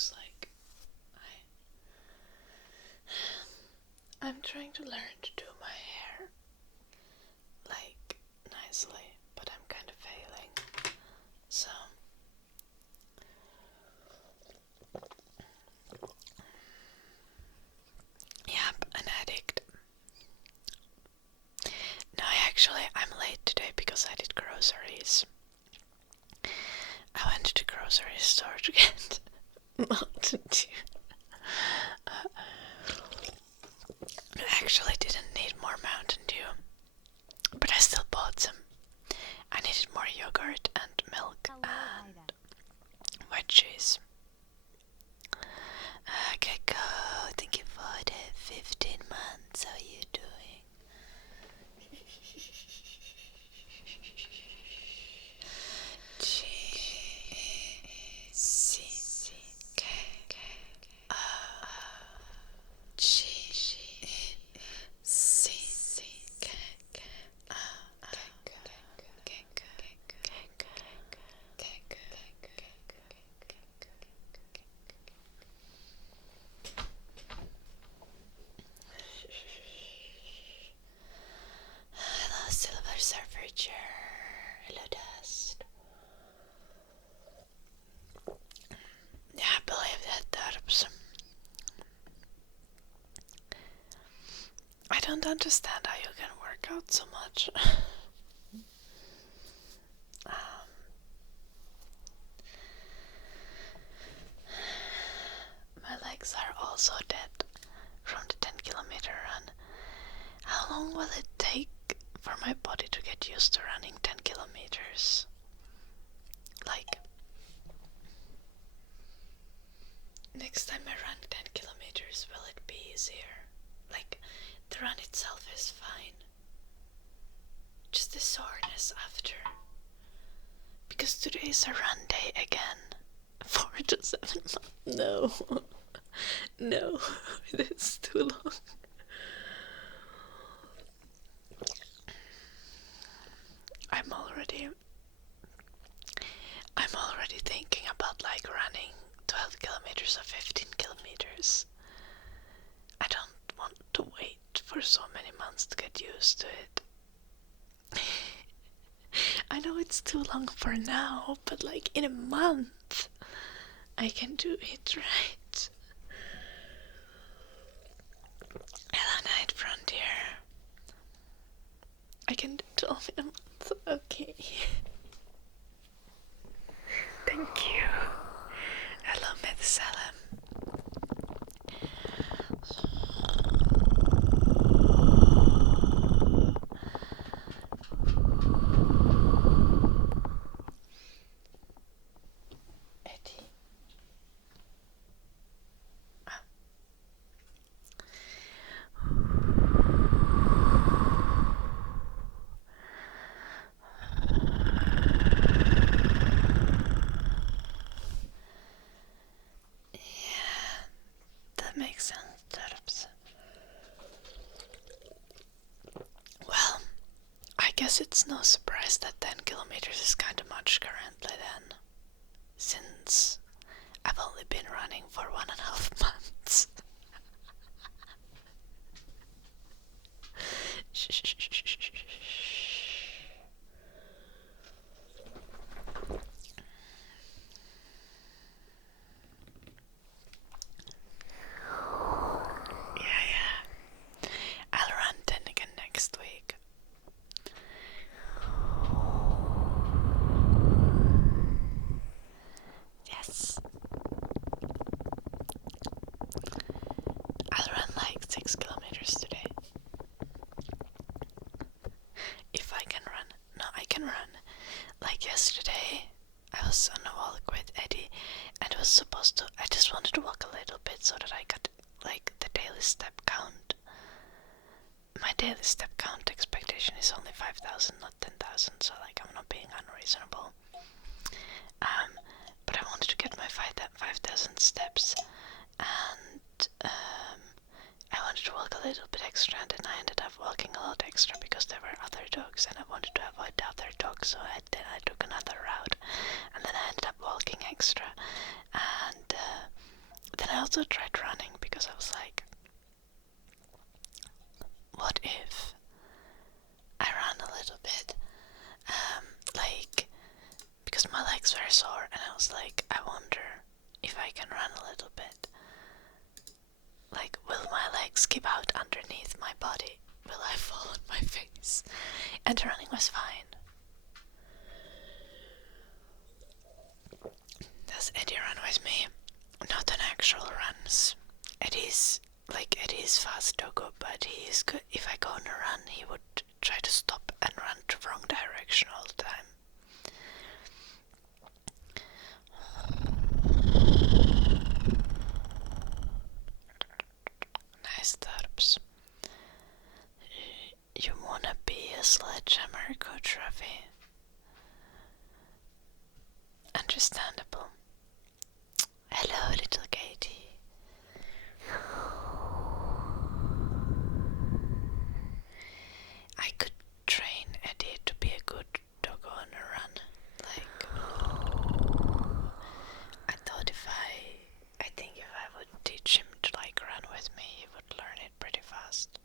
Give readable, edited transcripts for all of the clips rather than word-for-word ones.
looks like. I'm trying to learn to do my hair like nicely, but I'm kind of failing. So yep, an addict. No, I'm late today because I did groceries. I went to the grocery store to get Mountain Dew. I actually didn't need more Mountain Dew, but I still bought some. I needed more yogurt and milk and white cheese. Okay, go. Thank you for the 15 months. How are you doing? Hello, Silver Surfer Chair. Hello, Dust. Yeah, I believe that derps. I don't understand how you can work out so much. My legs are also dead from the 10-kilometer run. How long will it take for my body to get used to running 10 kilometers? Like, next time I run 10 kilometers, will it be easier? Like, the run itself is fine. Just the soreness after. Because today is a run day again. 4 to 7 months. No. No. It is too long. I'm already thinking about like running 12 kilometers or 15 kilometers. I don't want to wait for so many months to get used to it. I know it's too long for now, but like in a month I can do it, right? Hello, Night Frontier. I can do 12 in a month. Okay. Thank you. Hello, Methuselah. Eddie. That makes sense, Terps. Well, I guess it's no surprise that 10 kilometers is kinda much currently then, since I've only been running for 1.5 months. Yeah. I'll run 10 again next week. Yes. I'll run like 6 kilometers today. If I can run. No, I can run. Like yesterday, I was on a walk with Eddie and was supposed to. I just wanted to walk a little bit so that I got like the daily step count. My daily step count expectation is only 5,000, not 10,000, so like I'm not being unreasonable. But I wanted to get my 5,000 steps, and I wanted to walk a little bit extra, and then I ended up walking a lot extra because there were other dogs, and I wanted to avoid the other dogs, so then I took another route, and then I ended up walking extra, and also tried running because I was like, what if I run a little bit? Like, because my legs were sore, and I was like, I wonder if I can run a little bit. Like, will my legs give out underneath my body? Will I fall on my face? And the running was fine. Does Eddie run with me? Not on actual runs. Eddie's fast doggo, but he is good. If I go on a run, he would try to stop and run the wrong direction all the time. Nice terps. You wanna be a sledgehammer, Coach Ruffy? Understandable. Hello, little Katie. I could train Eddie to be a good doggo on a run. I think if I would teach him to run with me, he would learn it pretty fast.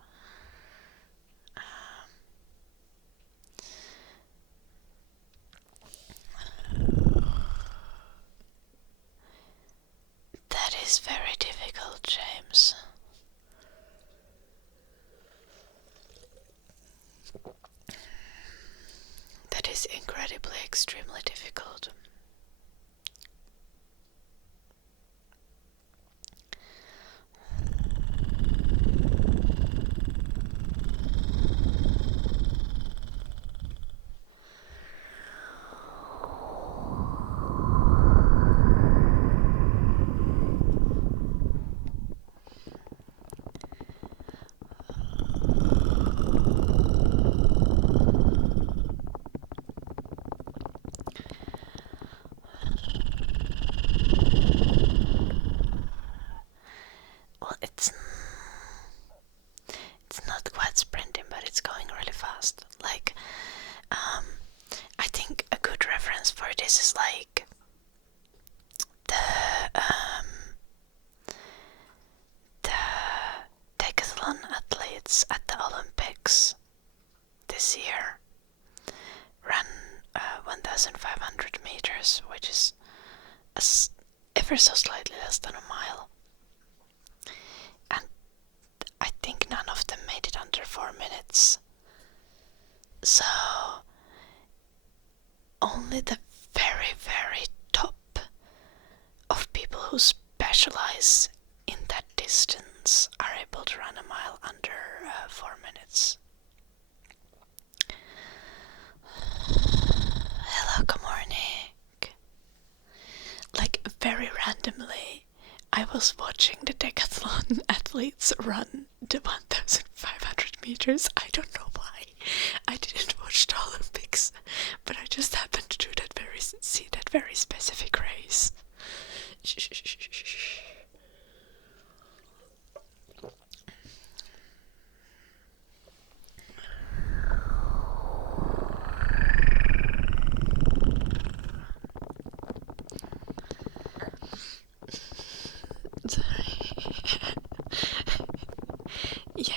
That is very difficult, James. That is incredibly, extremely difficult. Well, it's not quite sprinting, but it's going really fast. I think a good reference for this is like the decathlon athletes at the Olympics this year ran 1,500 meters, which is ever so slightly less than a mile. And I think none of them made it under 4 minutes. So only the very, very top of people who specialize in that distance are able to run a mile under 4 minutes. Hello, good morning. Like, very randomly, I was watching the decathlon athletes run the 1,500 meters. I don't know why. I didn't watch the Olympics, but I just happened to see that very specific race. Yeah.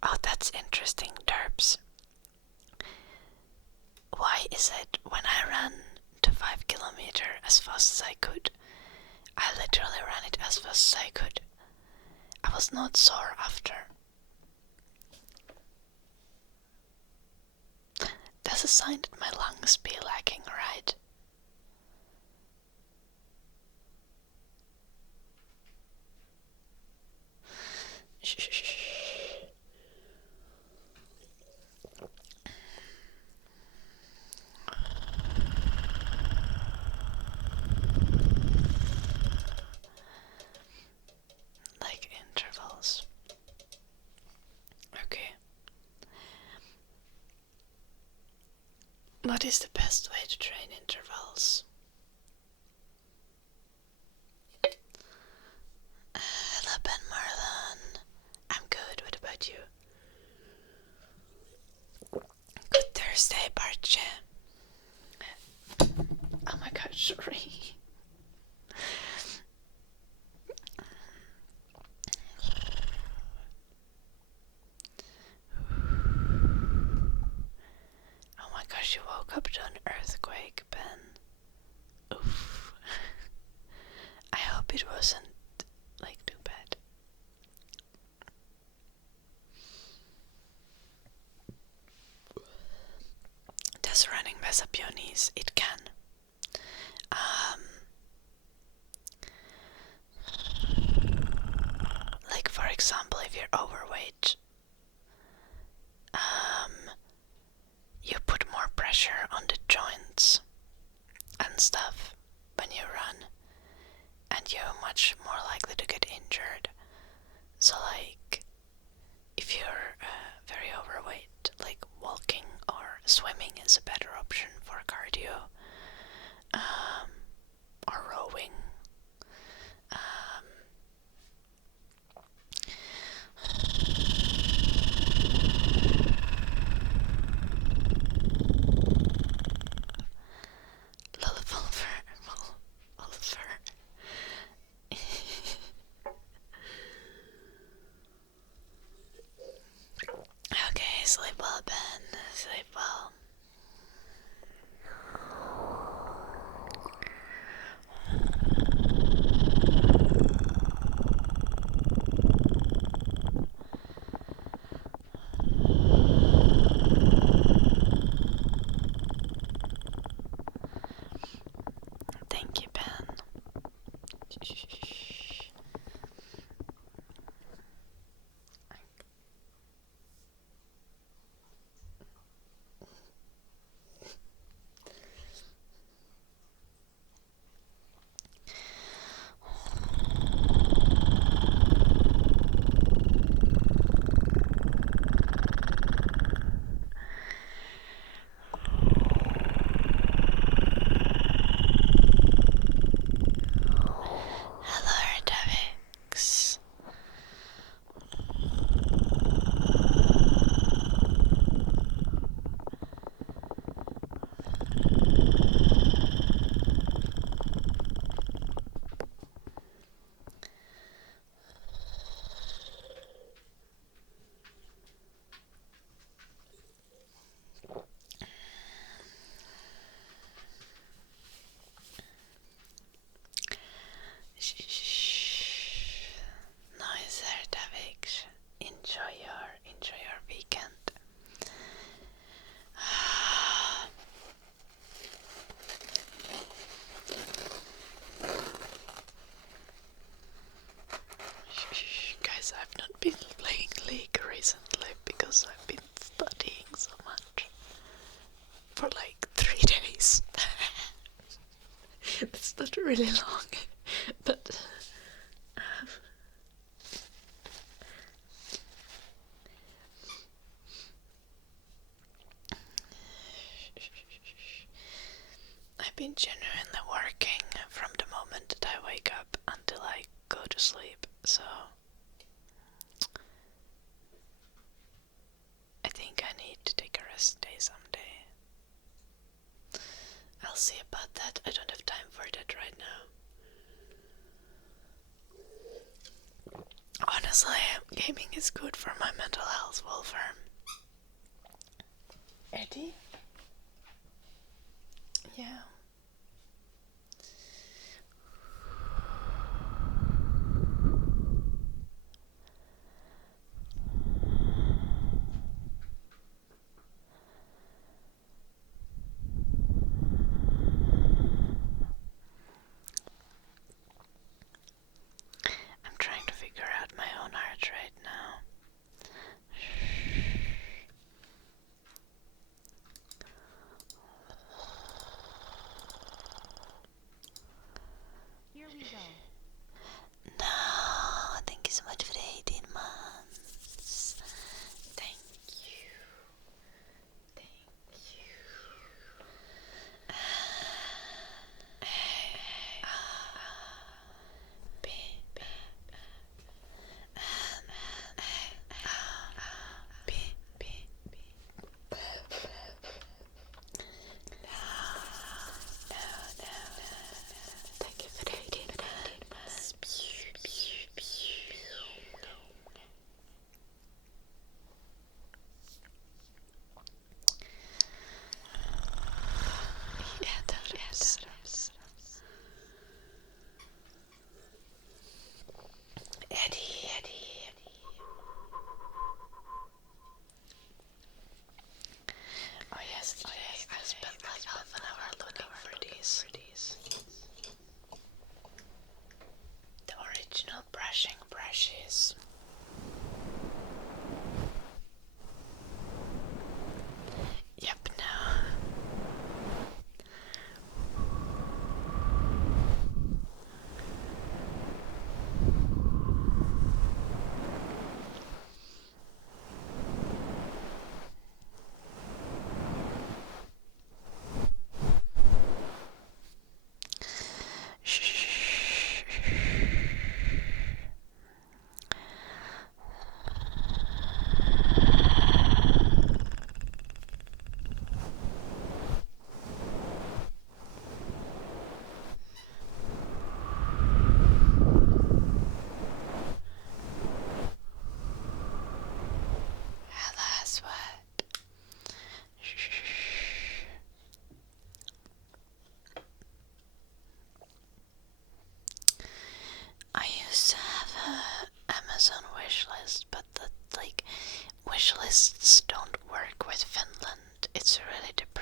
Oh, that's interesting, Derps. Why is it when I ran the 5 kilometer as fast as I could, I literally ran it as fast as I could. I was not sore after. That's a sign that my lungs be lacking, right? Shh. Like intervals. Okay. What is the best way to train intervals? Hello, Ben Marlon. I'm good. What about you? Good Thursday, Bartje. Oh my god, sorry. Oh my gosh, you woke up to an earthquake, Ben. Oof. I hope it wasn't, like, too bad. Does running mess up your knees? It can. Like, for example, if you're overweight, you put more pressure on the joints and stuff when you run, and you're much more likely to get injured. So, like, if you're very overweight, like, walking or swimming is a better option for cardio, or rowing. Okay, sleep well, Ben. Sleep well. Thank you, Ben. Hello, Davix. Nice, Davix. Enjoy your weekend. Guys, I've not been playing League recently because I've been studying so much for like 3 days. It's not really long, but I've been genuinely working from the moment that I wake up until I go to sleep, so I think I need to take a rest day someday. I'll see about that. I don't have time for that right now. Honestly, gaming is good for my mental health, Wolfram. Eddie? Yeah.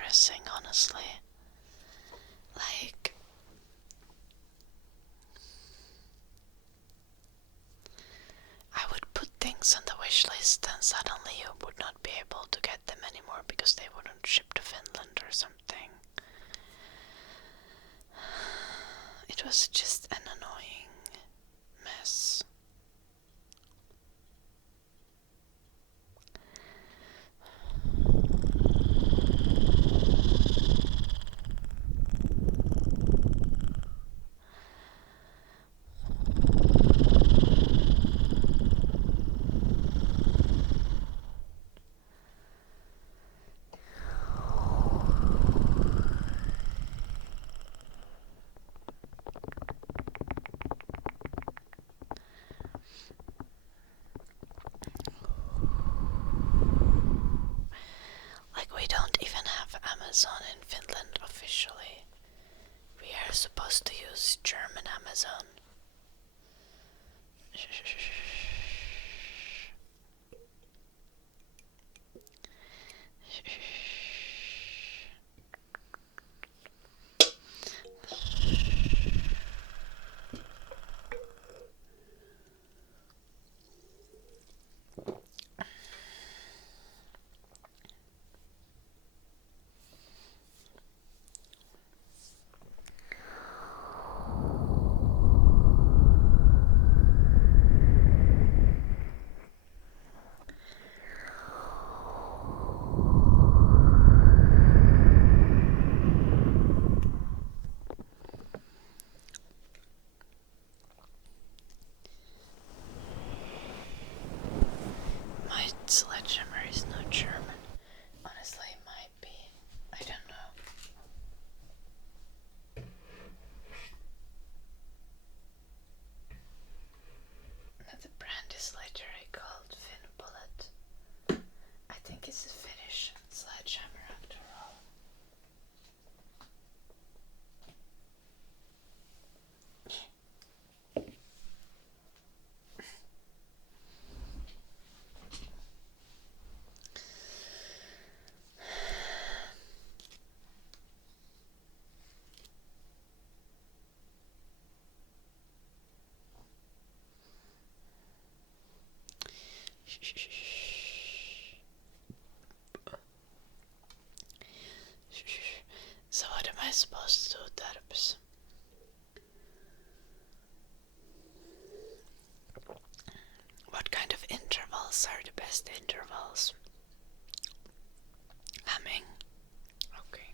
depressing, honestly. Like, I would put things on the wish list and suddenly you would not be able to get them anymore because they wouldn't ship to Finland or something. It was just an annoying mess. Like, we don't even have Amazon in Finland officially. We are supposed to use German Amazon. My Sledgehammer is not German. Honestly, it might be. I don't know. The brand is literally called Finn Bullet. I think it's a Finnish Sledgehammer after all. So what am I supposed to do, Terps? What kind of intervals are the best intervals? Humming. Okay.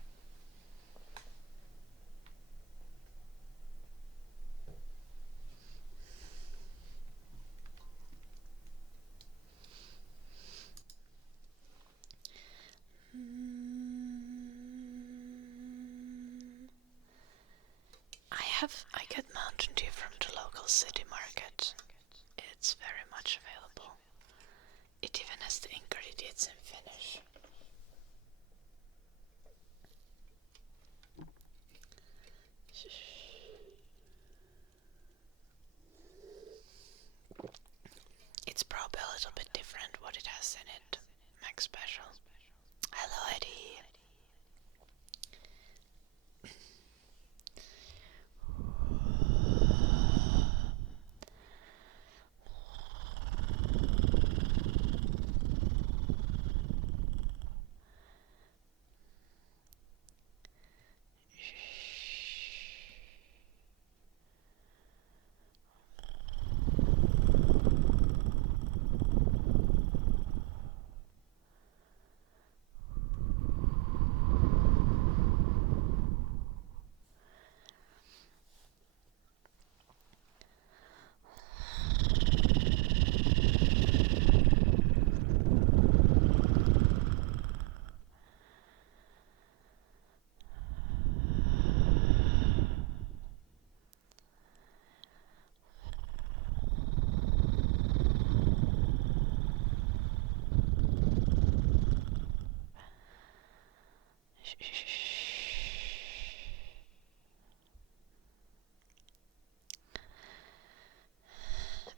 I get Mountain Dew from the local city market. It's very much available. It even has the ingredients in Finnish. It's probably a little bit different what it has in it. Max Special. Hello, Eddie.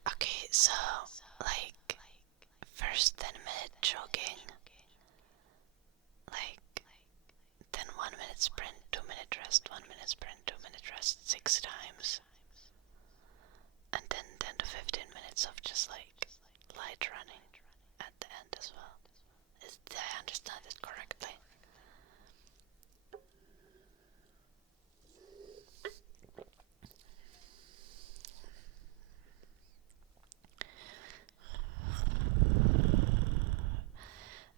Okay, so like first 10-minute jogging, like minute sprint, 2 minute rest, 1 minute sprint, 2 minute rest 6 times. And then 10 to 15 minutes of just like light running at the end as well. Did I understand it correctly?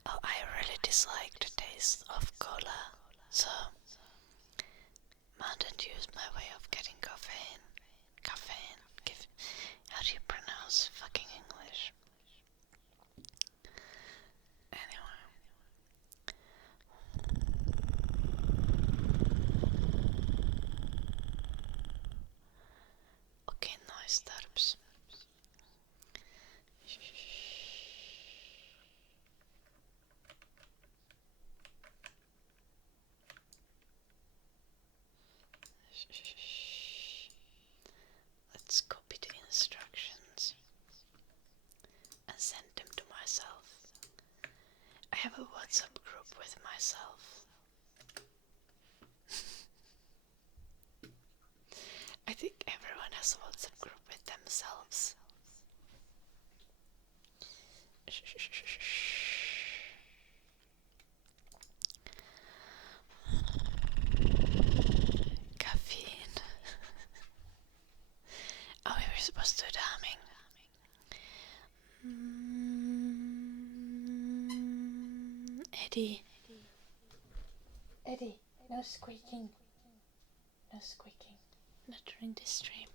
Oh, I really dislike the taste of cola, so Mountain Dew is my way of getting caffeine. How do you pronounce fucking English? Anyway. Okay, noise stops. Let's copy the instructions and send them to myself. I have a WhatsApp group with myself. I think everyone has a WhatsApp group with themselves. Caffeine. Oh, we were supposed to do the humming. Eddie. Eddie, no squeaking. No squeaking. Not during this stream.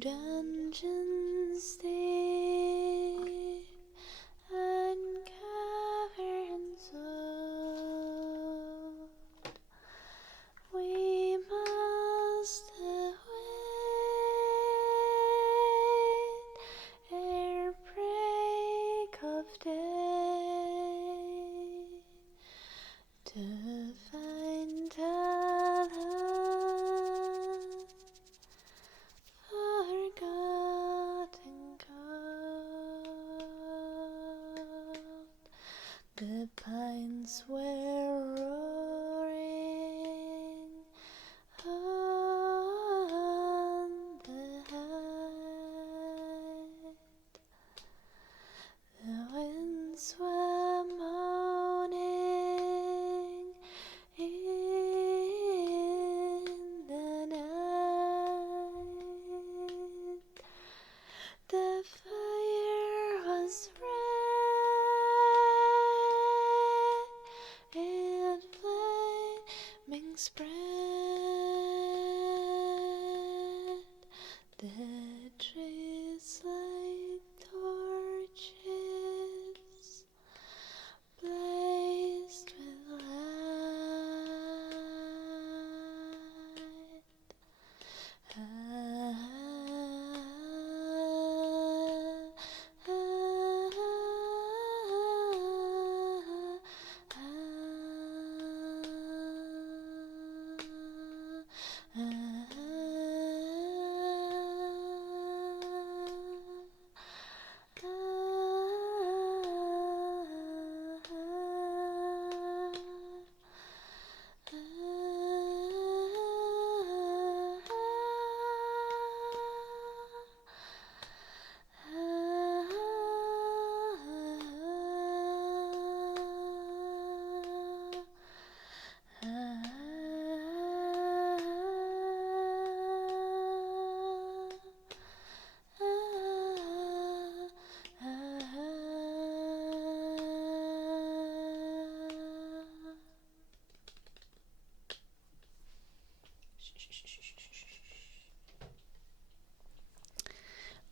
Dungeons deep and caverns old, we must await ere break of day to find talent forgotten gold. The pines were roaring on the height. The winds were moaning in the night. The fire was red spread, the trees like torches, blazed with light.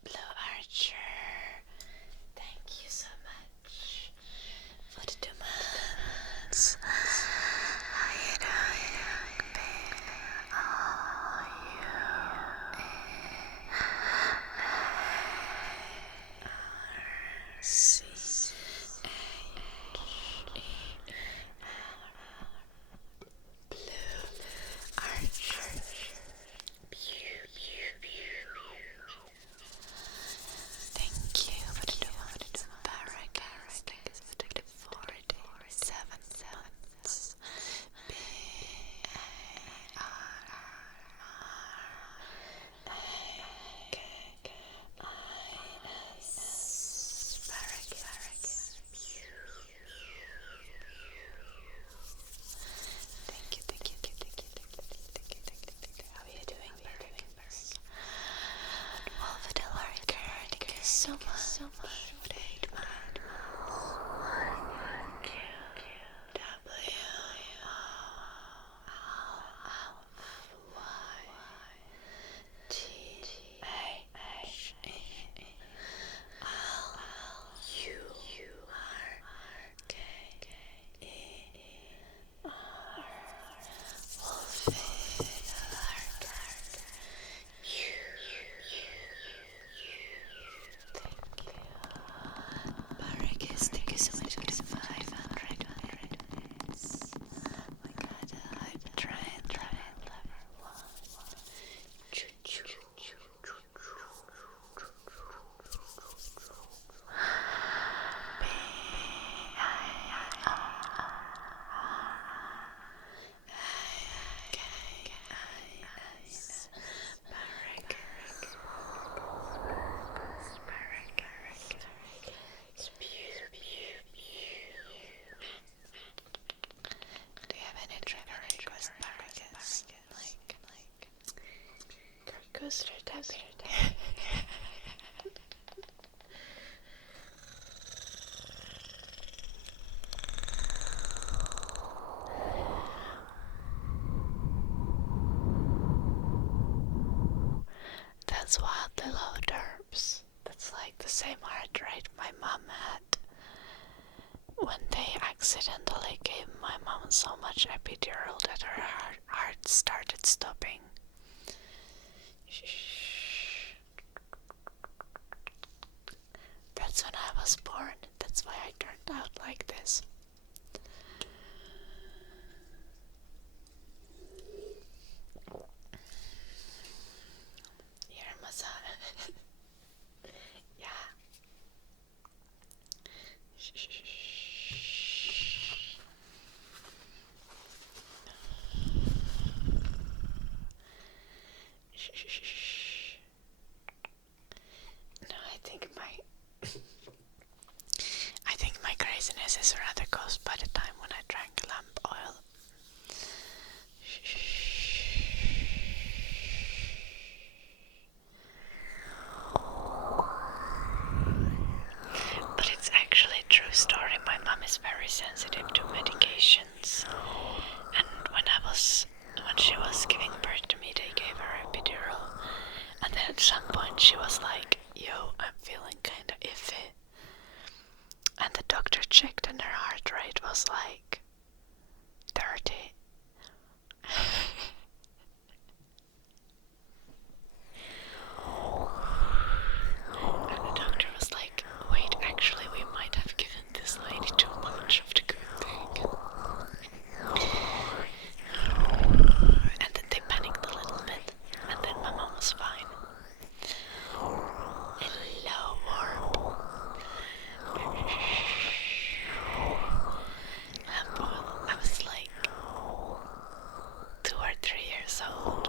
Blue Archer, thank you so much for the 2 months. How you doing, babe? How you? Blue Archer. Thank you for the 2 months. Barracks. Thank you for the 47 months. B-A-R-R-A-K-I-S. Barracks. Thank you. How are you doing, Barracks? Wolf the Lurker, thank you so much for the 8 months. Barracks, thank you so much for the 500 minutes. We got a hype train level 1. Do you have any trigger request, Barracks? Like coaster tapping. That's wildly low derps. That's like the same heart rate my mom had when they accidentally gave my mom so much epidural that her heart started stopping. That's when I was born. That's why I turned out like this. Here, Masa. Yeah. No, I think my craziness is rather caused by the time when I drank lamp oil. But it's actually a true story. My mom is very sensitive to medications, and when I was the doctor checked and her heart rate was like 30. And the doctor was like, wait, actually we might have given this lady too much of the good thing. And then they panicked a little bit, and then my mom was fine. Hello, Warp. I was like 2 or 3 years old.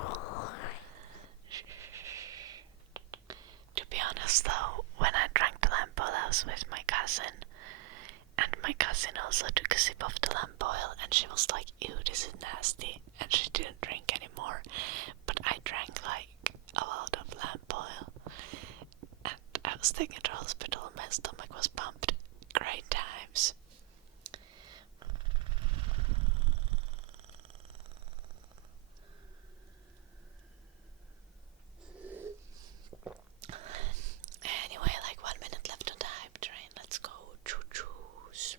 To be honest though, when I drank the lamp oil I was with my cousin, and my cousin also took a sip of the lamp oil and she was like, ew, this is nasty, and she didn't drink anymore. But I drank like a lot of lamp oil, and I was taken to the hospital, my stomach was pumped. Great times. Anyway, like 1 minute left on the hype train. Let's go. Choo-choos.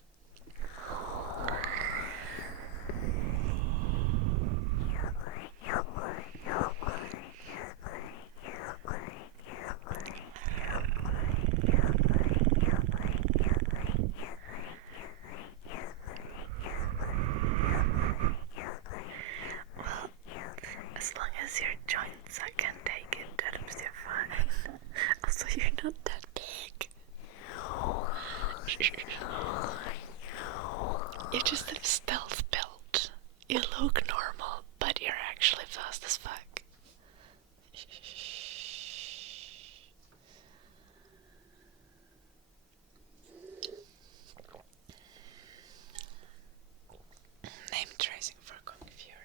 Well, as long as your joints can take it, that means you're fine. Also, you're not that big. You're just a stealth build. You look normal, but you're actually fast as fuck. Name tracing for Kung Fury.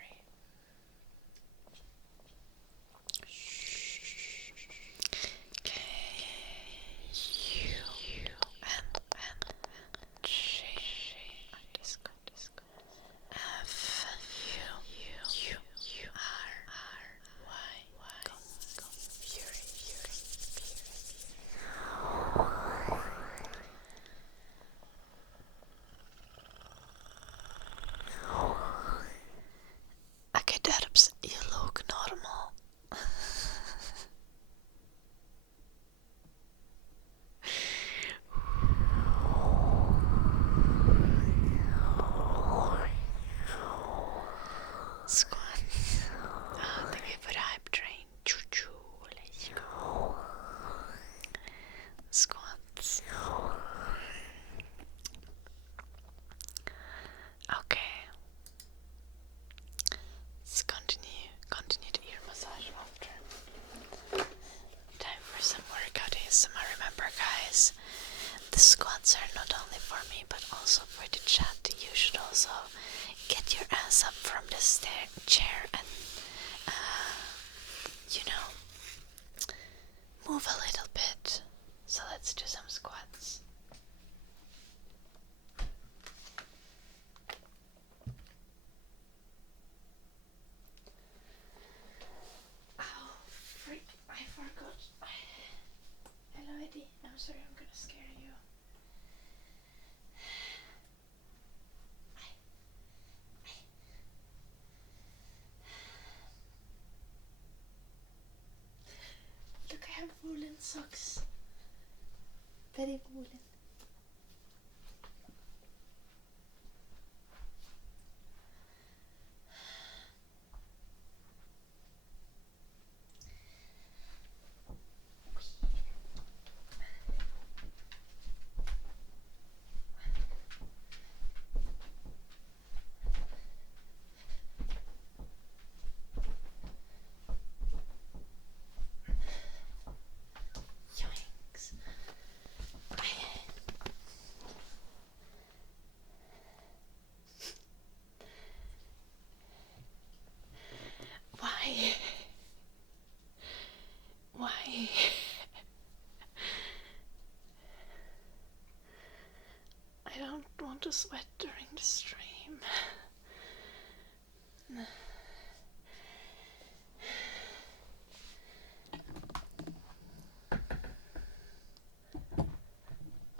Okay, Dadabs, you look normal. Squats. Oh, thank you for the hype train. Choo-choo, let's go. Squats. Okay. Let's continue the ear massage after. Time for some workout ASMR. Remember guys, the squats are not only for me but also for the chat. You should also get your ass up from the chair and you know, move a little bit. So let's do some squats. Oh, freak, I forgot. Hello Eddie, I'm sorry, I'm gonna scare you. Look, I have woolen socks. Very woolen. Yoinks. Why? Why? I don't want to sweat during the stream.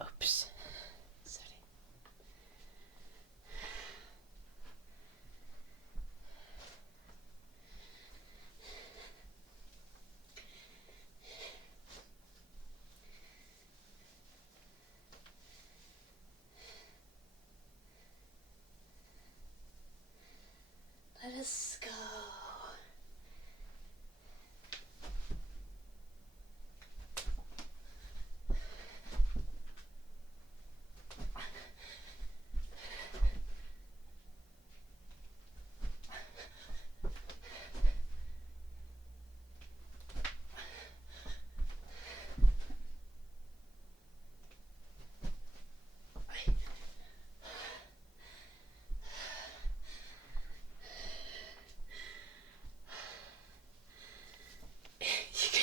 Oops. Sorry.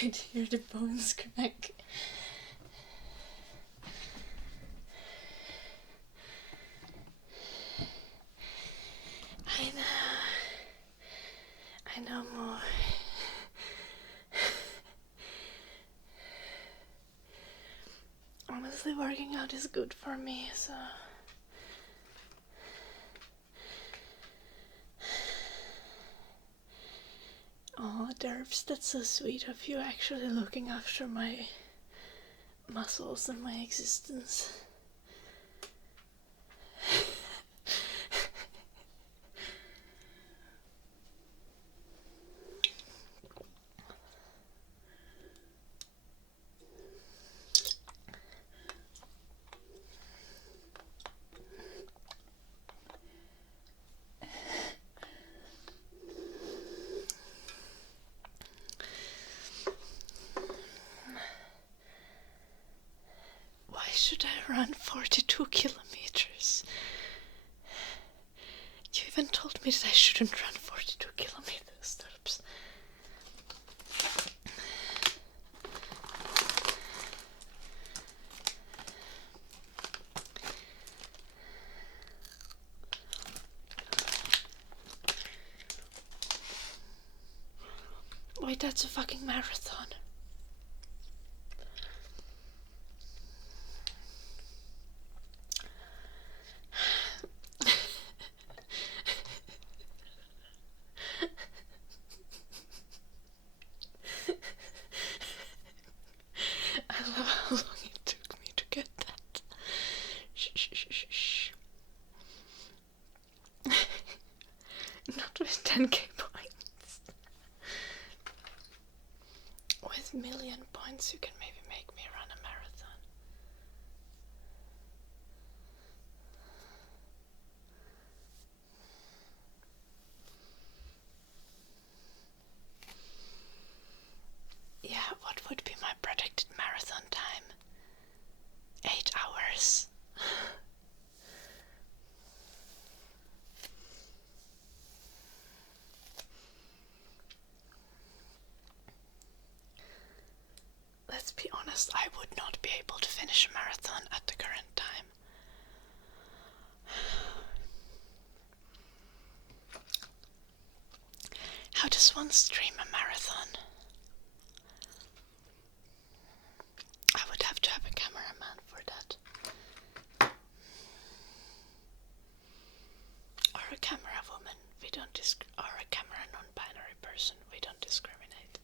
could hear the bones crack. I know more. Honestly, working out is good for me, so... Oh, Derbs, that's so sweet of you actually looking after my muscles and my existence. Why should I run 42 kilometers? You even told me that I shouldn't run 42 kilometers, Derbs. Wait, that's a fucking marathon. I love how long it took me to get that. Shh, shh, shh, shh, shh. Not with 10k points. With million points you can maybe make me run a marathon. Yeah, what would be my predicted marathon time? 8 hours. Let's be honest, I would not be able to finish a marathon at the current time. How does one stream a marathon? I would have to have a cameraman for that. Or a camera woman. We don't or a camera non-binary person. We don't discriminate.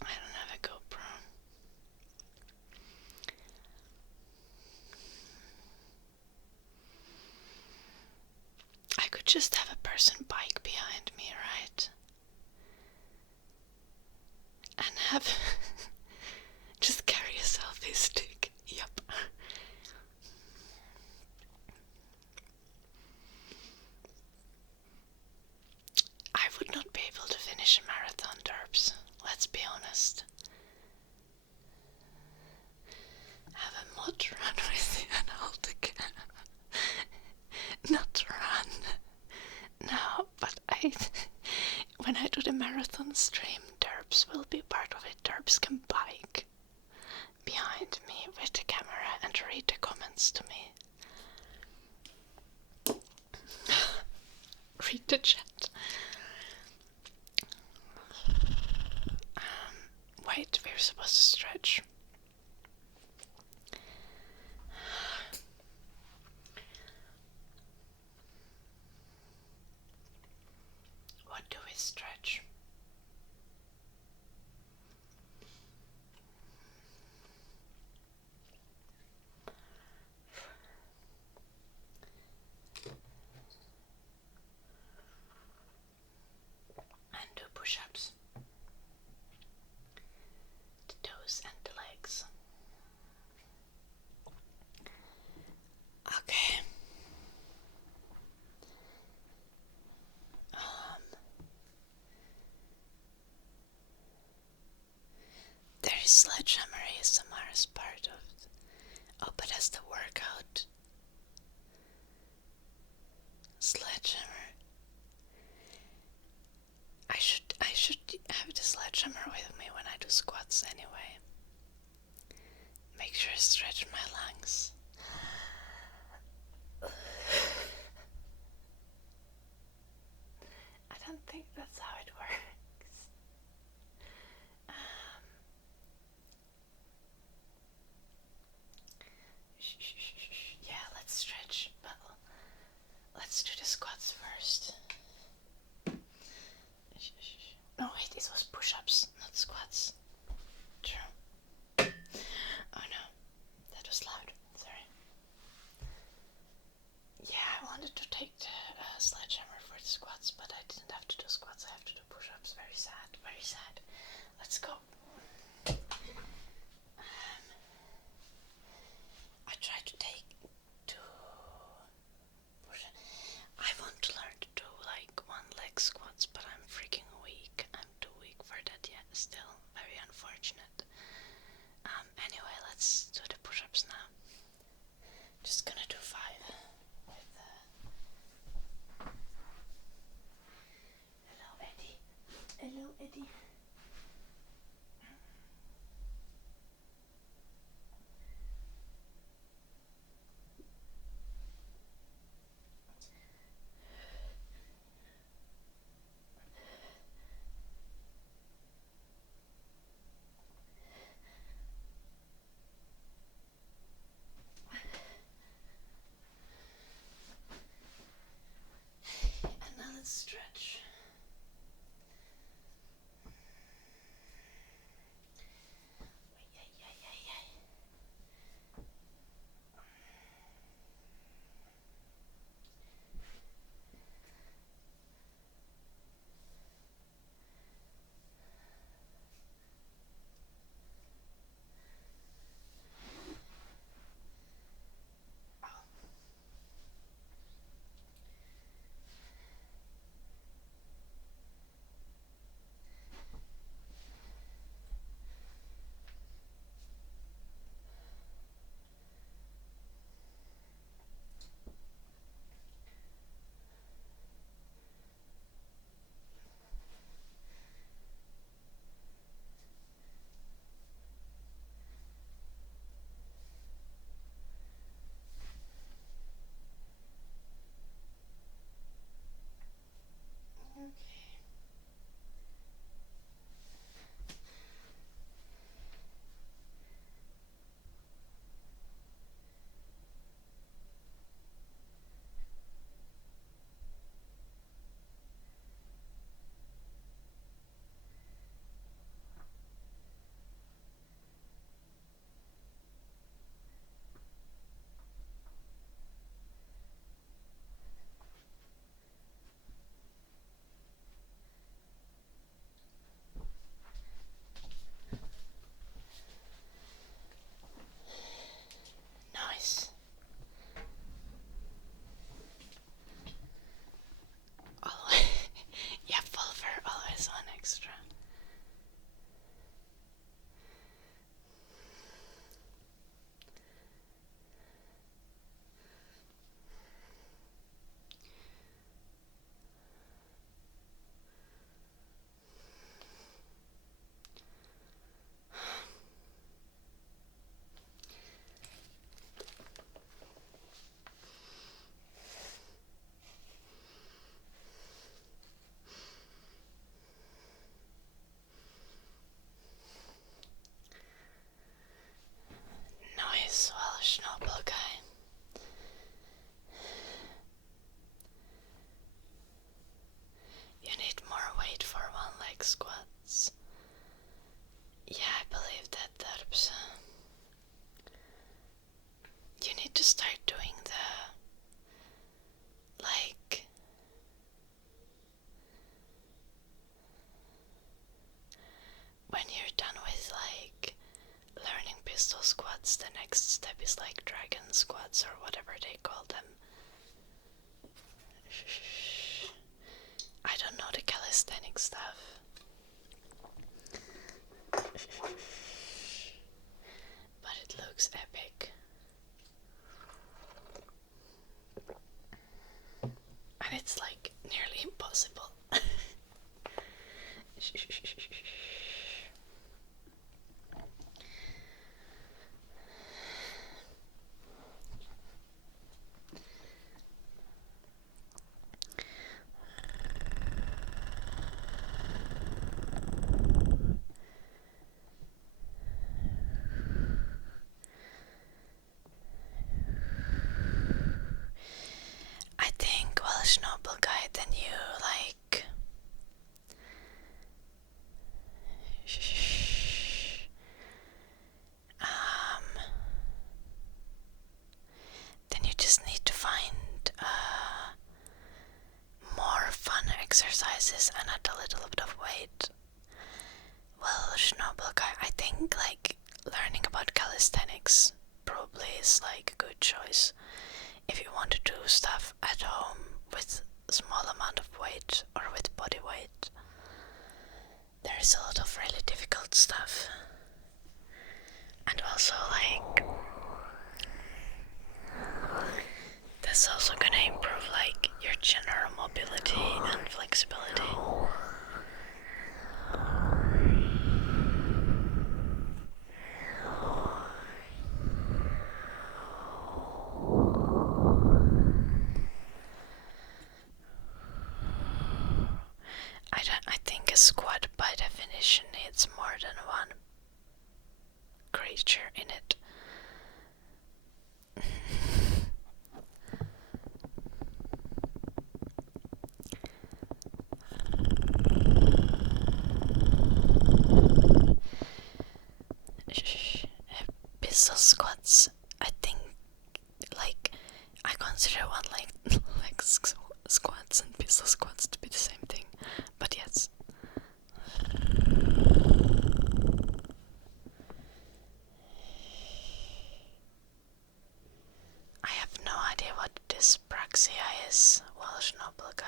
I don't have a GoPro. I could just have a person bike behind me, right? And have just carry a selfie stick. Yup. I would not be able to finish a marathon, Derbs. Let's be honest. Have a mod run with you and hold the camera. Not run. No, but when I do the marathon stream, Derbs will be part of it. Derbs can bike behind me with the camera and read the comments to me. Read the chat. Wait, we're supposed to stretch. What do we stretch? And do push-ups. The toes and the legs. Okay. Sledgehammer ASMR is part of oh, but as the workout. Sledgehammer. I should have the sledgehammer with me when I do squats anyway. Make sure I stretch my lungs. I don't think that's how it works. Yeah, let's stretch, but let's do the squats first. No, wait, it was push-ups, not squats. True. Oh no, that was loud. Sorry. Yeah, I wanted to take the sledgehammer for the squats, but I didn't have to do squats. I have to do push-ups. Very sad. Very sad. Let's go. I tried to take two push-ups. I want to learn to do like one leg squats, but I'm freaking weak. I'm too weak for that yet. Still very unfortunate. Anyway, let's do the push-ups now. Just gonna do 5 with hello Eddie. Hello Eddie. And now let's stretch. Nice. Always. Yeah, Pulver always on extra. Nice, Welsh noble guy. You need more weight for one leg squats. Yeah, I believe that, Derbs. You need to start doing the, like, when you're done with, like, learning pistol squats, the next step is, like, dragon squats or whatever they call them. I don't know the calisthenic stuff. And it's like nearly impossible. I think, well, Schnobel guy, then you like then you just need to find more fun exercises and add a little bit of weight. Well, Schnobel guy, I think like learning about calisthenics probably is like a good choice if you want to do stuff at home with a small amount of weight or with body weight. There's a lot of really difficult stuff, and also like that's also gonna improve like your general mobility and flexibility. I think a squat by definition needs more than one creature in it. Pistol squats, I think, like, I consider one like squats and pistol squats to be the same thing, but yes. I have no idea what dyspraxia is, Welsh noble guy.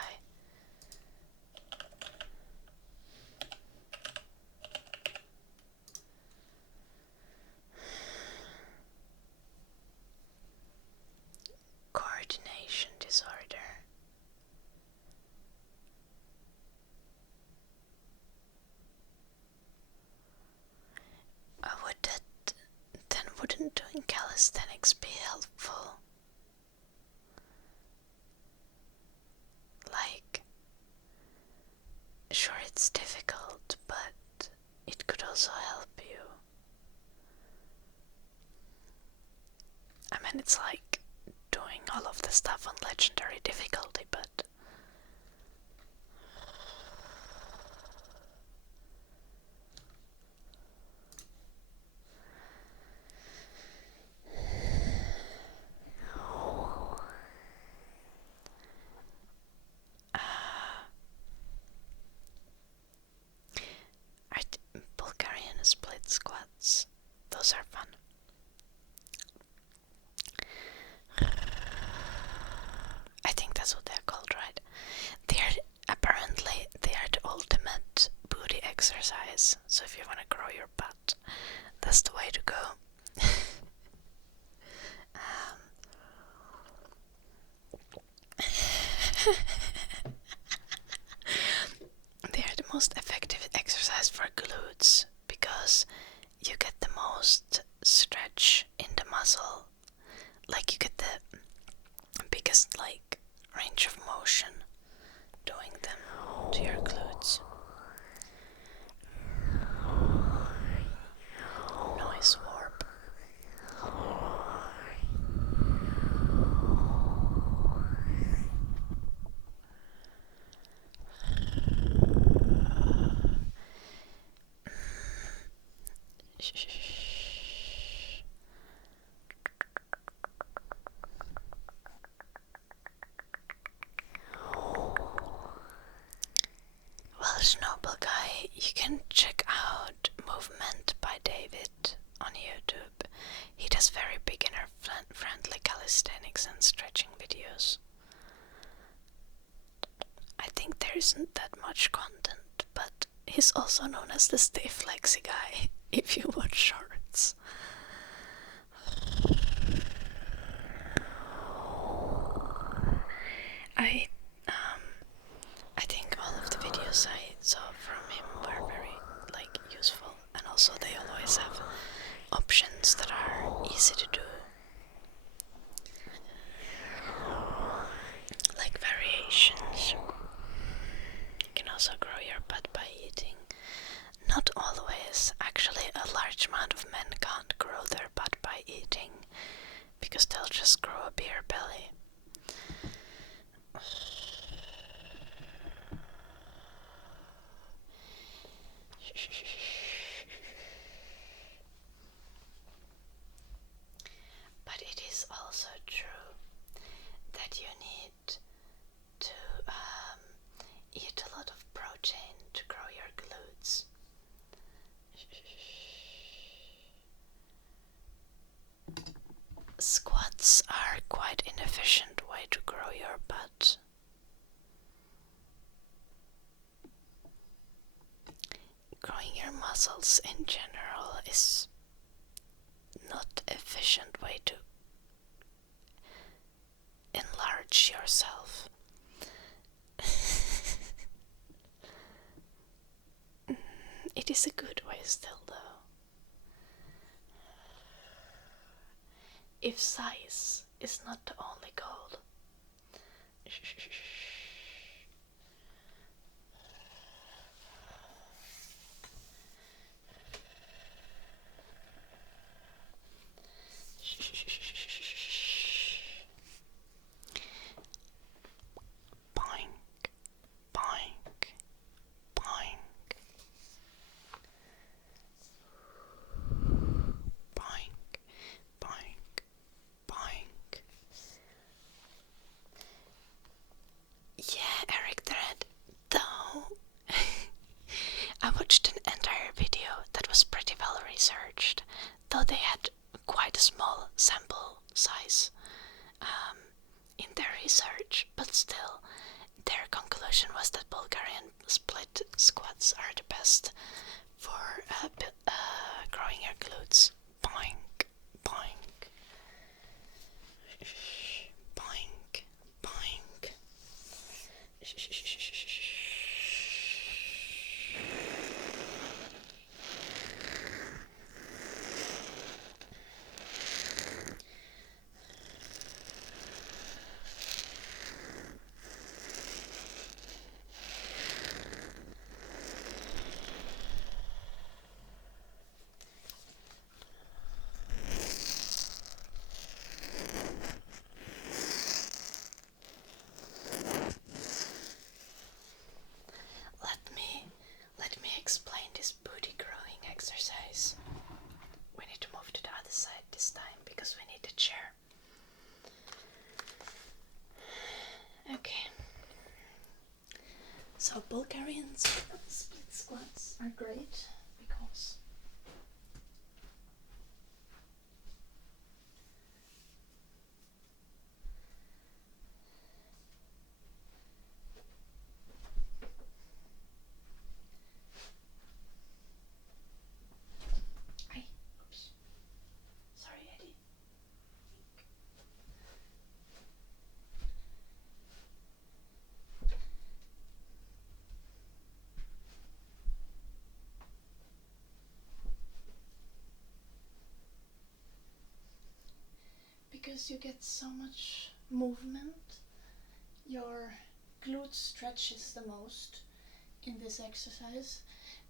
Coordination disorder. Wouldn't doing calisthenics be helpful? Like, sure it's difficult, but it could also help you. I mean, it's like doing all of the stuff on legendary difficulty, but Bulgarian split squats, those are fun. I think that's what they're called, right? Apparently they are the ultimate booty exercise, so if you want to grow your butt, that's the way to go. They are the most effective exercise for glutes because you get the most stretch in the muscle. Like, you get the biggest like range of motion doing them to your glutes. Noise warp. Welsh noble guy, you can check out Movement by David on YouTube. He does very beginner friendly calisthenics and stretching videos. I think there isn't that much content, but he's also known as the Stay Flexi guy if you watch shorts. I just grow a beer belly. But it is also true that you need to eat a lot of protein to grow your glutes. Squats are quite inefficient way to grow your butt. Growing your muscles in general is not efficient way to enlarge yourself. It is a good way still though. If size is not the only goal. Though they had quite a small sample size in their research, but still their conclusion was that Bulgarian split squats are the best for growing your glutes. Boink, boink, boink, boink. Let me explain this booty growing exercise. We need to move to the other side this time because we need a chair. Okay. So Bulgarian split squats are great because because you get so much movement, your glute stretches the most in this exercise,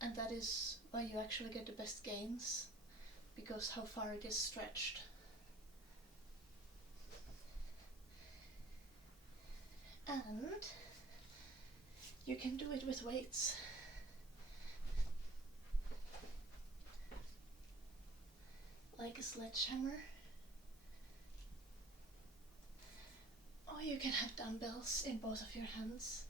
and that is why you actually get the best gains, because how far it is stretched. And you can do it with weights. Like a sledgehammer. Or you can have dumbbells in both of your hands.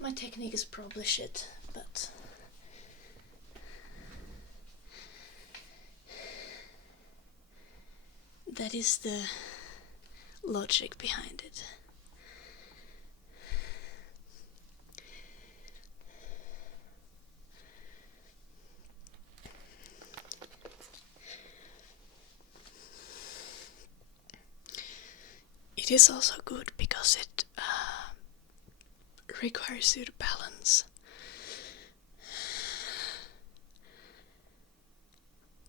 My technique is probably shit, but that is the logic behind it. It is also good because it requires you to balance.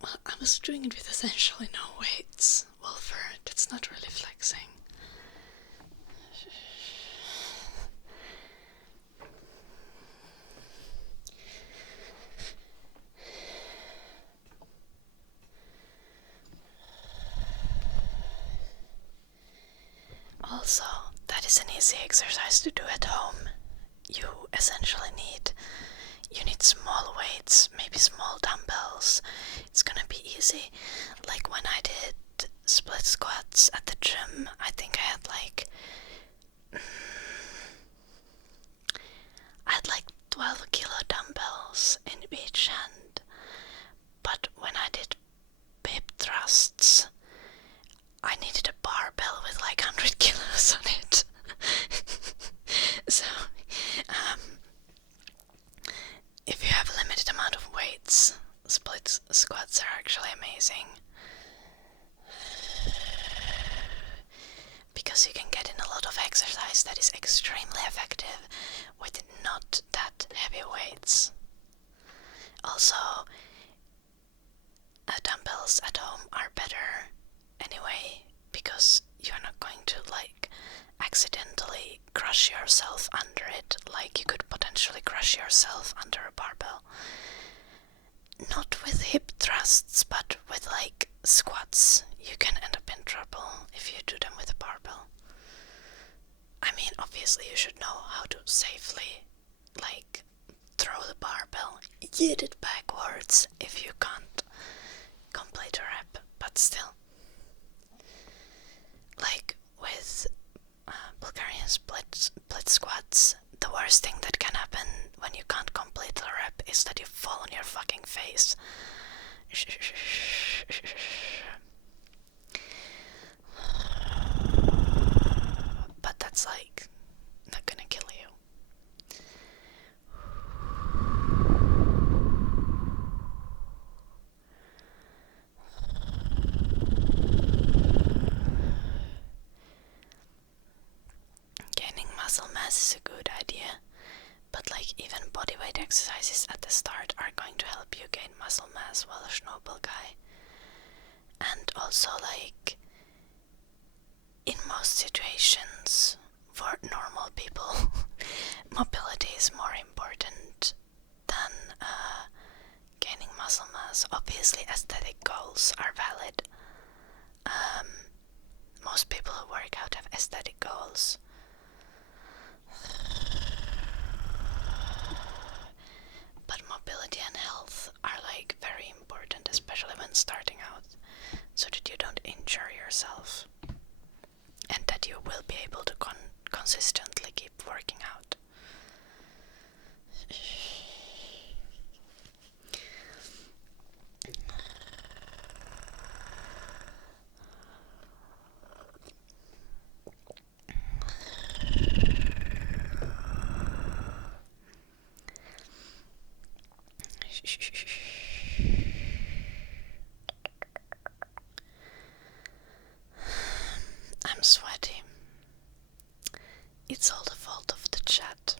Well, I was doing it with essentially no weights. Well, that's not really flexing. is an easy exercise to do at home. You essentially need small weights, maybe small dumbbells. It's gonna be easy. Like when I did split squats at the gym, I think I had like 12 kilo dumbbells in each hand. But when I did hip thrusts, I needed a barbell with like 100 kilos on it. So, if you have a limited amount of weights, split squats are actually amazing. Because you can get in a lot of exercise that is extremely effective with not that heavy weights. Also, dumbbells at home are better anyway, because you're not going to like accidentally crush yourself under it like you could potentially crush yourself under a barbell. Not with hip thrusts, but with like squats, you can end up in trouble if you do them with a barbell. I mean, obviously you should know how to safely like throw the barbell, hit it backwards if you can't complete a rep, but still. Like with Bulgarian split squats, the worst thing that can happen when you can't complete the rep is that you fall on your fucking face. But that's like not gonna kill you. Gaining muscle mass is a good idea, but like even bodyweight exercises at the start are going to help you gain muscle mass while a Schnobel guy. And also like in most situations for normal people, mobility is more important than gaining muscle mass. Obviously aesthetic goals are valid. Most people who work out have aesthetic goals. But mobility and health are like very important, especially when starting out, so that you don't injure yourself and that you will be able to consistently keep working out. I'm sweaty. It's all the fault of the chat.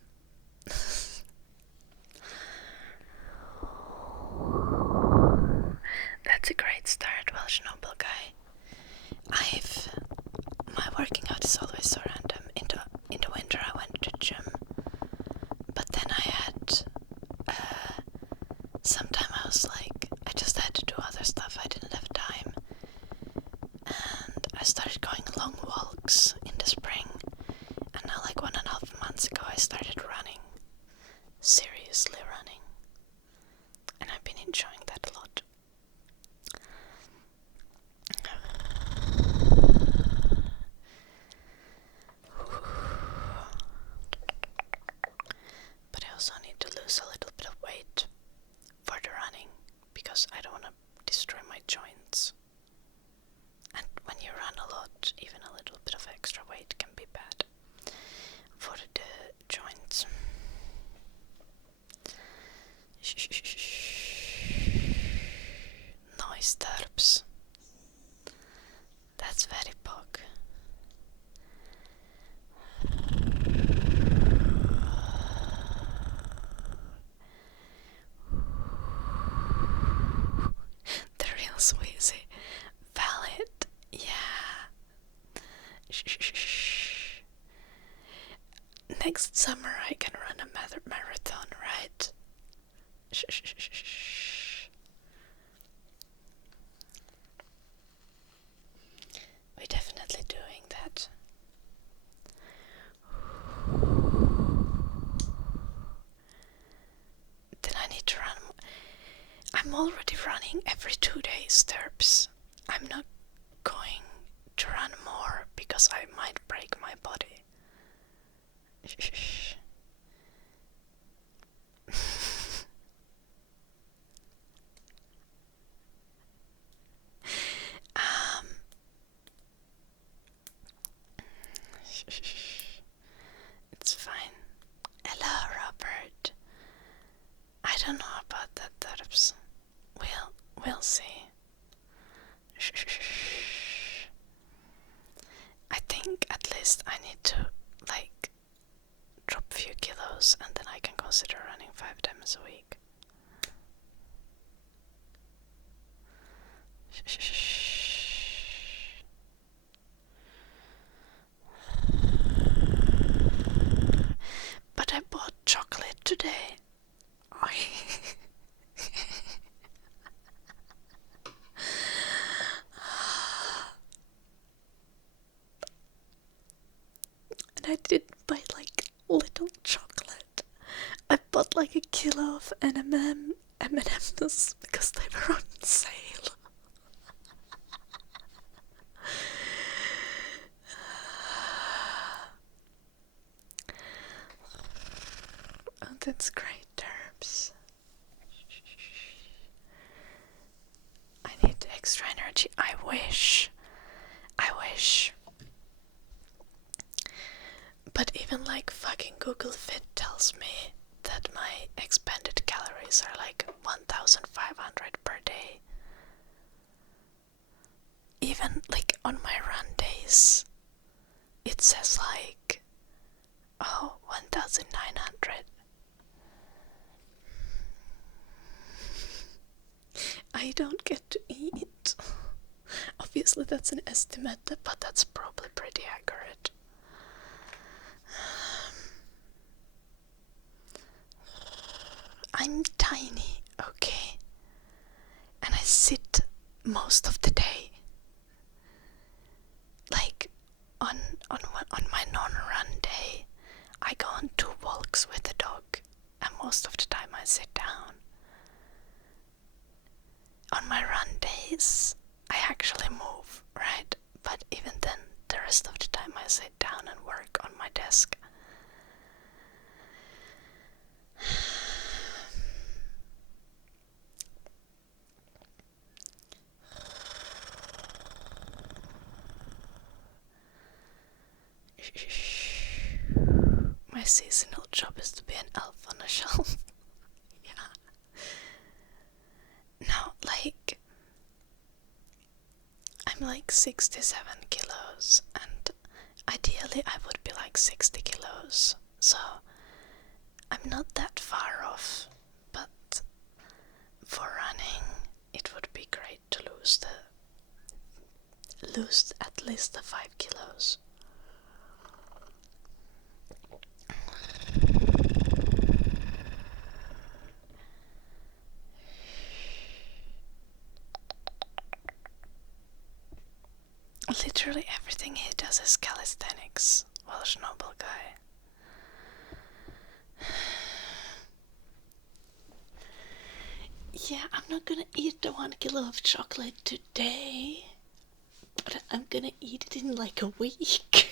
That's a great start, Welsh Noble Guy. My working out is always so random. In the winter I went to the gym, but then I had sometime I was like, I just had to do other stuff, I didn't have time. And I started going long walks in the spring, and now like 1.5 months ago I started running. Seriously running. And I've been enjoying that a lot. But I also need to lose a little bit of weight for the running, because I don't want to destroy my joints. And when you run a lot, even a little bit of extra weight can be bad for the joints. Noise terps. That's very pog. The real Sweezy. Valid. Yeah. Next summer I can run a marathon, right? We're definitely doing that. need to like drop a few kilos and then I can consider running 5 times a week. But I bought chocolate today. And I didn't buy like little chocolate. I bought like a kilo of M&M's because they were on sale. Oh, that's great, Terps. I need extra energy. I wish. But even like fucking Google Fit tells me that my expended calories are like 1,500 per day. Even like on my run days, it says like, 1,900. I don't get to eat. Obviously that's an estimate, but that's probably pretty accurate. I'm tiny, okay? And I sit most of the day. Like, on my non-run day, I go on 2 walks with the dog, and most of the time I sit down. On my run days, I actually move, right? But even then, the rest of the time I sit down and work on my desk. My seasonal job is to be an elf on a shelf. Yeah. Now, like, I'm like 67 kilos, and ideally I would be like 60 kilos, so I'm not that far off, but for running it would be great to lose at least the 5 kilos. Literally everything he does is calisthenics. Welsh noble guy. Yeah, I'm not gonna eat the 1 kilo of chocolate today, but I'm gonna eat it in like a week.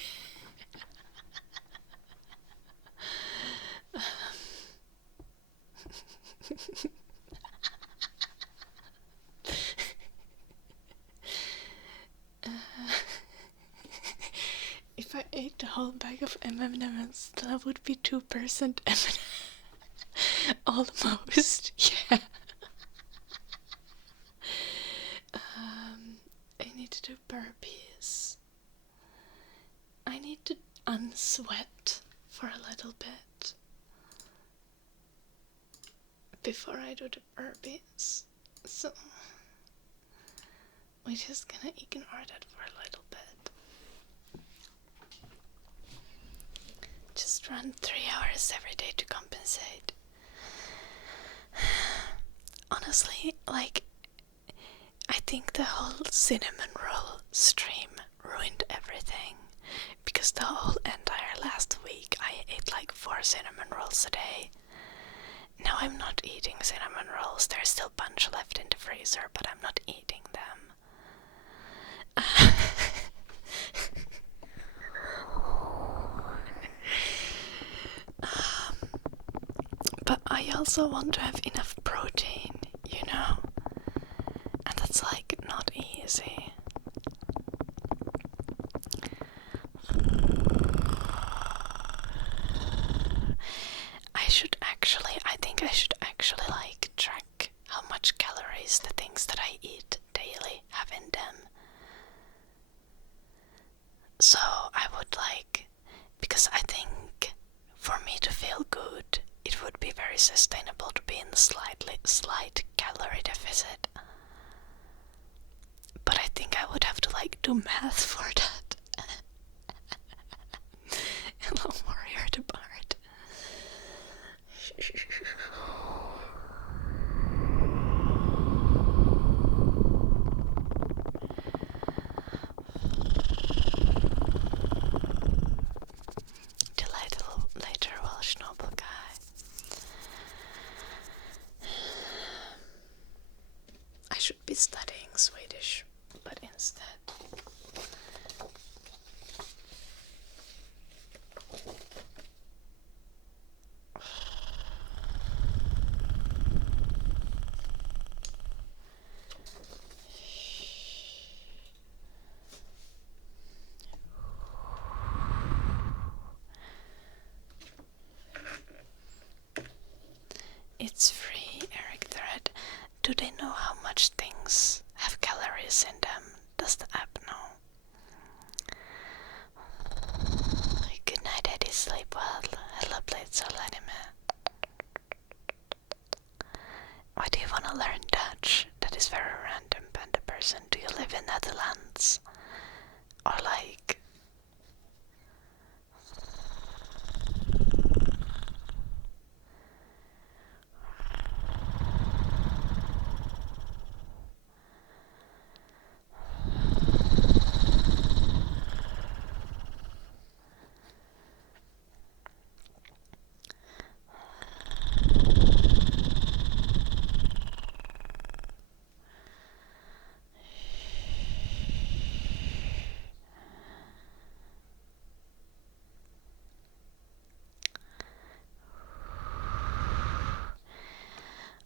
If I ate the whole bag of M&M's, that would be 2% M&M. Almost, yeah. I need to do burpees. I need to unsweat for a little bit before I do the burpees. So we're just gonna ignore that for a little bit. Just run 3 hours every day to compensate. Honestly, like, I think the whole cinnamon roll stream ruined everything, because the whole entire last week I ate like 4 cinnamon rolls a day. Now I'm not eating cinnamon rolls. There's still a bunch left in the freezer, but I'm not eating them. But I also want to have enough protein, you know? And that's like not easy. I think I should actually like track how much calories the things that I eat daily have in them. So I would like because I think for me to feel good, it would be very sustainable to be in a slight calorie deficit. But I think I would have to like do math for that. Hello, warrior the bard. Till later, Welsh noble guy. I should be studying Swedish, but instead it's free, Eric Thread. Do they know how much things have calories in them? Does the app know? Good night, Eddie. Sleep well. Hello, Blades of Anime. Why do you want to learn Dutch? That is very random, Panda person. Do you live in Netherlands? Or like...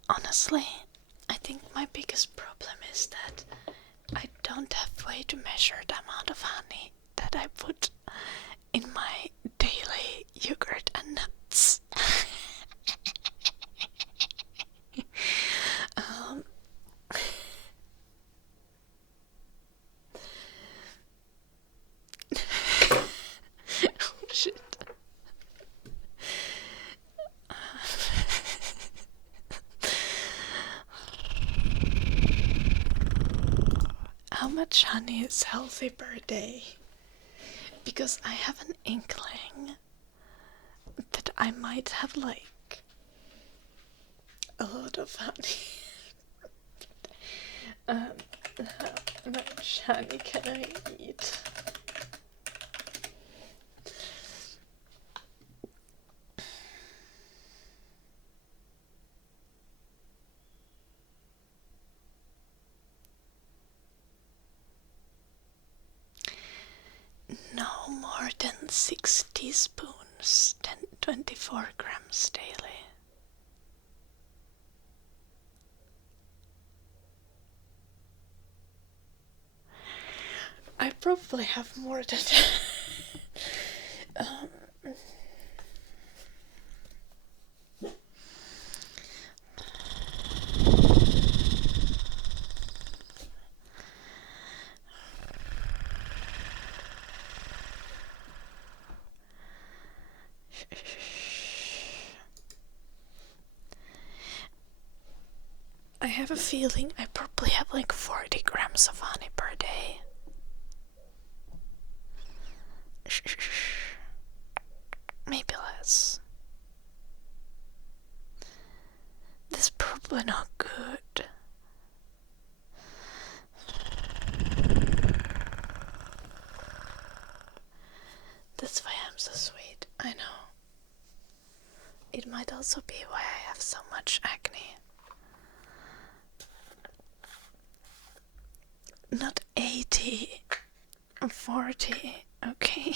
Honestly, I think my biggest problem is that I don't have a way to measure the amount of honey that I put in my daily yogurt and nuts. Oh shit. How much honey is healthy per day? Because I have an inkling that I might have like a lot of honey. How much honey can I eat? No more than 6 teaspoons, 24 grams daily. I probably have more than I have a feeling I probably have like 40 grams of honey per day. Maybe less. This is probably not good. That's why I'm so sweet. I know. It might also be why I have so much acne. Not 80, 40, okay.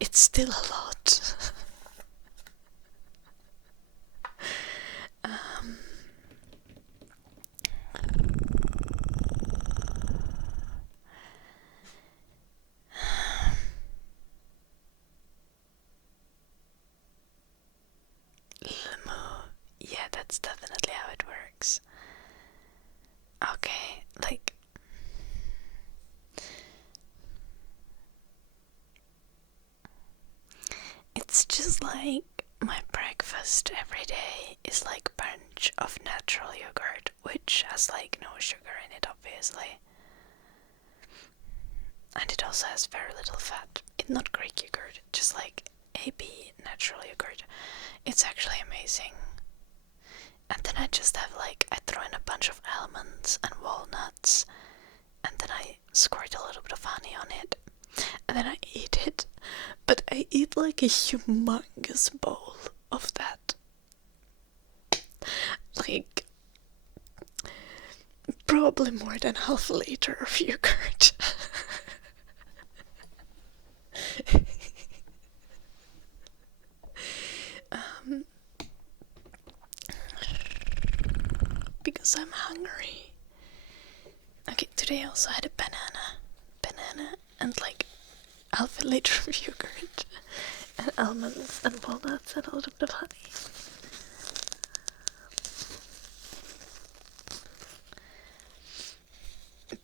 It's still a lot. Okay, like it's just like my breakfast every day is like bunch of natural yogurt, which has like no sugar in it, obviously. And it also has very little fat. It's not Greek yogurt, just like AB natural yogurt. It's actually amazing. And then I just have like, I throw in a bunch of almonds and walnuts, and then I squirt a little bit of honey on it, and then I eat it. But I eat like a humongous bowl of that. Like, probably more than half a liter of yogurt. Because I'm hungry. Okay, today I also had a banana and like half a liter of yogurt and almonds and walnuts and a little bit of honey.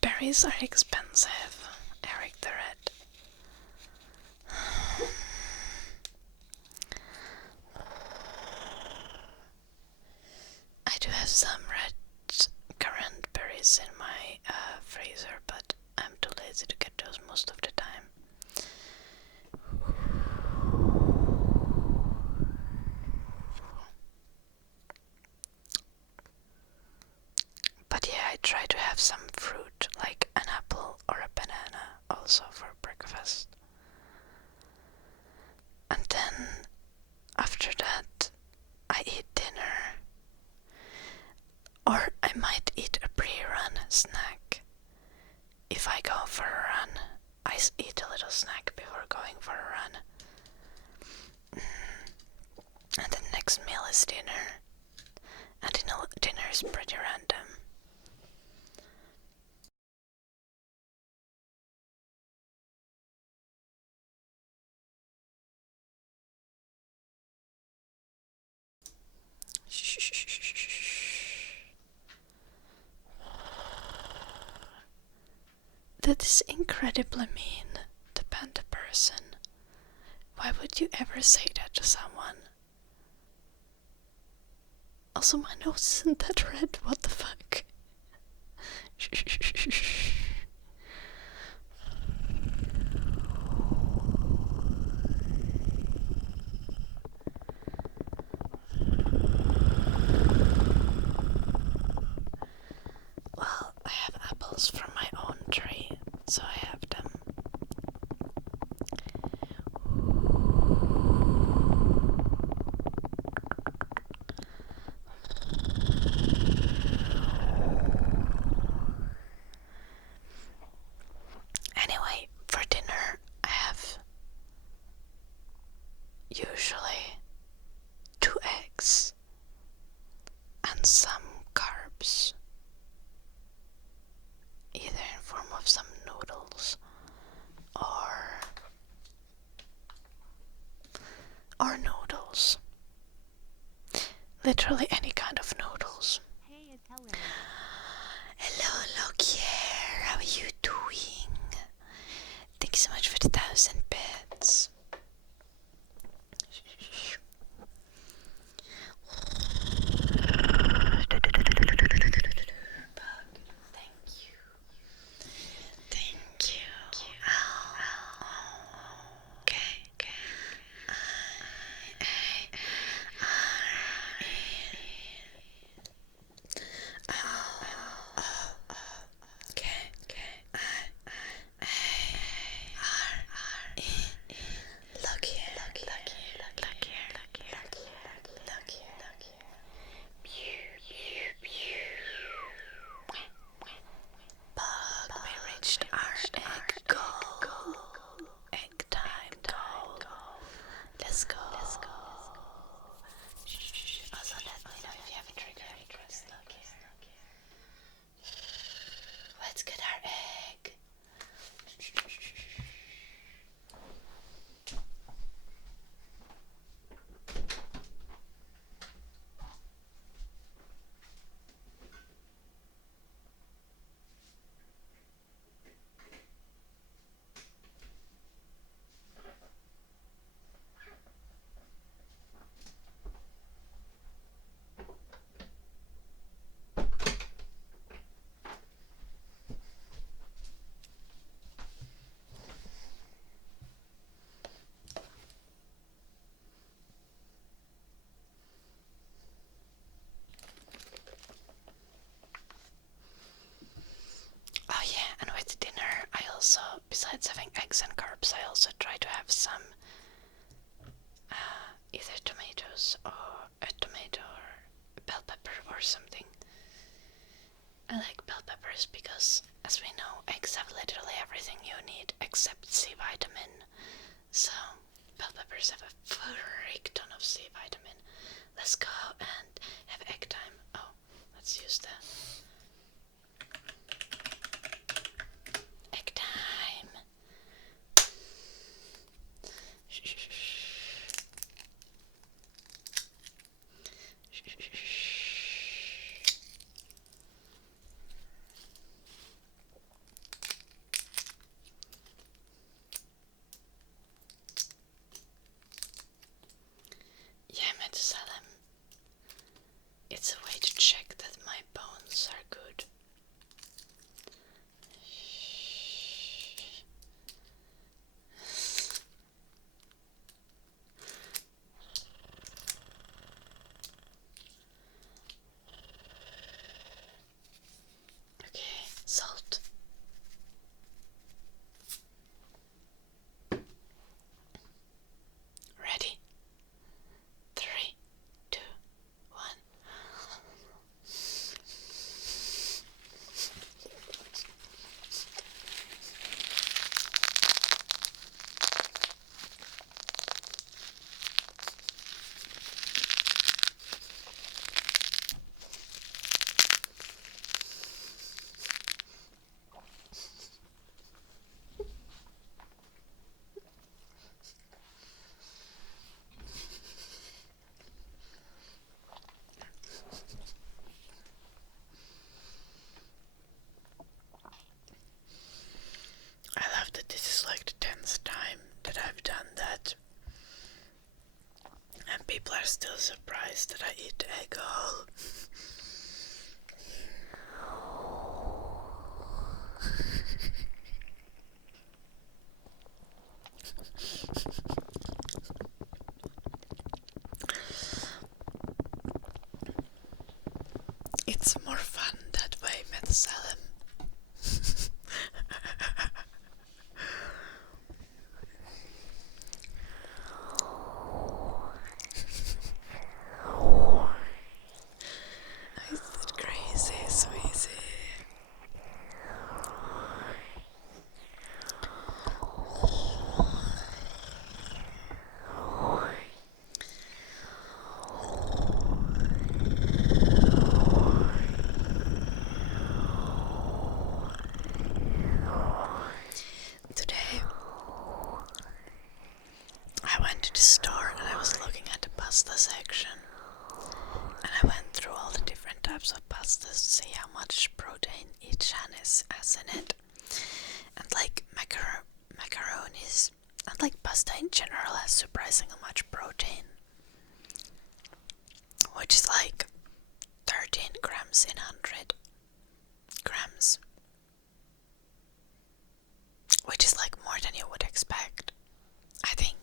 Berries are expensive, Eric the Red. I do have some red currant berries in my freezer, but I'm too lazy to get those most of the time. But yeah, I try to have some fruit, like an apple or a banana, also for breakfast. And then, after that, I eat dinner. Or I might eat a pre-run snack. If I go for a run, I eat a little snack before going for a run. And the next meal is dinner. And dinner is pretty random. That is incredibly mean, the panda person. Why would you ever say that to someone? Also, my nose isn't that red, what the fuck? Well, I have apples from my own tree, so I have them. Anyway, for dinner I have usually 2 eggs and some carbs, either in form of some noodles or noodles. Literally any kind of noodles. Hey, it's Helen. Hello, Lokier. How are you doing? Thank you so much for the 1,000 bits. Thank you. Okay. Bug, we reached our egg goal. Egg time goal. Let's go. Also, let me know if you have a trigger request. Let's get our egg. besides having eggs and carbs, I also try to have some either tomatoes or a tomato or bell pepper or something. I like bell peppers because, as we know, eggs have literally everything you need except C vitamin. So, bell peppers have a frick ton of C vitamin. Let's go and have egg time. Oh, let's use the egg time. Yeah, I meant to sell them. It's a way to check that my bones are good. Okay, salt. Ready? 3, 2, 1. I love that this is like the 10th time that I've done that, and people are still surprised that I eat egg whole. It's more fun that way, Methuselah. Is it crazy, Sweezy? Today, I went to the store and I was looking at the pasta section. And I went through all the different types of pastas to see how much protein each has in it. And like macaronis, and like pasta in general has surprisingly much protein. Which is like 13 grams in 100 grams. Which is like more than you would expect, I think.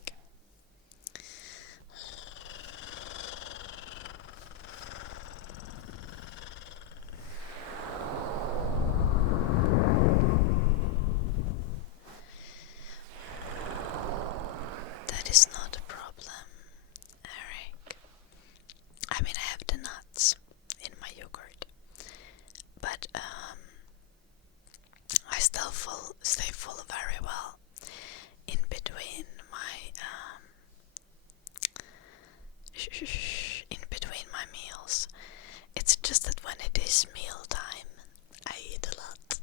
That is not a problem, Eric. I mean, I have the nuts in my yogurt, but I still stay full very well in between my meals. It's just that when it is meal time, I eat a lot.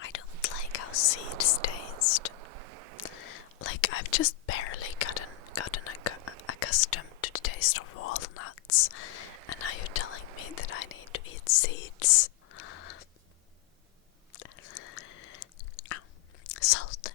I don't like how seeds taste. Like, I've just barely gotten accustomed to the taste of walnuts, and now you're telling me that I need to eat seeds. Salt.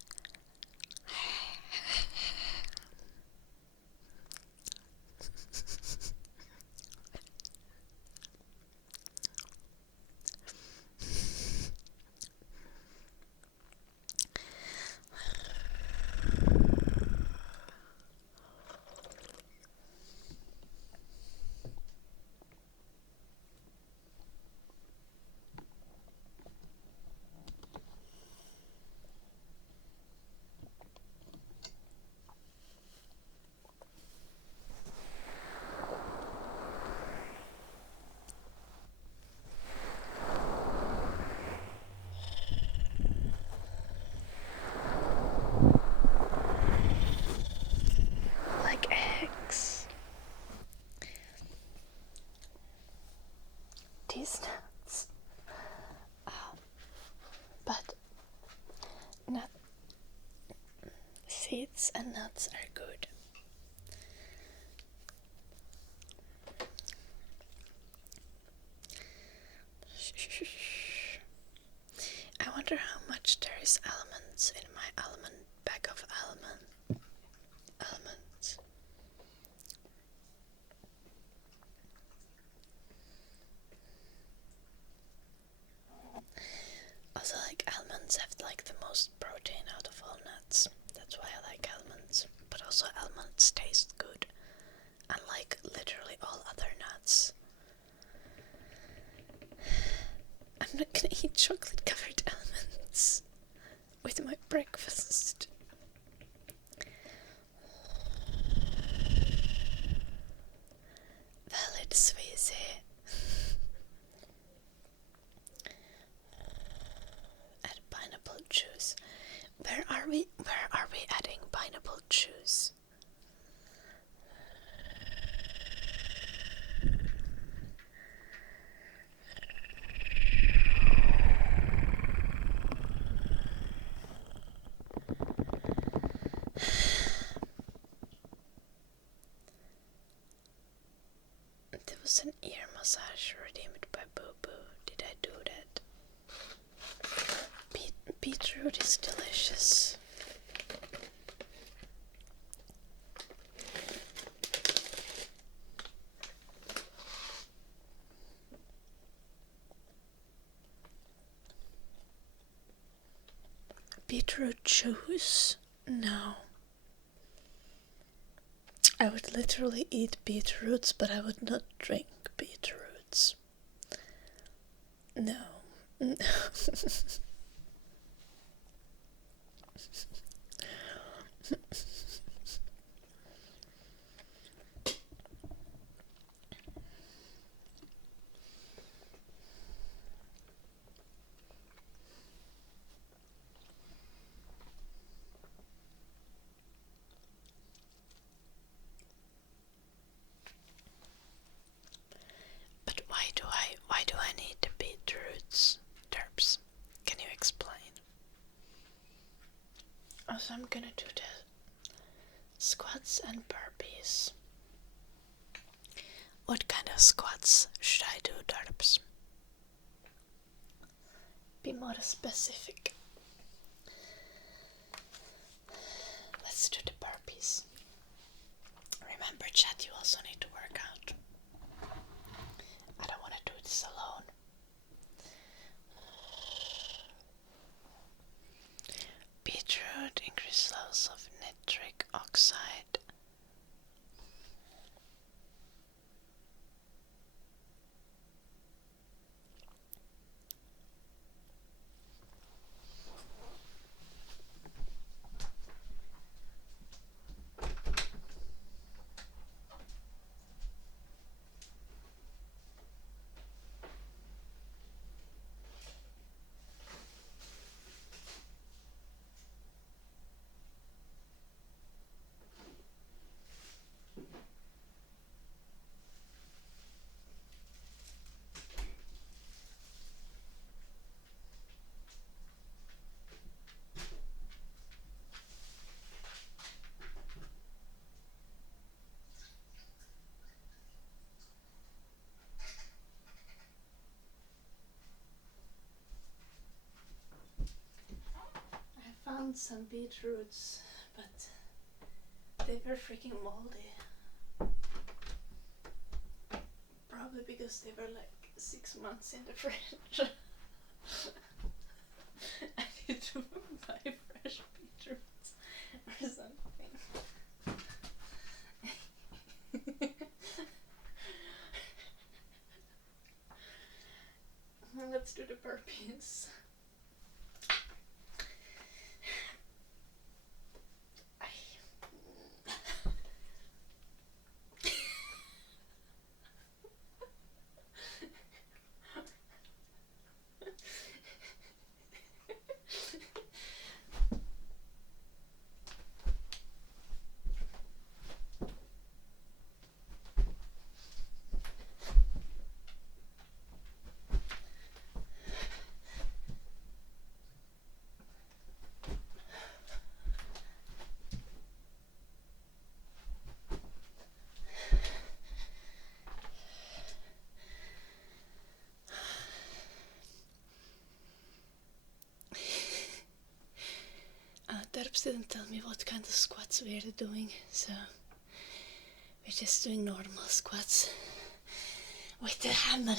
Seeds and nuts are good. I wonder how much there is almonds in my bag of almonds. Also, like, almonds have like the most protein out of all nuts. That's why I like almonds. But also almonds taste good, unlike literally all other nuts. I'm not gonna eat chocolate covered almonds with my breakfast. Väldigt svisig. Add pineapple juice. Where are we adding pineapple juice? There was an ear massage redeemed by Boo Boo. Did I do that? Beetroot is delicious. Beetroot juice? No. I would literally eat beetroots, but I would not drink beetroots. No. But why do I need the beetroots? Terps, can you explain? Also, I'm gonna do the squats and burpees. What kind of squats should I do, Terps? Be more specific. Let's do the burpees. Remember, chat, you also need to work out. I don't want to do this alone. Beetroot increases levels of nitric oxide. I found some beetroots, but they were freaking moldy. Probably because they were like 6 months in the fridge. I need to buy fresh beetroots or something. Let's do the burpees. didn't tell me what kind of squats we are doing, so we're just doing normal squats with the hammer.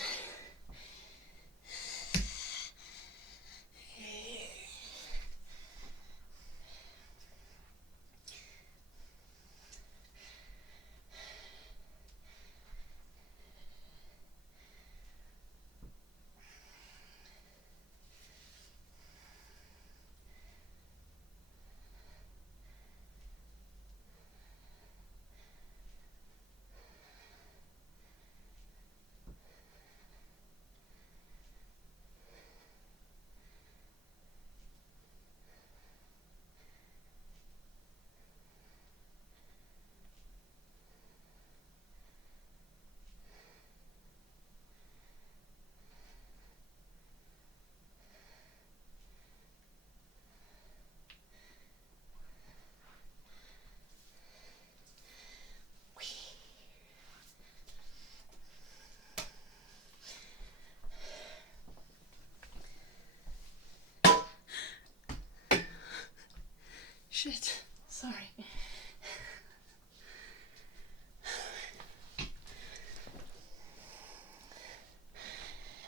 Shit, sorry.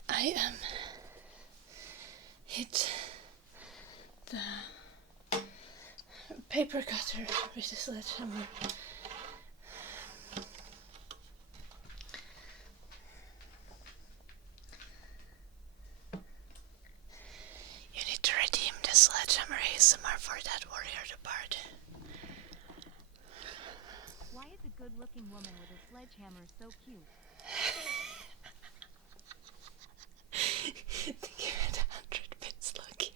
I hit the paper cutter with the sledgehammer. You need to redeem the sledgehammer ASMR for that warrior part. Why is a good-looking woman with a sledgehammer so cute? To give it 100 bits look here.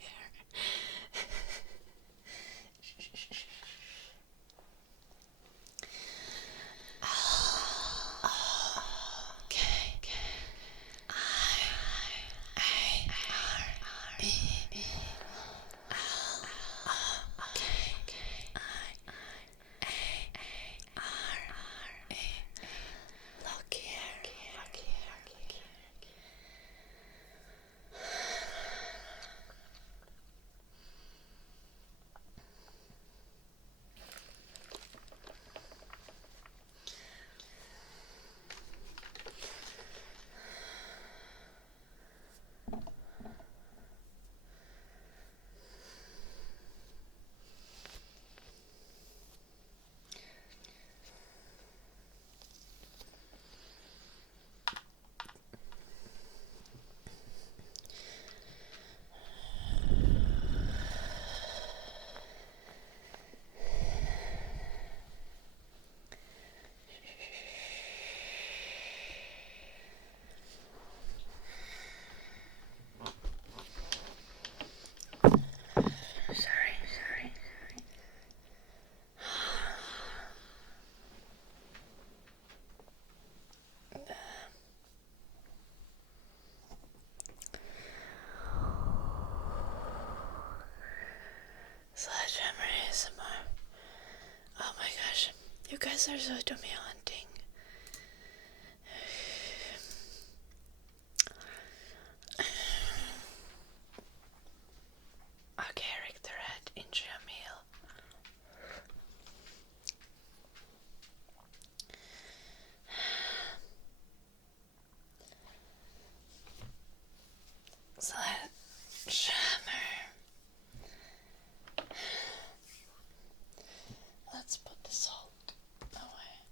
Sledgehammer ASMR. Oh my gosh, you guys are so to me haunting. Okay, Eric the Red, enjoy a meal. Sledgehammer. Let's put the salt away.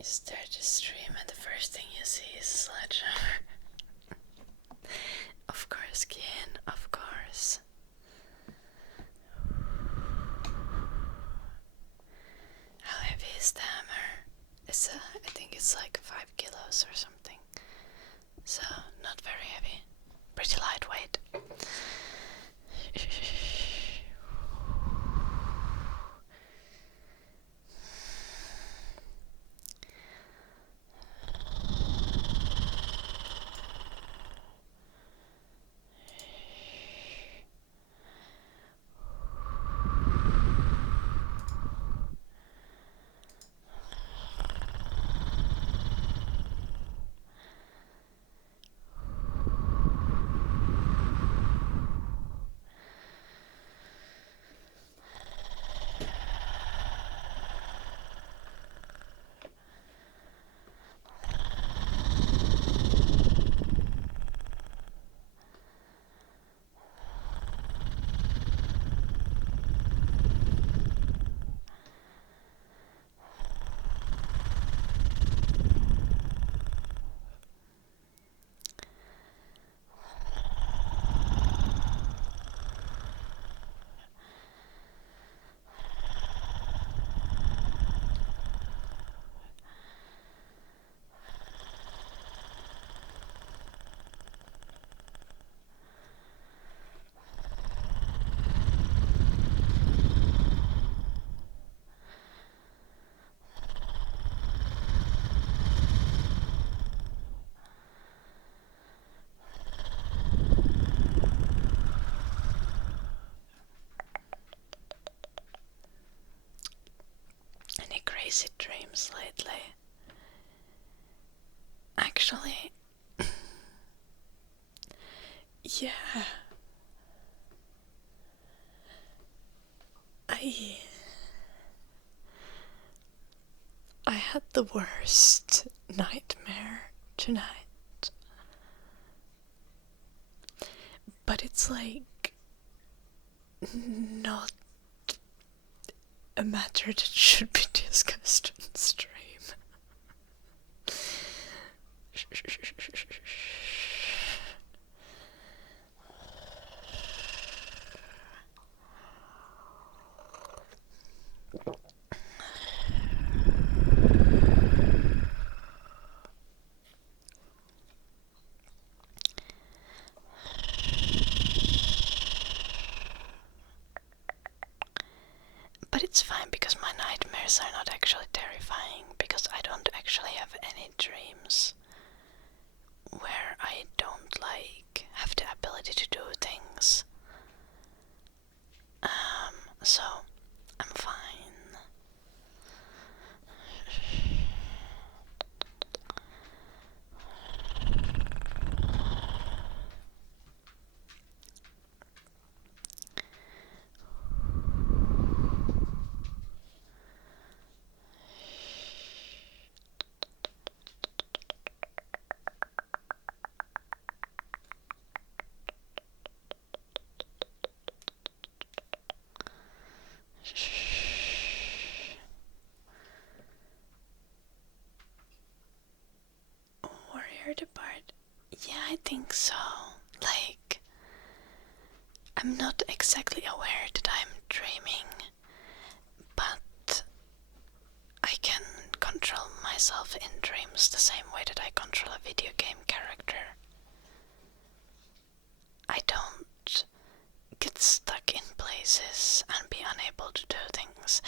You start the stream and the first thing you see is Sledgehammer. Of course, Kian, of course. How heavy is the hammer? I think it's like 5 kilos or something. So, not very heavy. Pretty lightweight. Any crazy dreams lately? Actually, yeah. I had the worst nightmare tonight. But it's like not a matter that should be discussed on stream. But it's fine because my nightmares are not actually terrifying, because I don't actually have any dreams where I don't like have the ability to do things. So I'm fine. Warrior the Bard? Yeah, I think so. Like, I'm not exactly aware that I'm dreaming, but I can control myself in dreams the same way that I control a video game character. I don't get stuck in places and be unable to do things.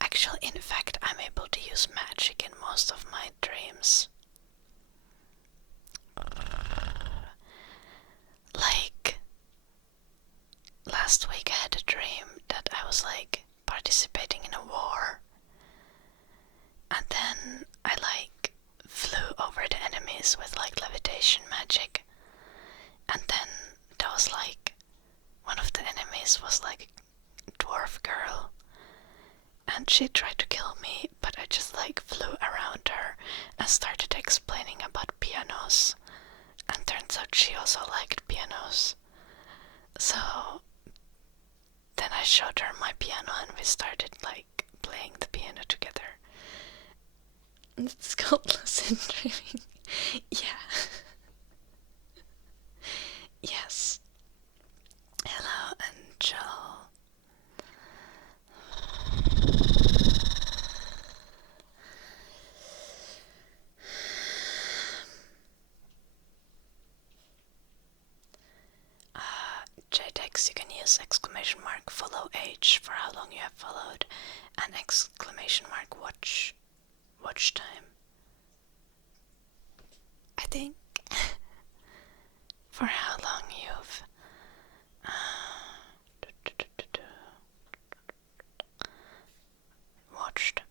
Actually, in fact, I'm able to use magic in most of my dreams. Like, last week I had a dream that I was like participating in a war, and then I like flew over the enemies with like levitation magic, and then there was like one of the enemies was like a dwarf girl, and she tried to kill me, but I just like flew around her and started explaining about pianos, and turns out she also liked pianos. So then I showed her my piano and we started like playing the piano together. It's called lucid dreaming. Yeah. Yes. Hello, Angel. JTEX, you can use exclamation mark follow age for how long you have followed, and exclamation mark watch time. I think for how long you've watched.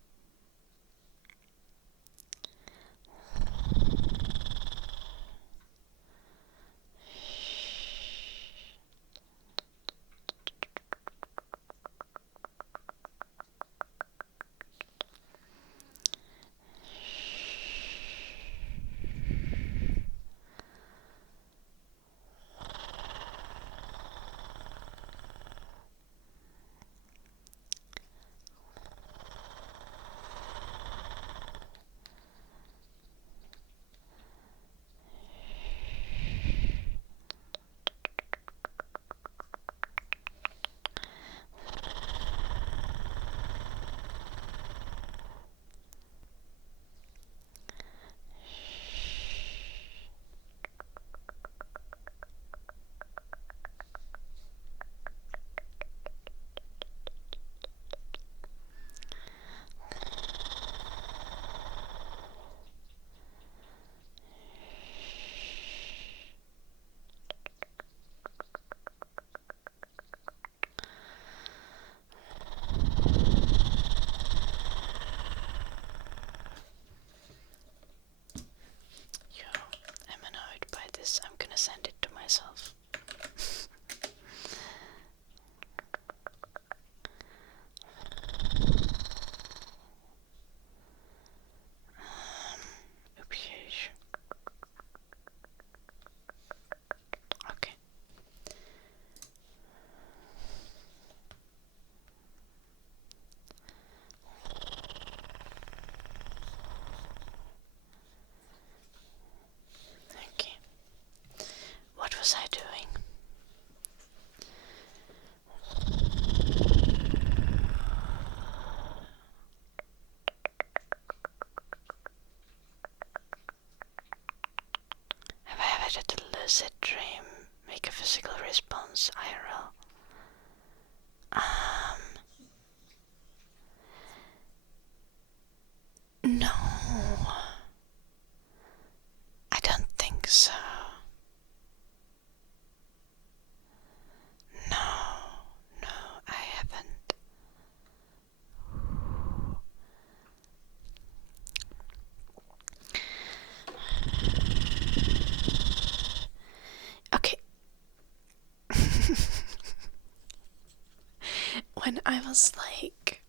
I'm annoyed by this. I'm gonna send it to myself. Oops. Okay. Okay. What was I doing? Have I ever had a lucid dream make a physical response IRL? No. I don't think so. No, I haven't. Okay. When I was like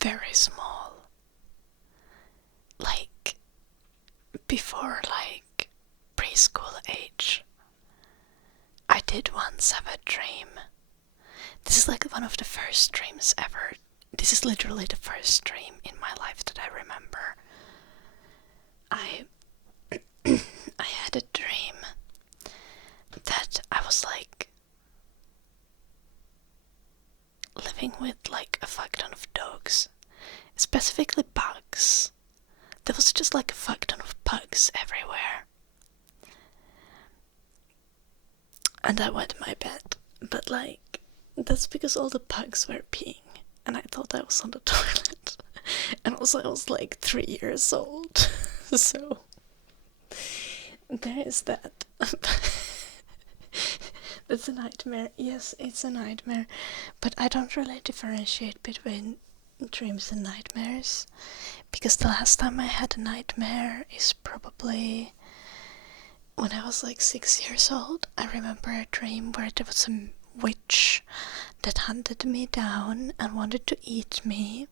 very small, like before like preschool age, I did once have a dream. This is like one of the first dreams ever. This is literally the first dream in my life that I remember. I I had a dream that I was like living with like a fuck ton of dogs, specifically bugs. There was just like a fuck ton of bugs everywhere. And I wet my bed, but like that's because all the bugs were peeing, and I thought I was on the toilet. And also I was like 3 years old, so there is that. That's a nightmare. Yes, it's a nightmare, but I don't really differentiate between dreams and nightmares, because the last time I had a nightmare is probably when I was like 6 years old. I remember a dream where there was a witch that hunted me down and wanted to eat me.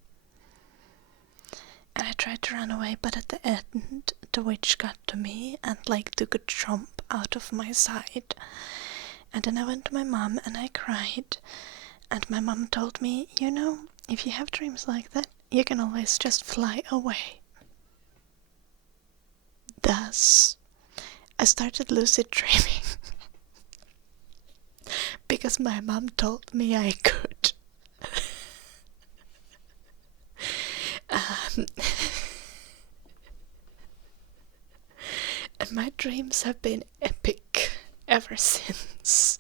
And I tried to run away, but at the end, the witch got to me and like took a chomp out of my side. And then I went to my mom and I cried. And my mom told me, you know, if you have dreams like that, you can always just fly away. Thus, I started lucid dreaming because my mom told me I could. um, and my dreams have been epic ever since.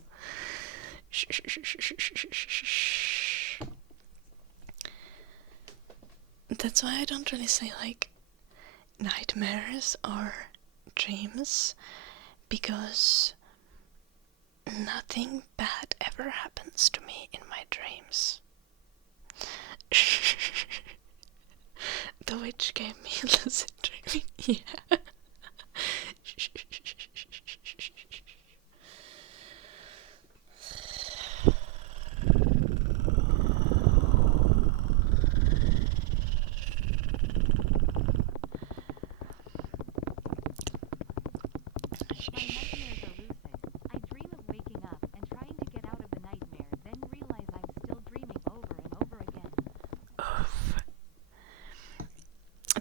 That's why I don't really say like nightmares or dreams, because nothing bad ever happens to me in my dreams. The witch gave me lucid dreaming, yeah. My nightmares are lucid. I dream of waking up and trying to get out of the nightmare, then realize I'm still dreaming over and over again. Oof.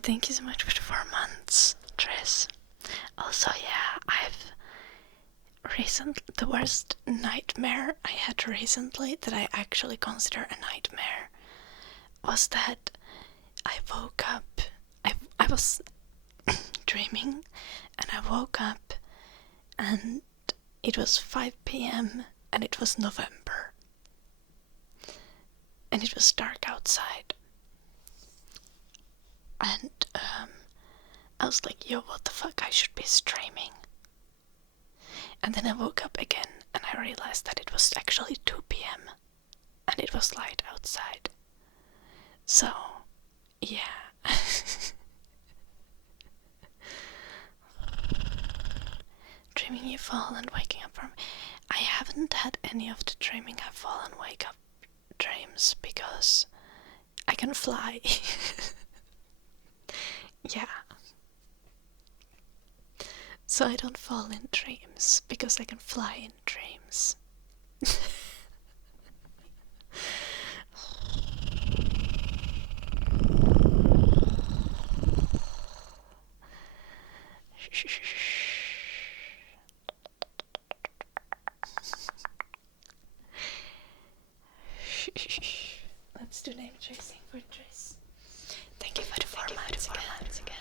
Thank you so much for the 4 months, Triss. Also, yeah, the worst nightmare I had recently that I actually consider a nightmare was that I woke up, I was dreaming, and I woke up and it was 5 p.m. and it was November. And it was dark outside. And I was like, yo, what the fuck, I should be streaming. And then I woke up again and I realized that it was actually 2 p.m. and it was light outside. So, yeah. Dreaming you fall and waking up from... I haven't had any of the dreaming I fall and wake up dreams because I can fly. Yeah. So I don't fall in dreams because I can fly in dreams. Let's do name tracing for Triss. Thank you for the 4 months again.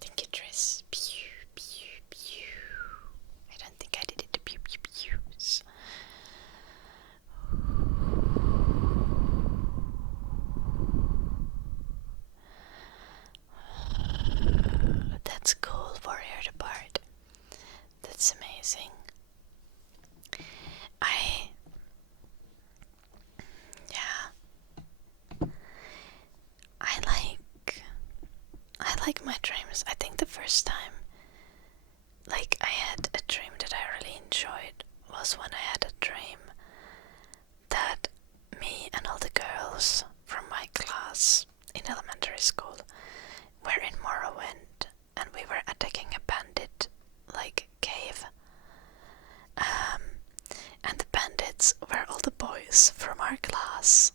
Thank you, Triss. Pew, pew, pew. I don't think I did it to pew, pew, pews. That's cool, Warrior the Bard. That's amazing. I like my dreams. I think the first time like I had a dream that I really enjoyed was when I had a dream that me and all the girls from my class in elementary school were in Morrowind and we were attacking a bandit like cave. And the bandits were all the boys from our class.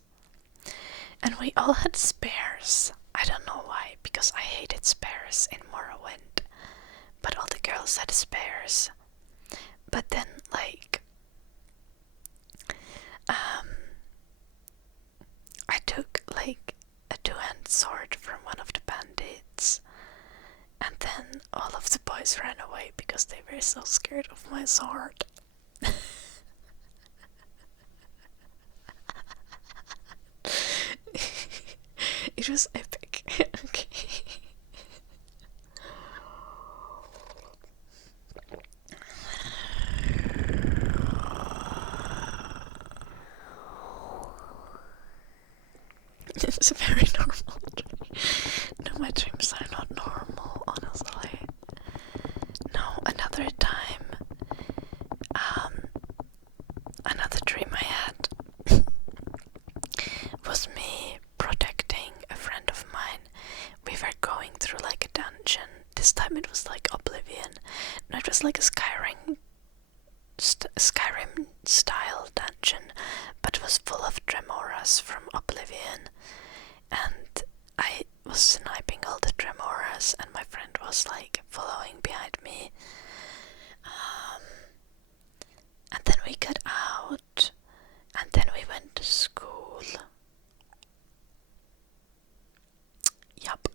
And we all had spears. I don't know why, because I hated spears in Morrowind. But all the girls had spears. But then, like, I took, like, two-handed sword from one of the bandits. And then all of the boys ran away because they were so scared of my sword. It was epic. Okay. It's a very normal dream. No, my dreams are not normal, honestly. No, another time, another dream I had was me protecting a friend of mine. We were going through like a dungeon. This time it was like Oblivion. No, it was like a Skyrim style dungeon, but it was full of Tremoras from Oblivion. And I was sniping all the Tremoras, and my friend was like following behind me. And then we got out, and then we went to school. Yup.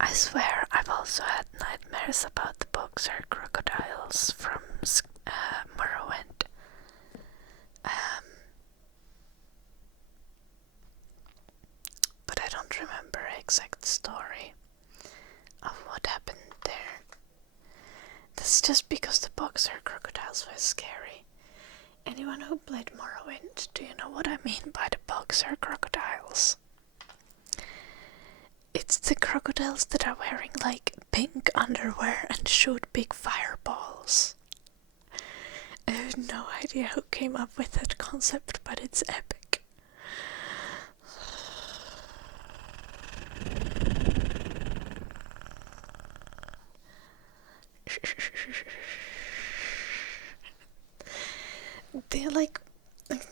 I swear I've also had nightmares about the boxer crocodiles from Morrowind. But I don't remember exact story of what happened there. That's just because the boxer crocodiles were scary. Anyone who played Morrowind, do you know what I mean by the boxer crocodiles? It's the crocodiles that are wearing like pink underwear and shoot big fireballs. I have no idea who came up with that concept, but it's epic.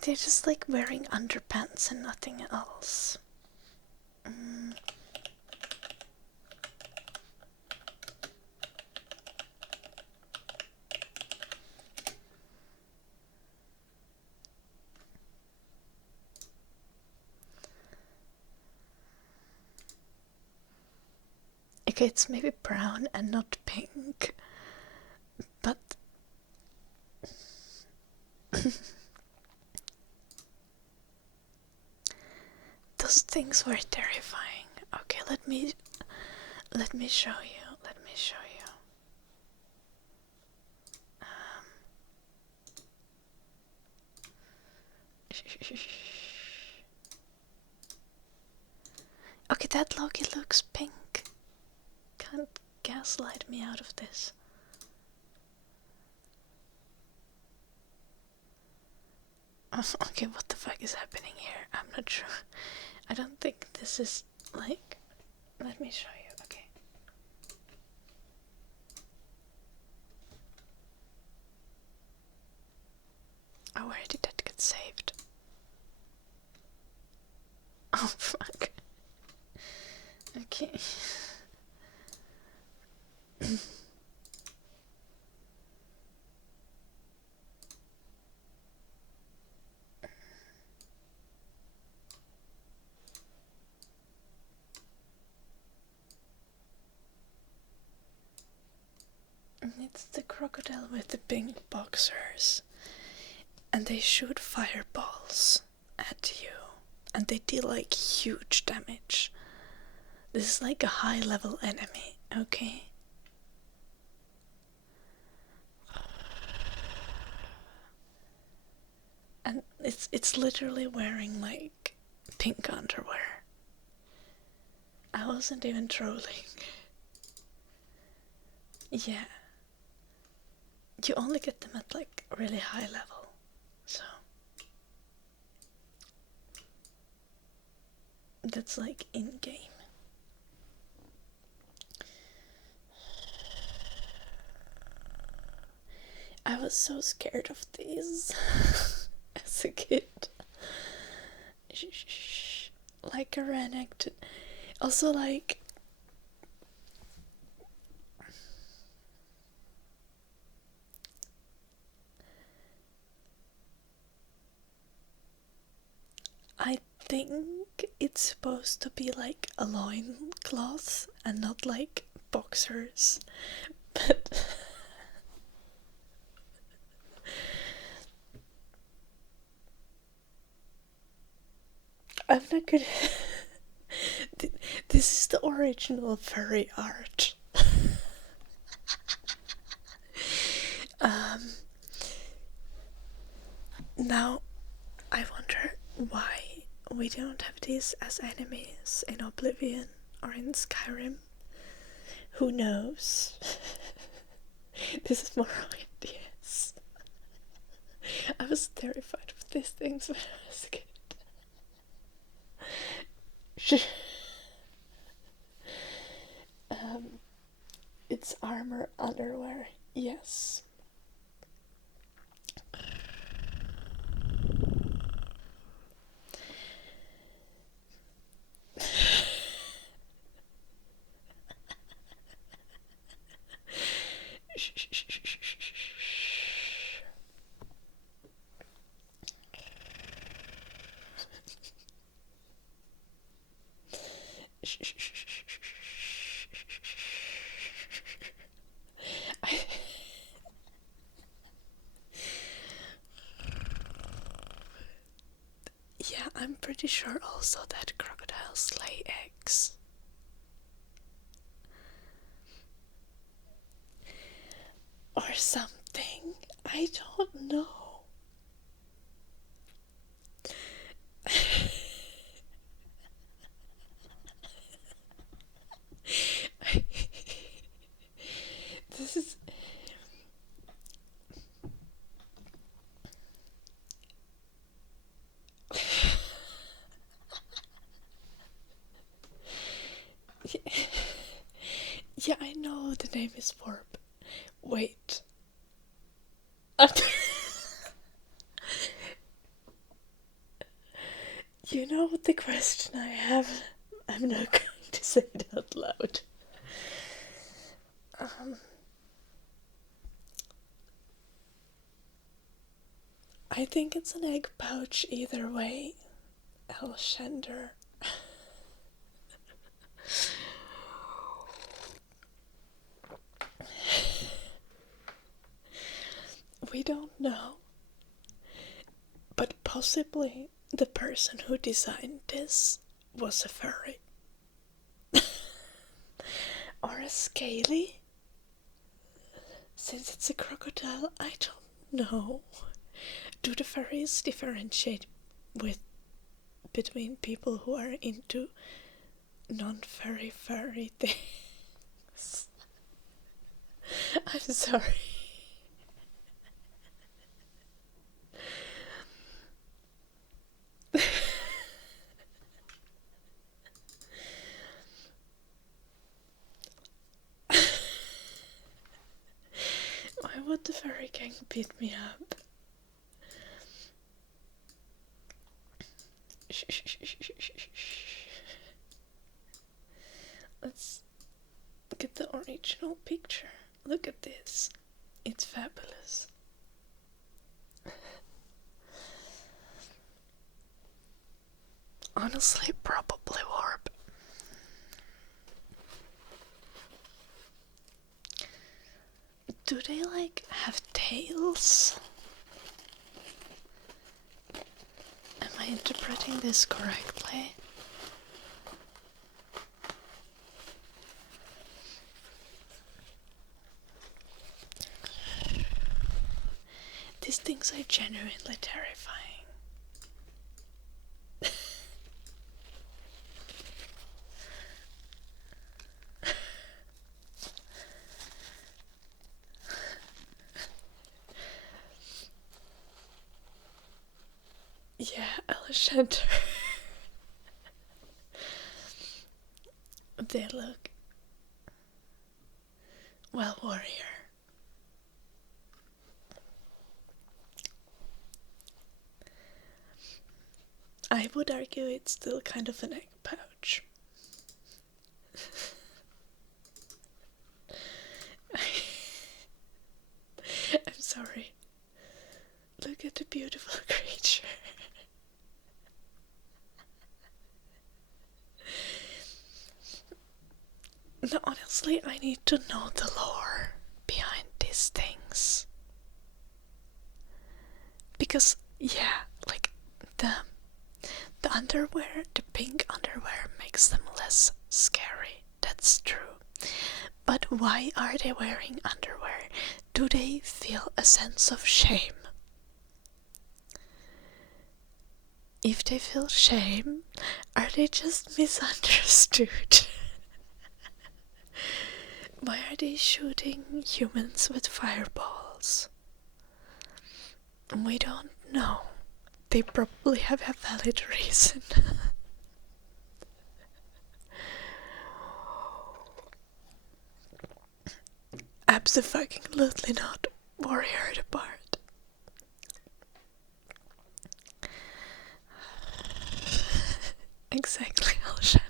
They're just like wearing underpants and nothing else. Okay, it's maybe brown and not pink, but those things were terrifying. Okay, let me show you. Let me show you. Okay, that Loki looks pink. Can't gaslight me out of this. Okay, what the fuck is happening here? I'm not sure. I don't think this is like... Let me show you, okay. Oh, where did that get saved? Oh, fuck. Okay. It's the crocodile with the pink boxers. And they shoot fireballs at you. And they deal like huge damage. This is like a high level enemy, okay? And it's literally wearing like pink underwear. I wasn't even trolling. Yeah. You only get them at like really high level, so that's like in game. I was so scared of these as a kid. Like a reenacted. Also, like, I think it's supposed to be like a loincloth and not like boxers, but I'm not gonna. This is the original furry art. um, Now, I wonder why we don't have these as enemies in Oblivion or in Skyrim. Who knows? This is more ideas. I was terrified of these things when I was a kid. It's armor underwear, yes. Yeah, I'm pretty sure also that crocodiles lay eggs. Or something. I don't know. This is. Yeah, I know the name is Vorp. Wait. You know the question I have? I'm not going to say it out loud. I think it's an egg pouch either way. Alshender. We don't know. But possibly the person who designed this was a furry. Or a scaly? Since it's a crocodile, I don't know. Do the furries differentiate between people who are into non-furry things? I'm sorry. Why would the furry gang beat me up? Let's get the original picture. Look at this. It's fabulous. Honestly, probably Warp. Do they like have tails? Am I interpreting this correctly? These things are genuinely terrifying. Yeah, Alexander. They look well, warrior. I would argue it's still kind of an egg pouch. I'm sorry. Look at the beautiful creature. No, honestly, I need to know the lore behind these things. Because, yeah, like, the underwear, the pink underwear makes them less scary. That's true. But why are they wearing underwear? Do they feel a sense of shame? If they feel shame, are they just misunderstood? Why are they shooting humans with fireballs? We don't know. They probably have a valid reason. Absolutely not. Warrior apart. Exactly, Alexander.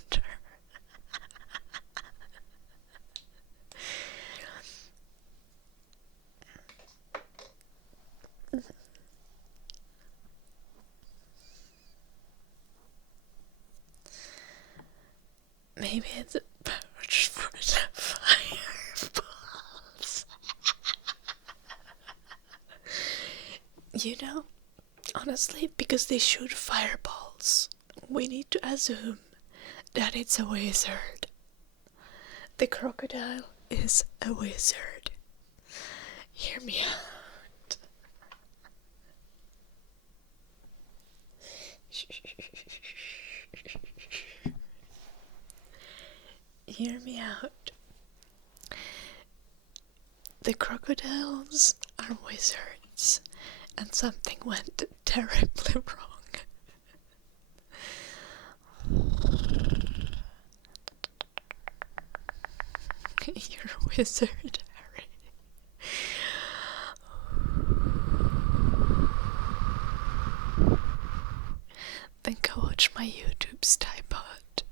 Maybe it's a pouch for the fireballs. You know, honestly, because they shoot fireballs, we need to assume that it's a wizard. The crocodile is a wizard. Hear me out. Hear me out. The crocodiles are wizards, and something went terribly wrong. You're a wizard, Harry. Then go watch my YouTube's typod.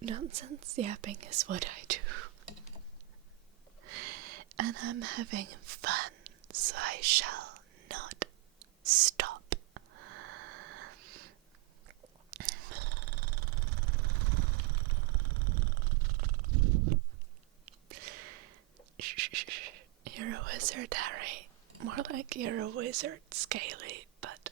Nonsense yapping is what I do. And I'm having fun, so I shall not stop. You're a wizard, Harry. More like you're a wizard, Scaly, but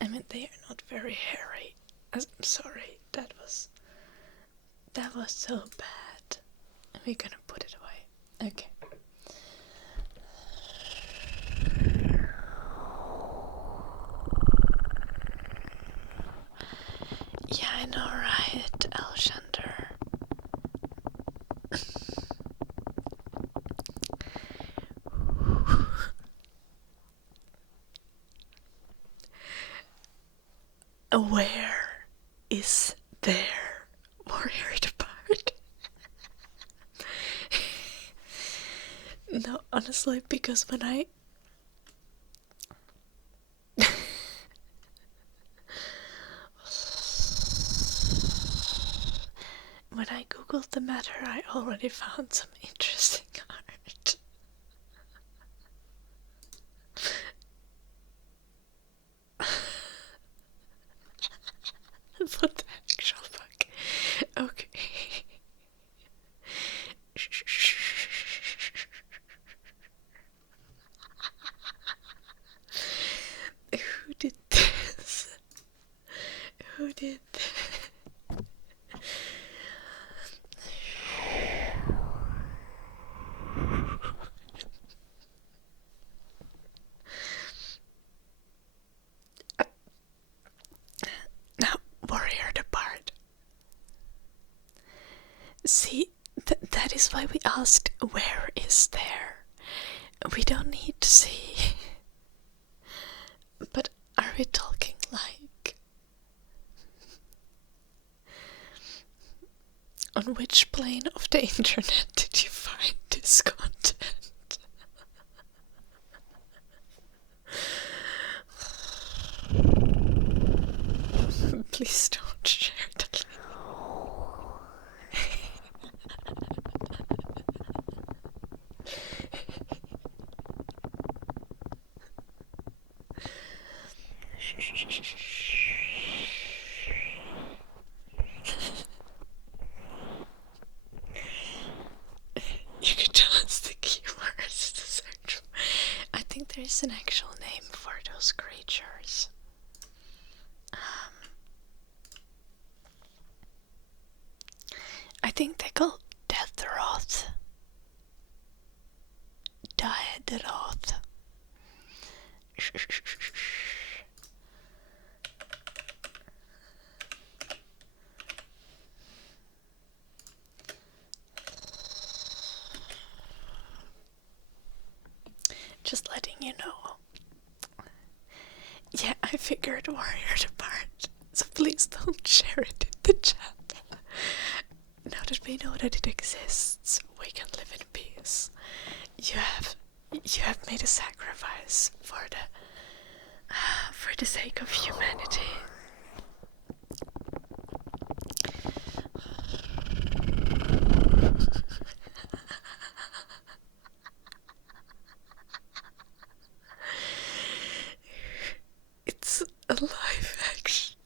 I mean, they are not very hairy. I'm sorry, that was so bad. We're gonna put it away. Okay. Yeah, I know, right, Alexander. Where is there warrior part? No, honestly, because when I googled the matter, I already found some interesting art. What the actual fuck? Okay. Who did this? Who did this? Now, warrior depart. See, that is why we asked, where is there? We don't need to see. On which plane of the internet did you find this content? Please don't share the link. You could tell us the keywords to search. I think there is an actual name for those creatures. I think they call Death Roth. Dead Roth. Just letting you know. Yeah, I figured Warrior apart, so please don't share it in the chat. Now that we know that it exists, we can live in peace. You have made a sacrifice for the sake of humanity. It's a live action.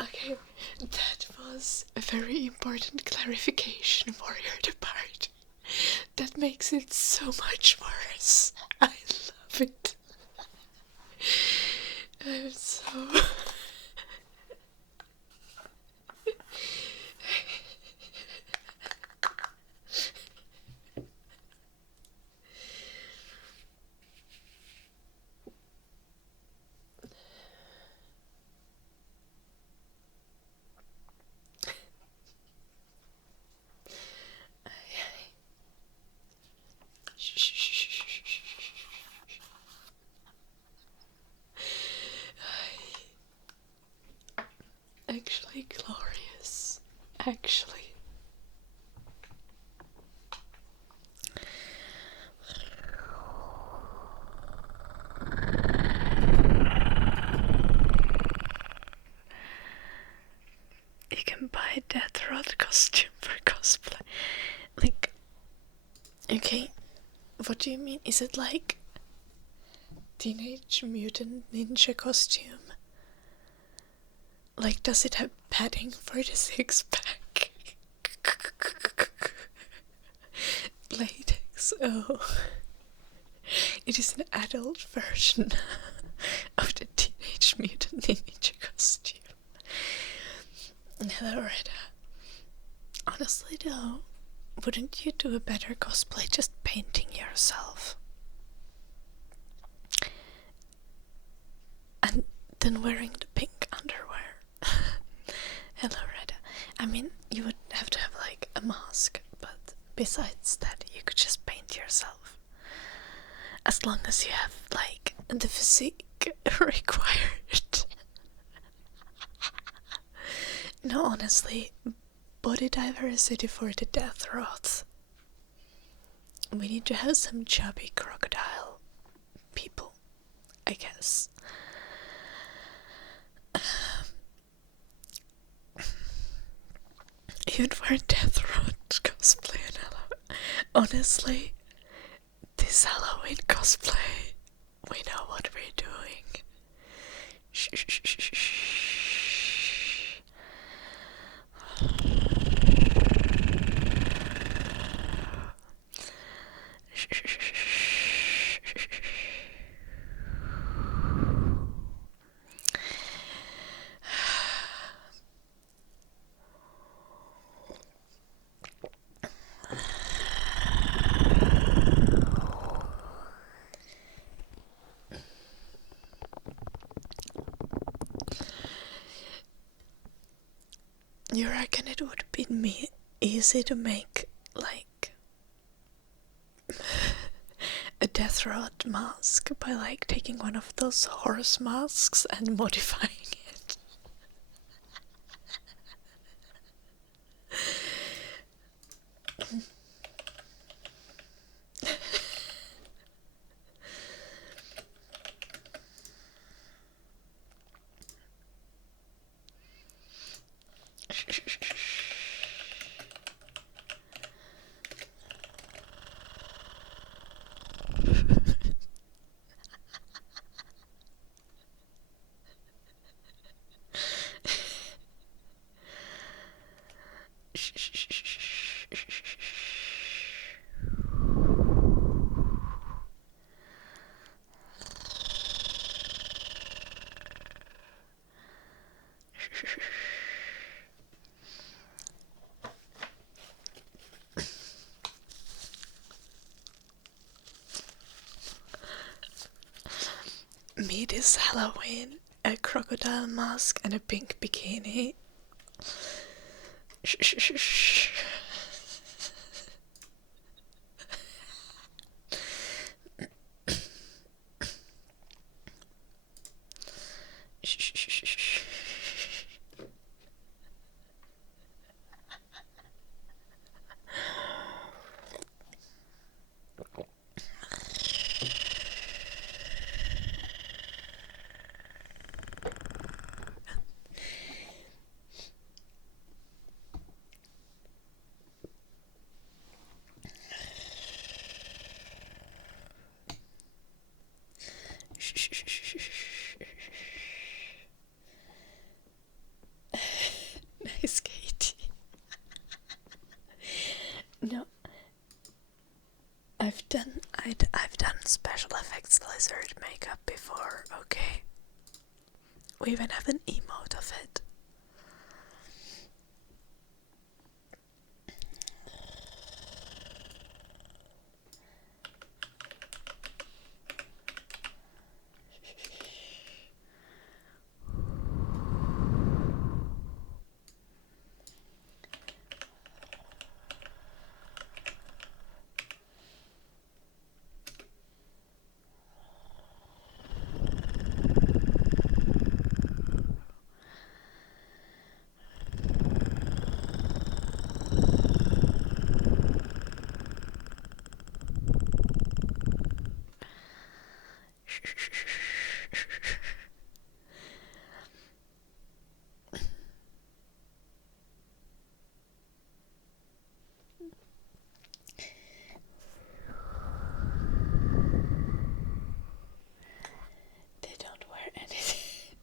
Okay, that was a very important clarification for your part. That makes it so much worse. I love it. I'm so... Actually glorious. Actually. You can buy Death Rod costume for cosplay. Like, okay, what do you mean? Is it like Teenage Mutant Ninja costume? Like, does it have padding for the six-pack? Latex, oh. It is an adult version of the Teenage Mutant Ninja costume. Hello, Rita. Honestly though, wouldn't you do a better cosplay just painting yourself? And then wearing the pink underwear. Hello, Rita. I mean, you would have to have like a mask, but besides that, you could just paint yourself. As long as you have like the physique required. No, honestly, body diversity for the Death Roth. We need to have some chubby crocodile people, I guess. You'd wear Death Roth cosplay on Halloween. Honestly, this Halloween cosplay, we know what we're doing. Shh, shh, shh, shh, shh. You reckon it would be easy to make, like, a death rod mask by, like, taking one of those horse masks and modifying it? Me this Halloween, a crocodile mask and a pink bikini. Nice, Katie. No, I've done special effects lizard makeup before. Okay, we even have an emote of it. They don't wear anything.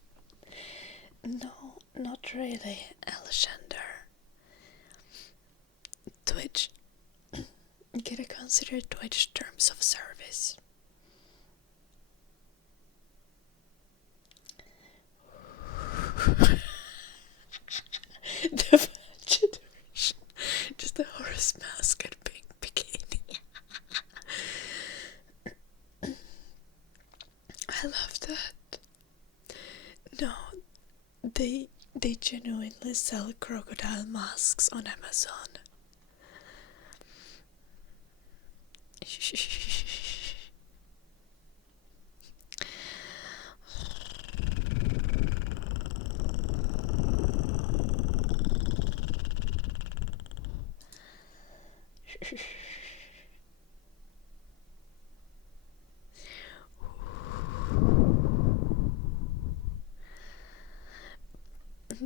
No, not really, Alexander. Twitch. You gotta consider Twitch terms of service. The budget version. Just a horse mask and pink bikini. I love that. No, they genuinely sell crocodile masks on Amazon.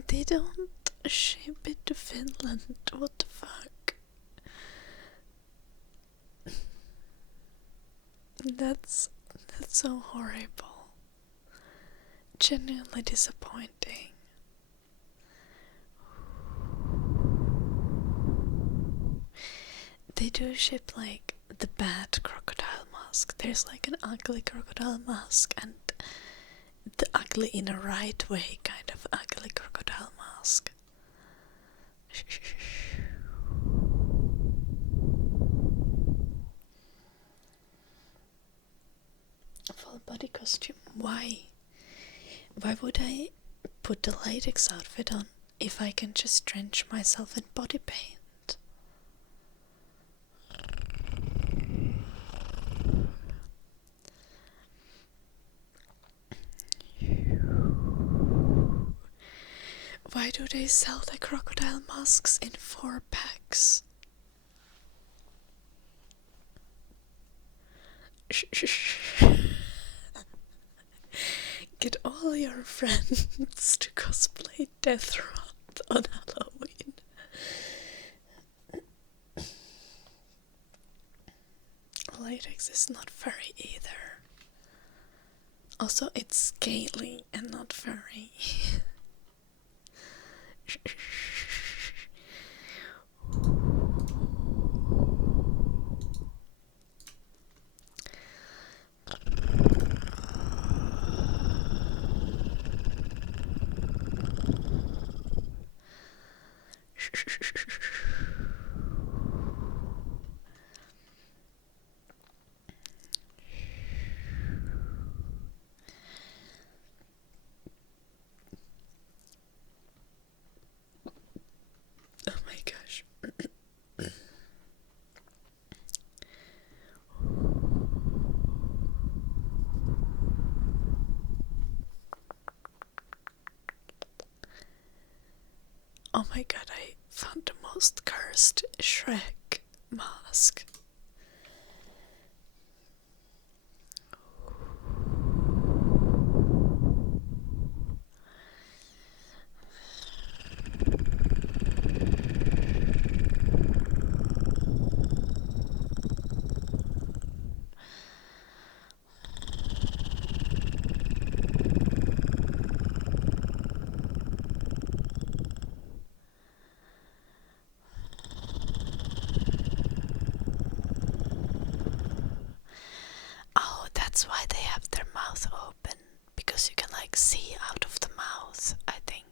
They don't ship it to Finland. What the fuck? That's so horrible. Genuinely disappointing. They do ship like the bad crocodile mask. There's like an ugly crocodile mask and the ugly in a right way kind of ugly crocodile mask. Full body costume. Why? Why would I put the latex outfit on if I can just drench myself in body paint. Why do they sell the crocodile masks in 4-packs? Get all your friends to cosplay Death Rot on Halloween. Latex is not furry either. Also, it's scaly and not furry. Oh my gosh. Oh my god, I found the most cursed Shrek mask. Oh, that's why they have their mouth open. Because you can like see out of the mouth, I think.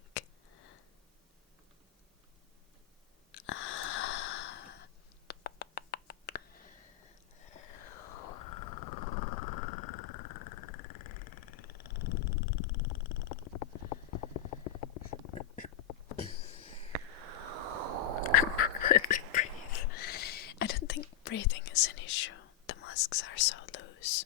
Let me breathe. I don't think breathing is an issue. The masks are so loose.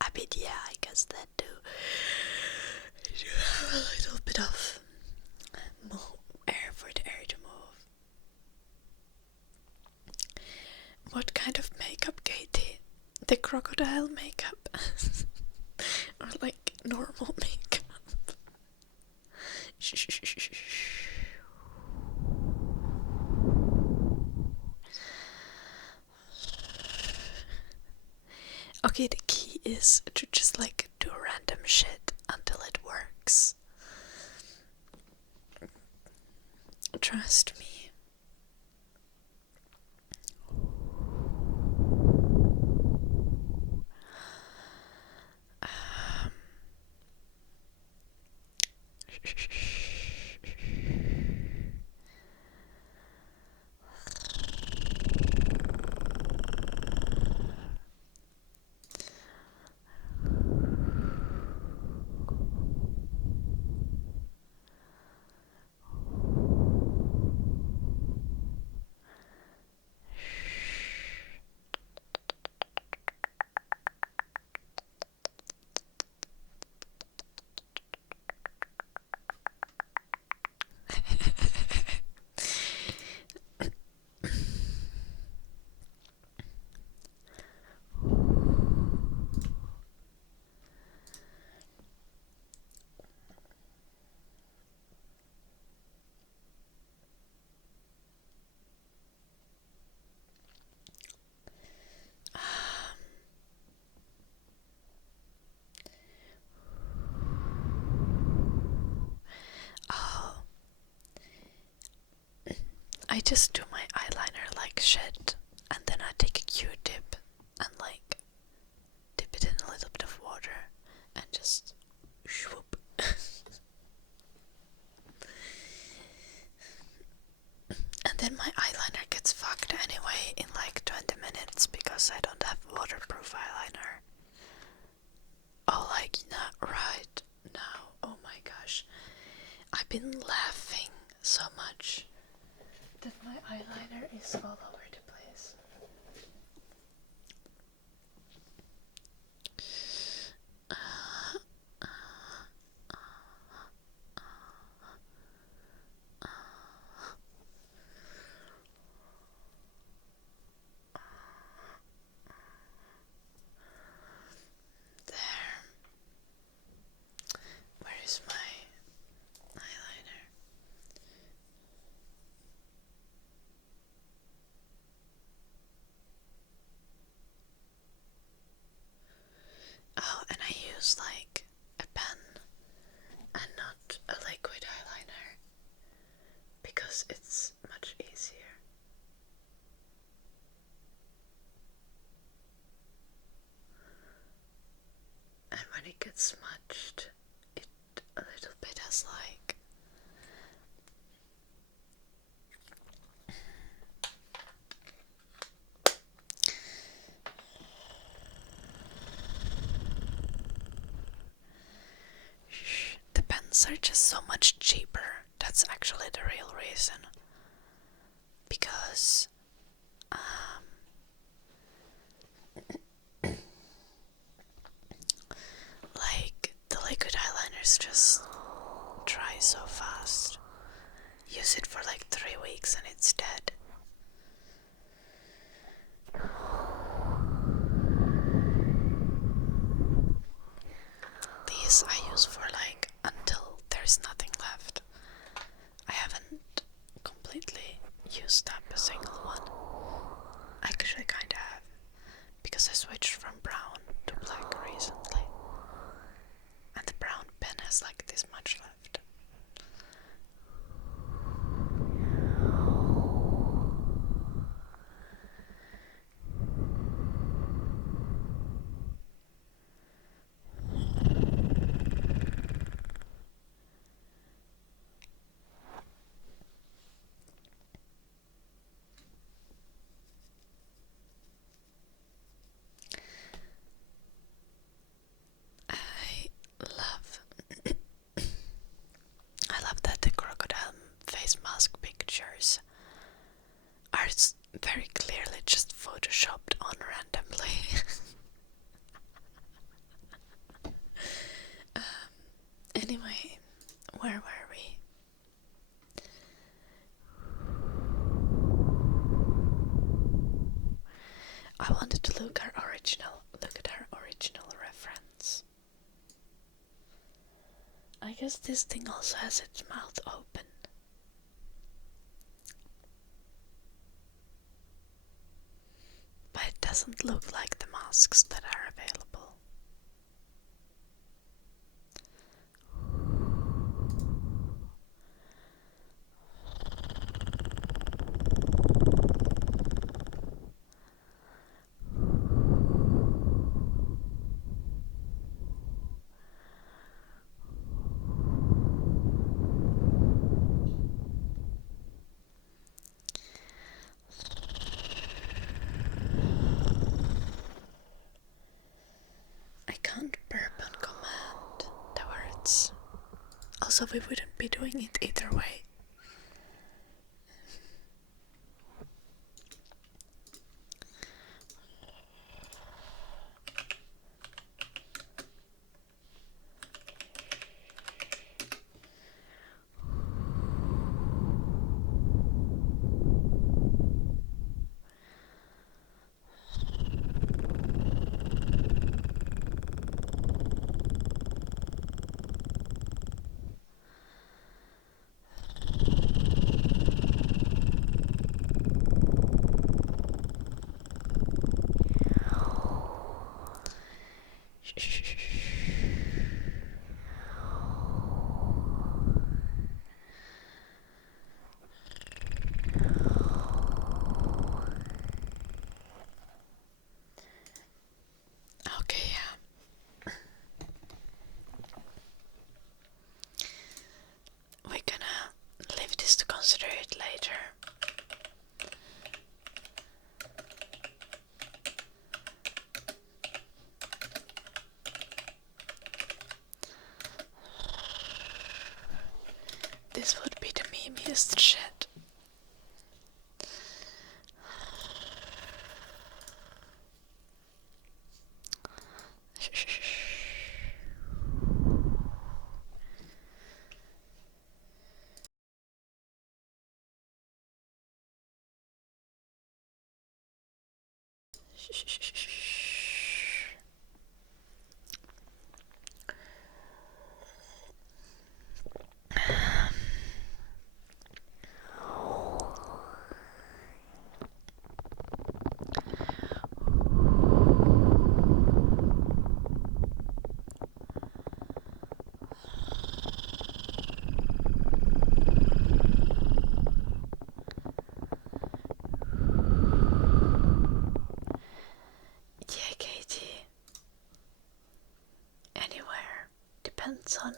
I mean, yeah, I guess that too. You have a little bit of more air for the air to move. What kind of makeup, Katie? The crocodile makeup? Or like normal makeup? Shh, shh, shh, shh, shh. Okay, the key is to just like do random shit until it works. Trust me. I just do my eyeliner like shit, and then I take a Q-tip and like dip it in a little bit of water and just swoop. And then my eyeliner gets fucked. it anyway in like 20 minutes because I don't have waterproof eyeliner. Oh, like right now. Oh my gosh. I've been laughing so much that my eyeliner is all over the place. There. Where is my eyeliner? Oh, and I use like a pen and not a liquid eyeliner because it's much easier. And when it gets smudged, it a little bit has like the pens are just so much cheaper. That's actually the real reason. Because like the liquid eyeliners just dry so fast. Use it for like 3 weeks and it's dead. These I use for like until there's nothing left. I haven't completely used up a single one. Actually kinda have, because I switched from brown to black recently. And the brown pen has like this much left. I love that the crocodile face mask pictures are very clearly just photoshopped on randomly. Anyway, where were we? I wanted to look at her original reference. I guess this thing also has its mouth open. But it doesn't look like the masks that are available. I can't burp on command the words. Also, we wouldn't be doing it either way. Okay, yeah. We're gonna leave this to consider it later. honest shit. Yeah, Katie. Anywhere. Depends on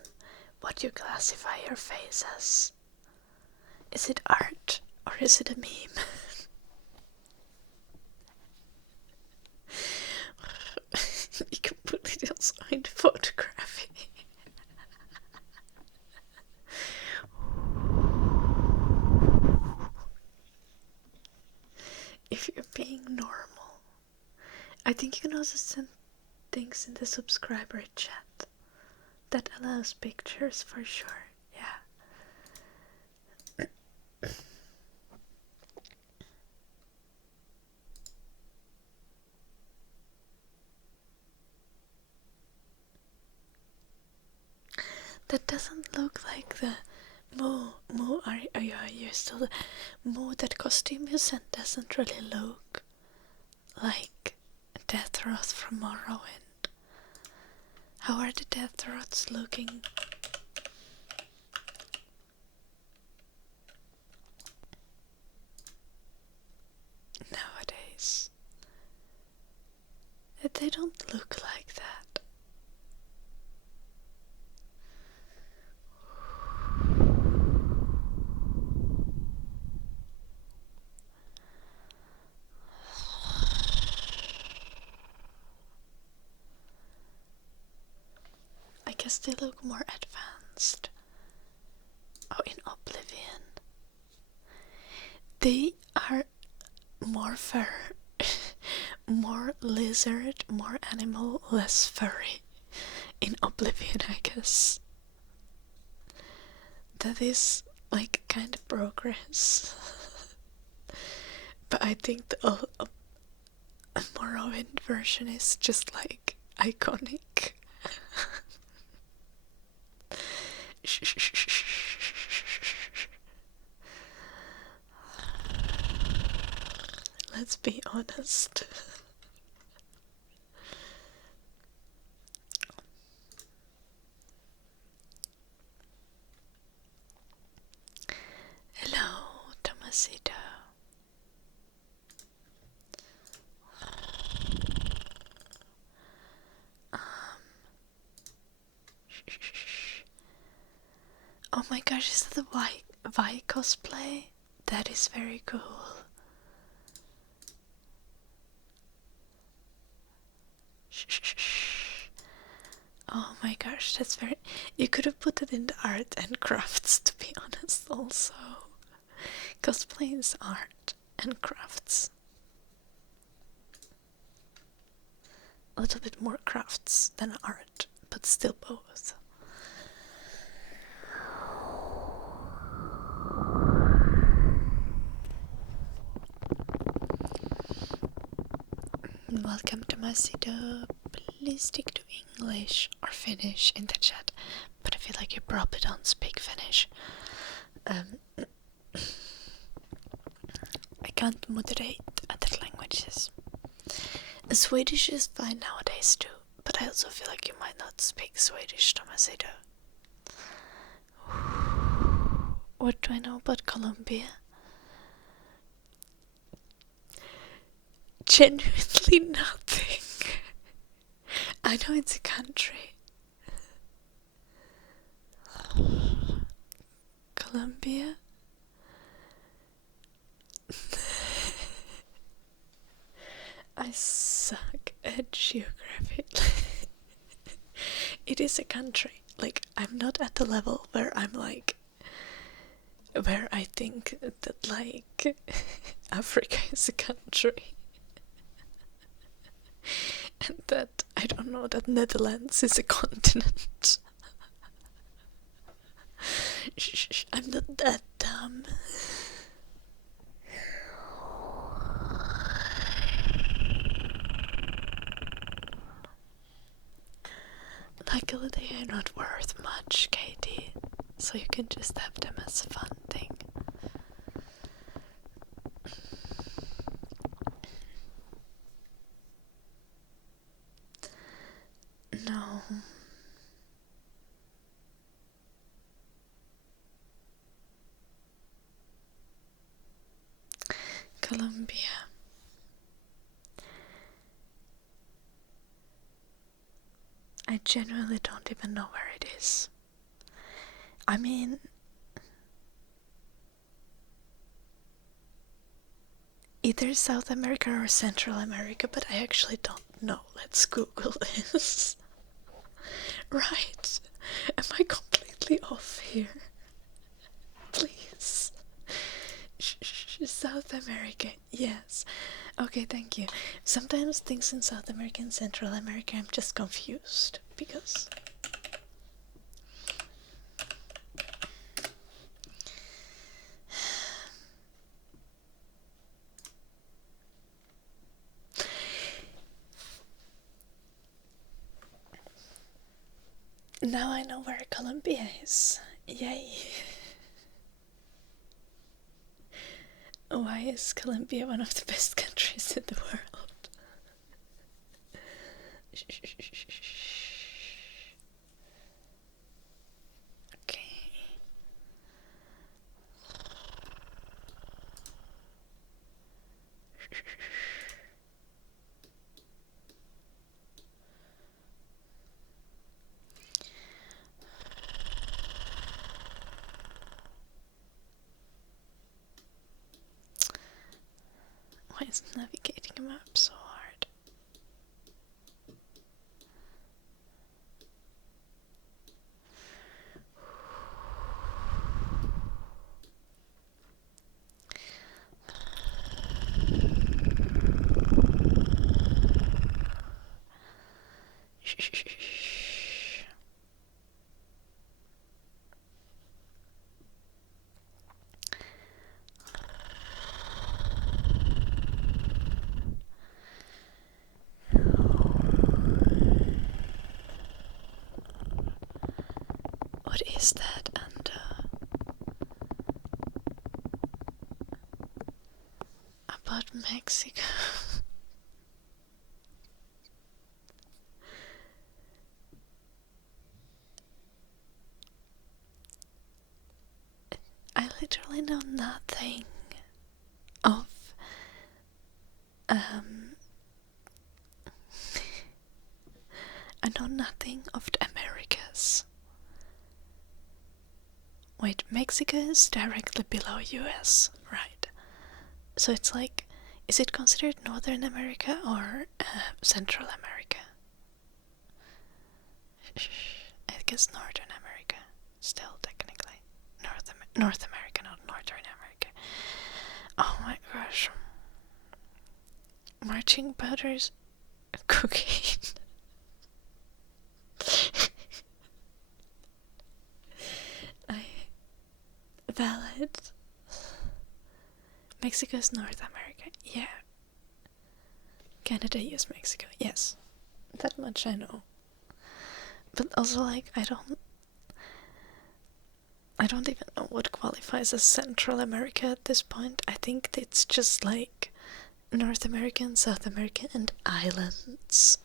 what you classify your face as. Is it art or is it a meme? You can put it also in photography. If you're being normal. I think you can also send things in the subscriber chat. That allows pictures for sure, yeah. That doesn't look like the Moo, are you still the Moo? That costume you sent doesn't really look like Death Roth from Morrowind. How are the Death Roths looking? Nowadays? They don't look like that. I guess they look more advanced. Oh, in Oblivion. They are more fur, more lizard, more animal, less furry. In Oblivion, I guess. That is like kind of progress. But I think the Morrowind version is just like iconic. Let's be honest. Hello, Tomasito. Oh my gosh, is that the Vi cosplay? That is very cool. Oh my gosh, that's very... You could have put it in the art and crafts, to be honest, also. Cosplay is art and crafts. A little bit more crafts than art, but still both. Welcome to my city. Please stick to English or Finnish in the chat, but I feel like you probably don't speak Finnish. I can't moderate other languages. Swedish is fine nowadays too, but I also feel like you might not speak Swedish, Tomasito. What do I know about Colombia? Genuinely nothing. I know it's a country. Colombia? I suck at geography. It is a country. Like, I'm not at the level where I'm like, where I think that, like, Africa is a country. And that, I don't know, that Netherlands is a continent. Shh, I'm not that dumb. Luckily they are not worth much, Katie, so you can just have them as a fun thing. No. Colombia. I genuinely don't even know where it is. I mean, either South America or Central America, but I actually don't know. Let's Google this. Right. Am I completely off here? Please. South America. Yes. Okay, thank you. Sometimes things in South America and Central America, I'm just confused because now I know where Colombia is. Yay. Why is Colombia one of the best countries in the world? Okay. Why is navigating a map so hard? What is that? And about Mexico. I literally know nothing of I know nothing of the Americas. Wait, Mexico is directly below US, right? So it's like, is it considered Northern America or Central America? I guess Northern America, still technically. North America, not Northern America. Oh my gosh. Marching powders, cocaine. Valid. Mexico is North America, yeah. Canada is Mexico, yes. That much I know. But also, like, I don't even know what qualifies as Central America at this point. I think it's just like North America and South America and islands.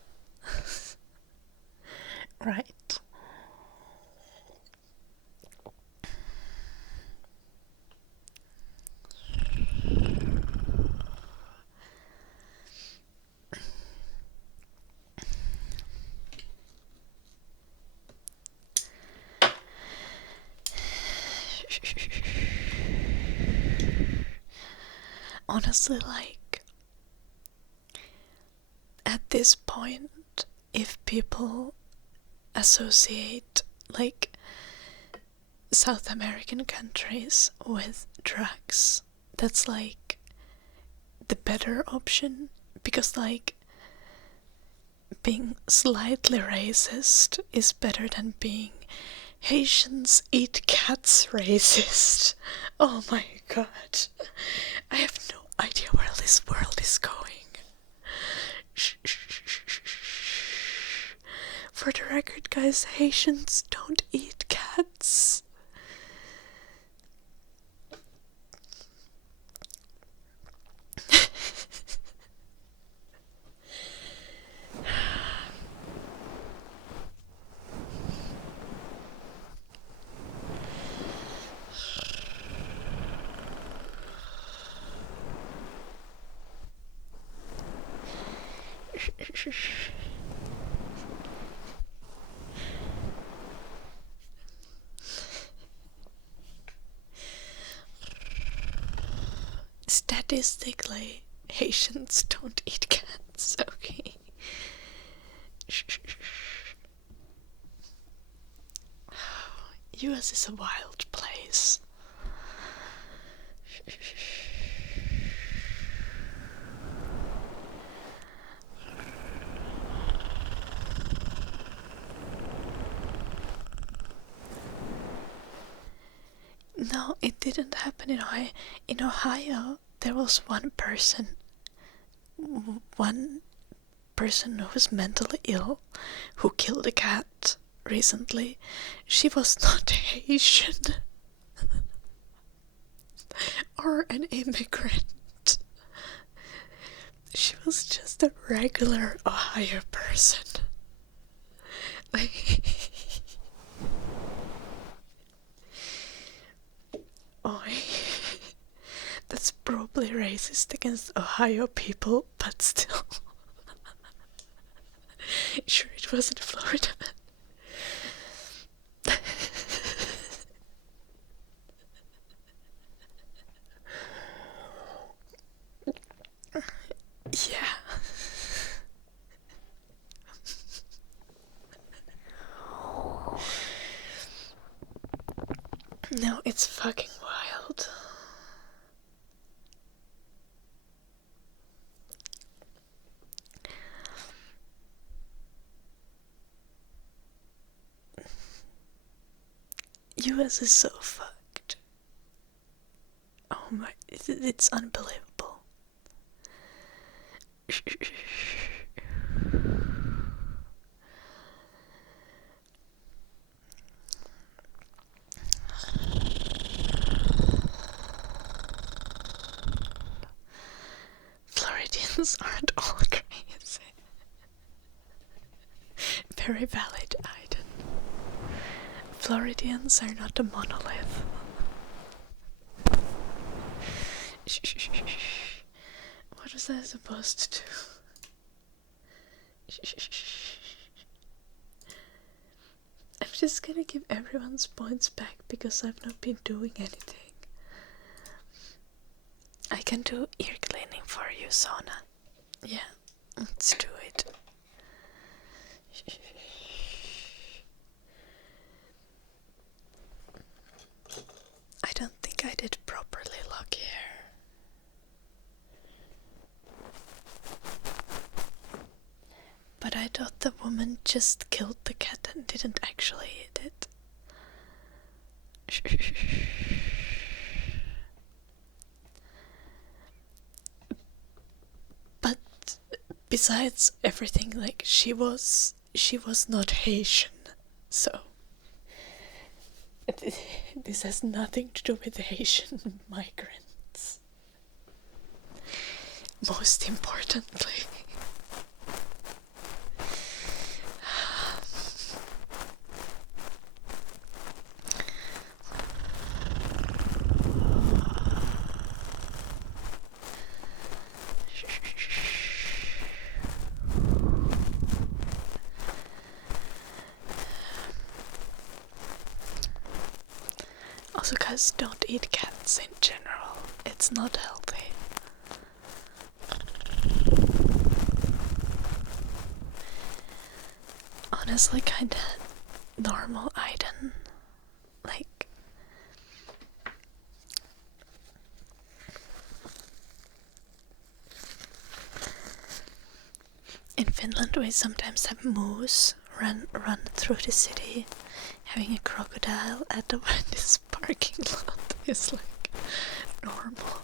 Right. Honestly, like, at this point, if people associate, like, South American countries with drugs. That's like the better option, because like being slightly racist is better than being Haitians eat cats racist. Oh my god. I have no idea where this world is going. Shh, shh, shh, shh, shh. For the record, guys, Haitians don't eat cats. Statistically, Haitians don't eat cats, okay? US is a wild place. No, it didn't happen in Ohio. In Ohio, there was one person who was mentally ill who killed a cat recently. She was not Haitian or an immigrant. She was just a regular Ohio person. Like, oi. That's probably racist against Ohio people, but still. Sure, it wasn't Florida. Yeah. No, it's fucking wild. US is so fucked. Oh my, it's unbelievable. Floridians aren't all crazy. Very valid, Aiden. Floridians are not a monolith. What was I supposed to do? I'm just gonna give everyone's points back because I've not been doing anything. I can do ear cleaning for you, Sona. Yeah, let's do it. I don't think I did properly lock hair. But I thought the woman just killed the cat and didn't actually eat it. But besides everything, like, she was not Haitian, so this has nothing to do with Haitian migrants. Most importantly. Also, guys, don't eat cats in general. It's not healthy. Honestly, kinda normal Aiden. Like, Finland we sometimes have moose run through the city. Having a crocodile at the Wendy's parking lot is like normal.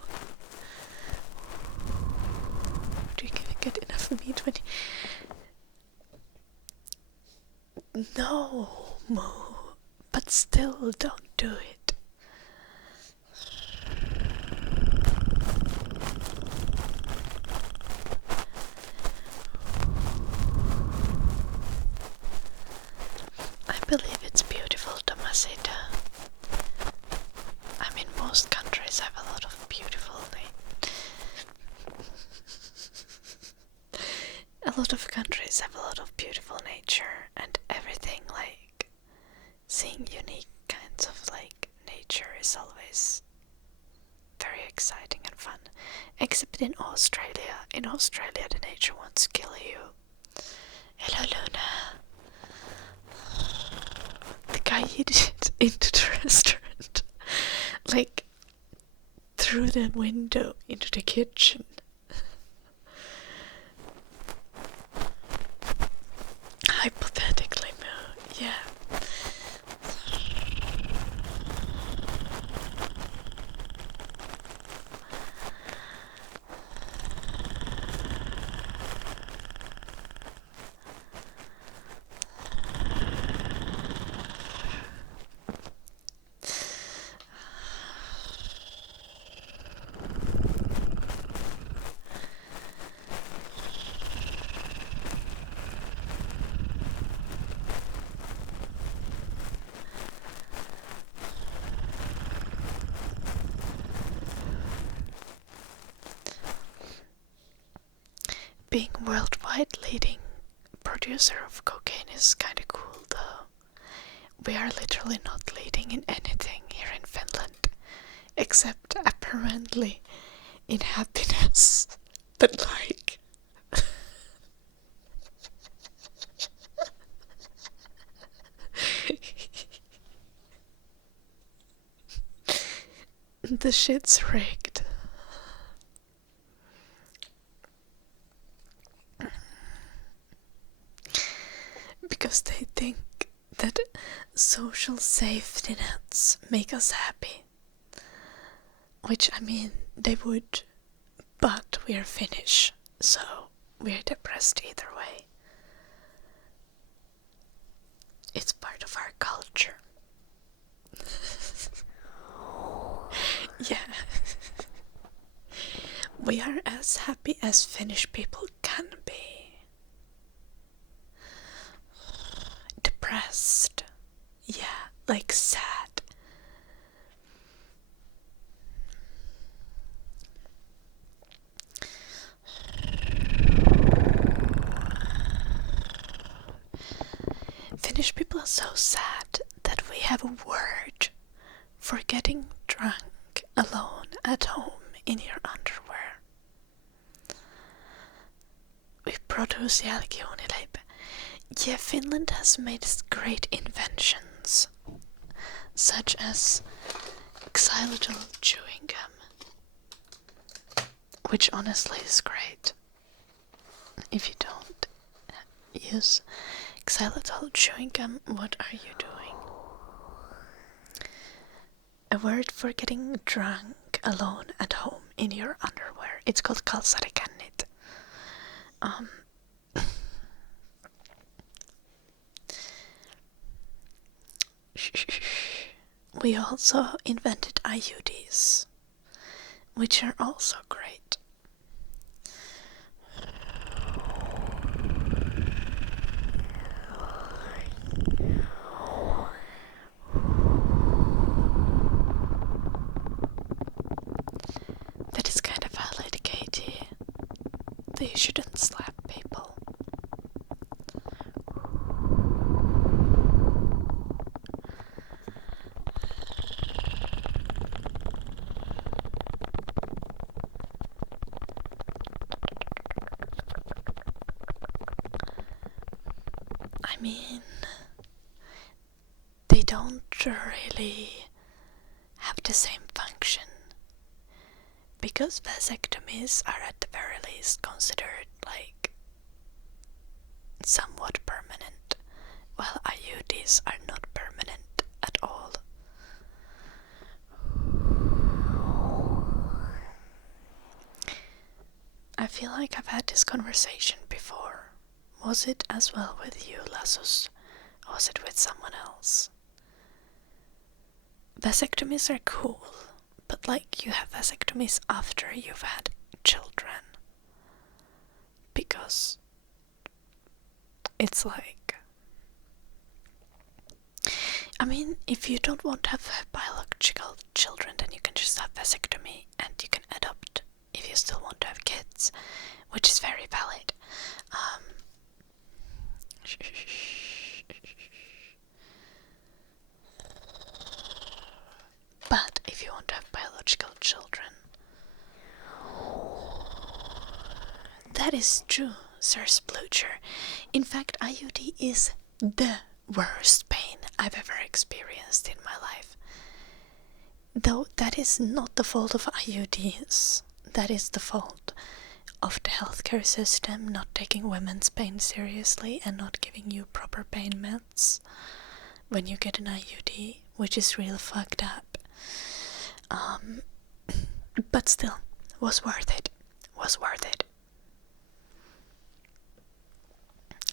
Do you get enough meat when you... No, Moo, but still don't do it. I believe it's beautiful, Tomasita. I mean, most countries have a lot of beautiful a lot of countries have a lot of beautiful nature and everything, like seeing unique kinds of like nature is always very exciting and fun. Except in Australia. In Australia the nature wants to kill you. Hello, Luna. The guy hid it into the restaurant. Like through the window into the kitchen. Hypothetically, yeah. Being worldwide leading producer of cocaine is kinda cool though. We are literally not leading in anything here in Finland, except apparently in happiness. But like... the shit's rigged. Because they think that social safety nets make us happy. Which, I mean, they would, but we're Finnish, so we're depressed either way. It's part of our culture. Yeah. We are as happy as Finnish people can be. Depressed. Yeah, like sad. Finnish people are so sad that we have a word for getting drunk alone at home in your underwear. We produce jälkihuonileipä. Yeah, Finland has made great inventions, such as xylitol chewing gum, which honestly is great. If you don't use xylitol chewing gum, what are you doing? A word for getting drunk alone at home in your underwear. It's called kalsarikännit. We also invented IUDs, which are also great. That is kind of valid, Katie. They shouldn't slap people. I mean, they don't really have the same function, because vasectomies are at the very least considered like somewhat permanent, while IUDs are not permanent at all. I feel like I've had this conversation before. Was it as well with you, Lassus? Or was it with someone else? Vasectomies are cool, but like you have vasectomies after you've had children. Because it's like, I mean, if you don't want to have biological children, then you can just have vasectomy and you can adopt if you still want to have kids, which is very valid. But if you want to have biological children, that is true, Sir Sploocher. In fact, IUD is the worst pain I've ever experienced in my life. Though that is not the fault of IUDs. That is the fault of the healthcare system not taking women's pain seriously and not giving you proper pain meds when you get an IUD, which is real fucked up. But still, was worth it. Was worth it.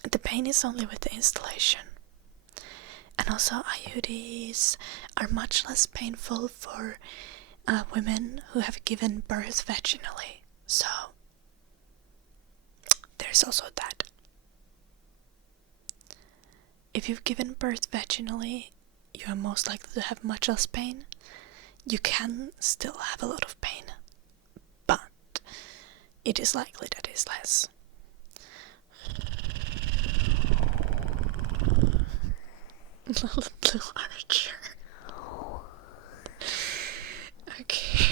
The pain is only with the installation. And also IUDs are much less painful for women who have given birth vaginally. So, there's also that. If you've given birth vaginally, you are most likely to have much less pain. You can still have a lot of pain, but it is likely that it is less. Little Archer. Okay.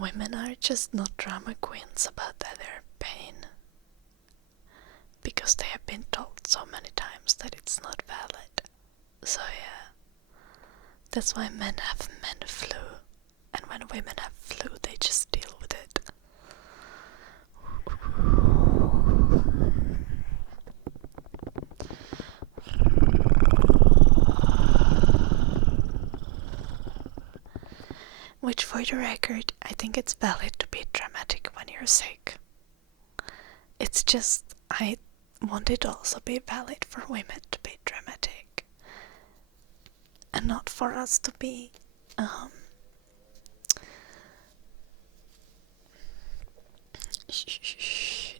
Women are just not drama queens about their pain, because they have been told so many times that it's not valid. So yeah, that's why men have men flu, and when women have flu, they just deal with it. Which, for the record, I think it's valid to be dramatic when you're sick. It's just, I want it also be valid for women to be dramatic. And not for us to be,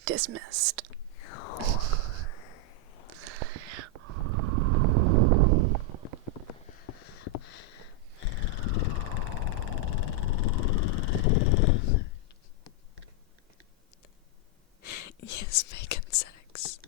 dismissed. Yes, bacon sex.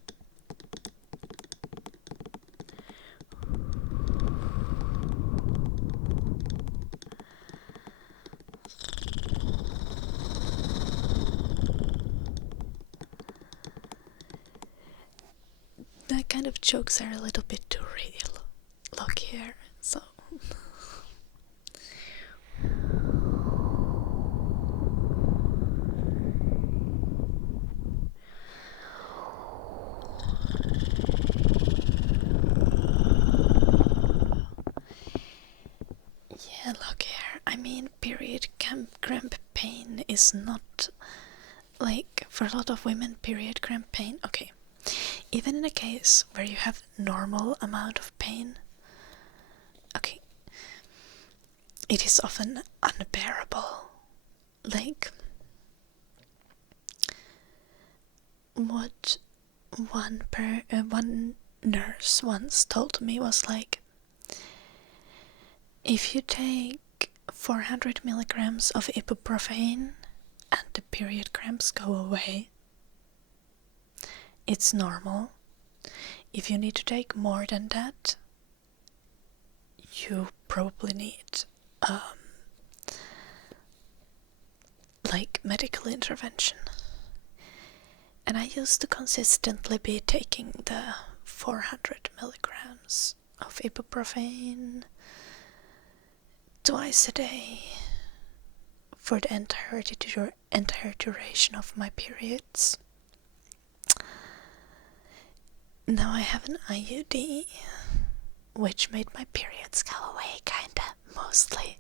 That kind of jokes are a little bit too real. Look here, so... Yeah, look here. I mean, period cramp pain is not... Like, for a lot of women, period cramp pain... Okay. Even in a case where you have normal amount of pain... Okay. It is often unbearable. Like... What one nurse once told me was like, if you take 400 milligrams of ibuprofen and the period cramps go away, it's normal. If you need to take more than that, you probably need like medical intervention. And I used to consistently be taking the 400 milligrams of ibuprofen twice a day for the entire duration of my periods. Now I have an IUD, which made my periods go away kinda, mostly.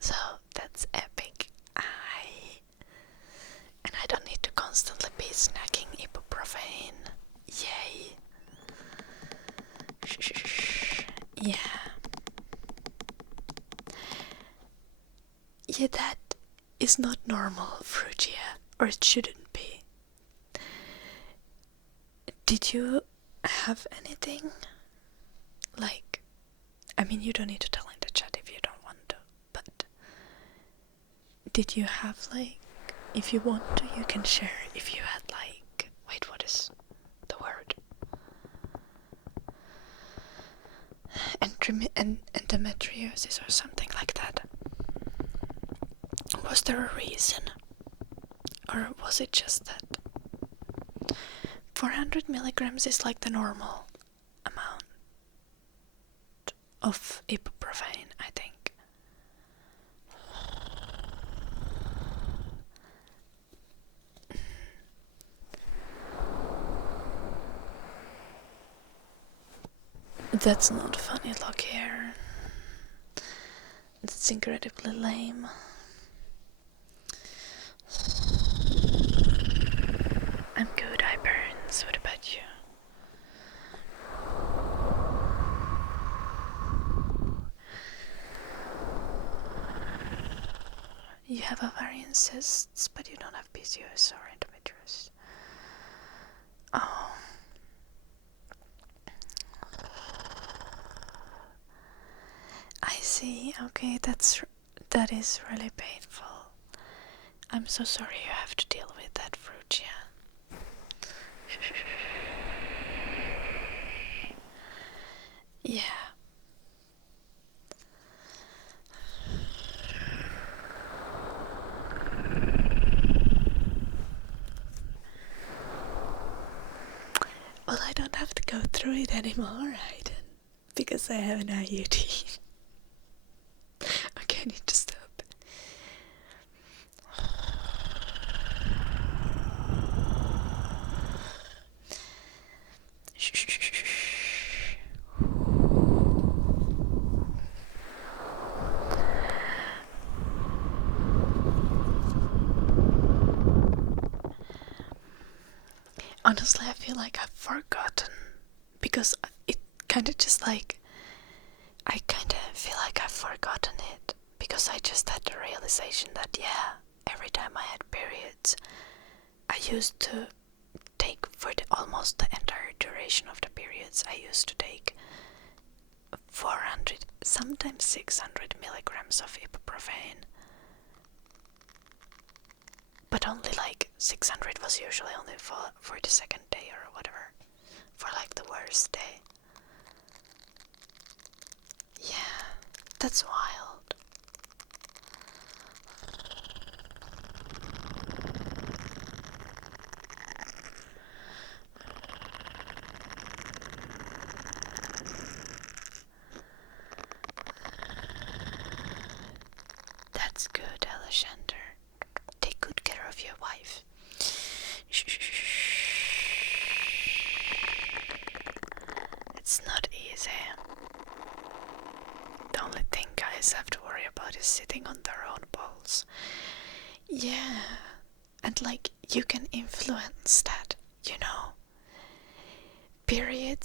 So that's epic. And I don't need to constantly be snacking ibuprofen. Yay. Yeah. Yeah, that is not normal, Frugia, or it shouldn't be. Did you have anything? Like, I mean, you don't need to tell in the chat if you don't want to, but did you have, like, if you want to, you can share if you had, like, wait, what is the word? Endometriosis or something like that. Was there a reason? Or was it just that 400 milligrams is like the normal amount of ibuprofen, I think. That's not funny, look here. That's incredibly lame. I'm good, I burns. What about you? You have ovarian cysts, but you don't have PCOS or endometriosis. Oh. I see. Okay, that is really painful. I'm so sorry you have to deal with that, Frugia. Yeah. Well, I don't have to go through it anymore, Aiden, because I have an IUD. Okay, I need to stop. Honestly, I feel like I've forgotten, because it kind of just like, I kind of feel like I've forgotten it, because I just had the realization that, yeah, every time I had periods, I used to take, for almost the entire duration of the periods, I used to take 400, sometimes 600 milligrams of ibuprofen. But only like 600 was usually only for the second day or whatever. For like the worst day. Yeah, that's wild. That's good, Alexander. Take good care of your wife. It's not easy. The only thing guys have to worry about is sitting on their own balls. Yeah, and like, you can influence that, you know. Period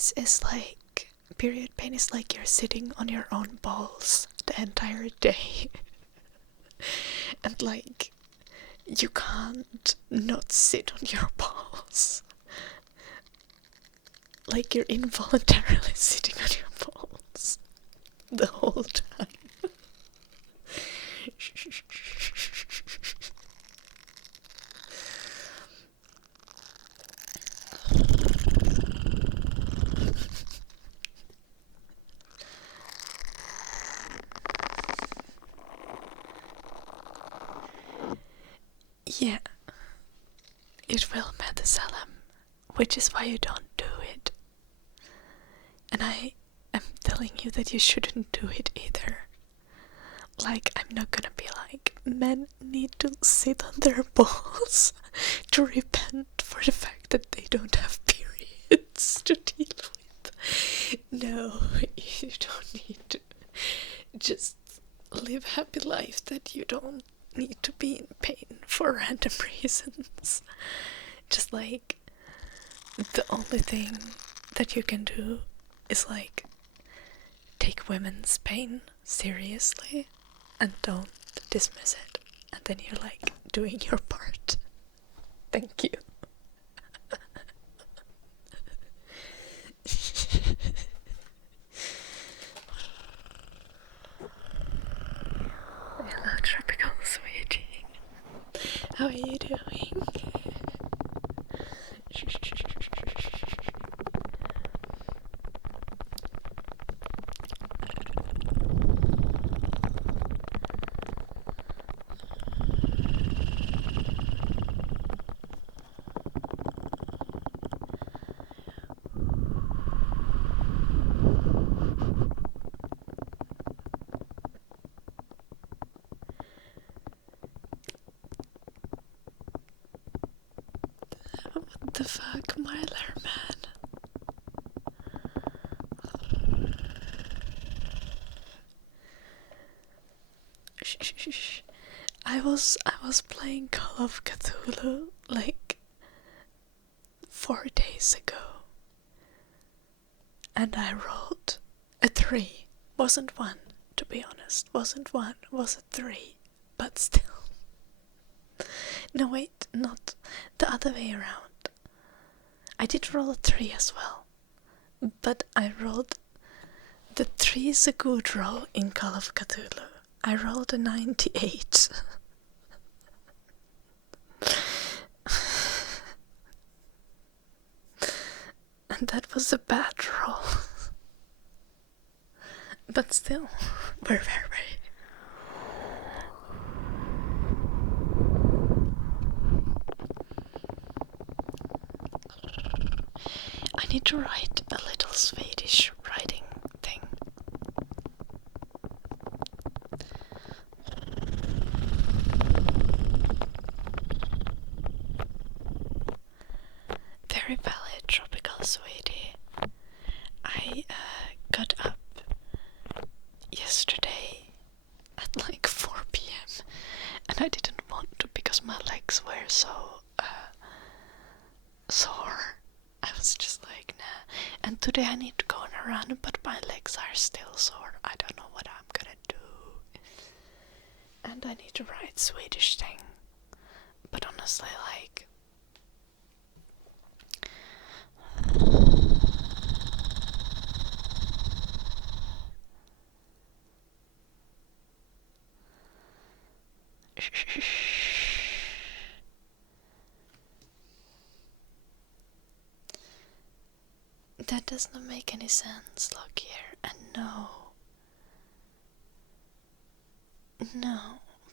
pain is like you're sitting on your own balls the entire day. And like, you can't not sit on your balls. Like, you're involuntarily sitting on your balls the whole time. it will Methuselah, which is why you don't do it. And I am telling you that you shouldn't do it either. Like, I'm not gonna be like, men need to sit on their balls to repent for the fact that they don't have periods to deal with. No, you don't need to. Just live a happy life that you don't need to be in pain for random reasons. Just like, the only thing that you can do is like, take women's pain seriously and don't dismiss it. And then you're like doing your part. Thank you. Hello, tropical sweetie. How are you doing? What the fuck, Myler, man? Shh. I was playing Call of Cthulhu like 4 days ago, and I rolled a 3. Wasn't 1, to be honest. Wasn't 1, was a 3, but still. No, wait, not the other way around. I did roll a 3 as well, but I rolled the 3 is a good roll in Call of Cthulhu. I rolled a 98. And that was a bad roll. But still, we're very... I need to write a little Swedish writing thing. Very valid, tropical sweetie. I got up yesterday at like 4 p.m. and I didn't want to because my legs were so sore. I was just like, nah. And today I need to go on a run, but my legs are still sore. I don't know what I'm gonna do. And I need to write Swedish thing. But honestly, like... That does not make any sense, look here. And no,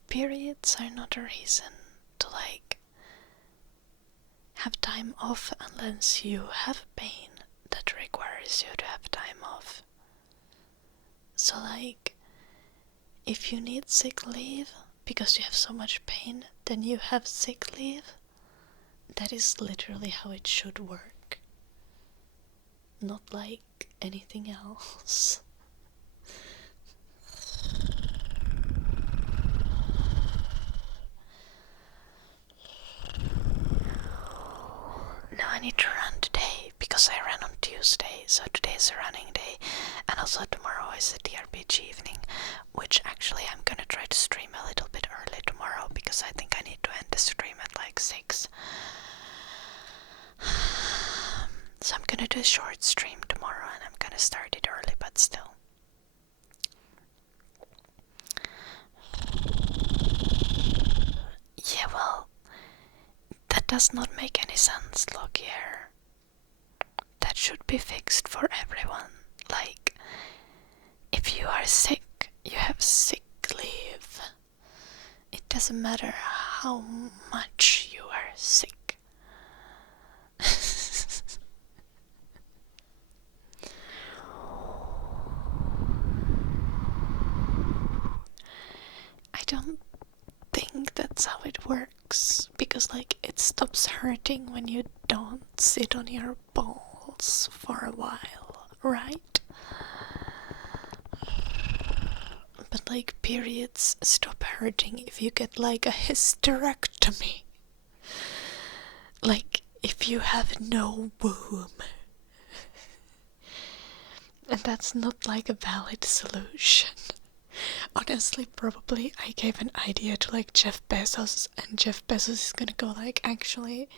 periods are not a reason to like have time off unless you have pain that requires you to have time off. So like, if you need sick leave because you have so much pain, then you have sick leave. That is literally how it should work. Not like anything else. Now I need to run today because I ran on Tuesday, so today is a running day, and also tomorrow is a TRPG evening, which actually I'm gonna try to stream a little bit early tomorrow because I think I need to end the stream at like 6. So I'm gonna do a short stream tomorrow and I'm gonna start it early, but still. Yeah, well, that does not make any sense, look here. That should be fixed for everyone. Like, if you are sick, you have sick leave. It doesn't matter how much you are sick. hurting when you don't sit on your balls for a while, right? But like periods stop hurting if you get like a hysterectomy. Like if you have no womb. And that's not like a valid solution. Honestly, probably I gave an idea to like Jeff Bezos, and Jeff Bezos is gonna go like, actually,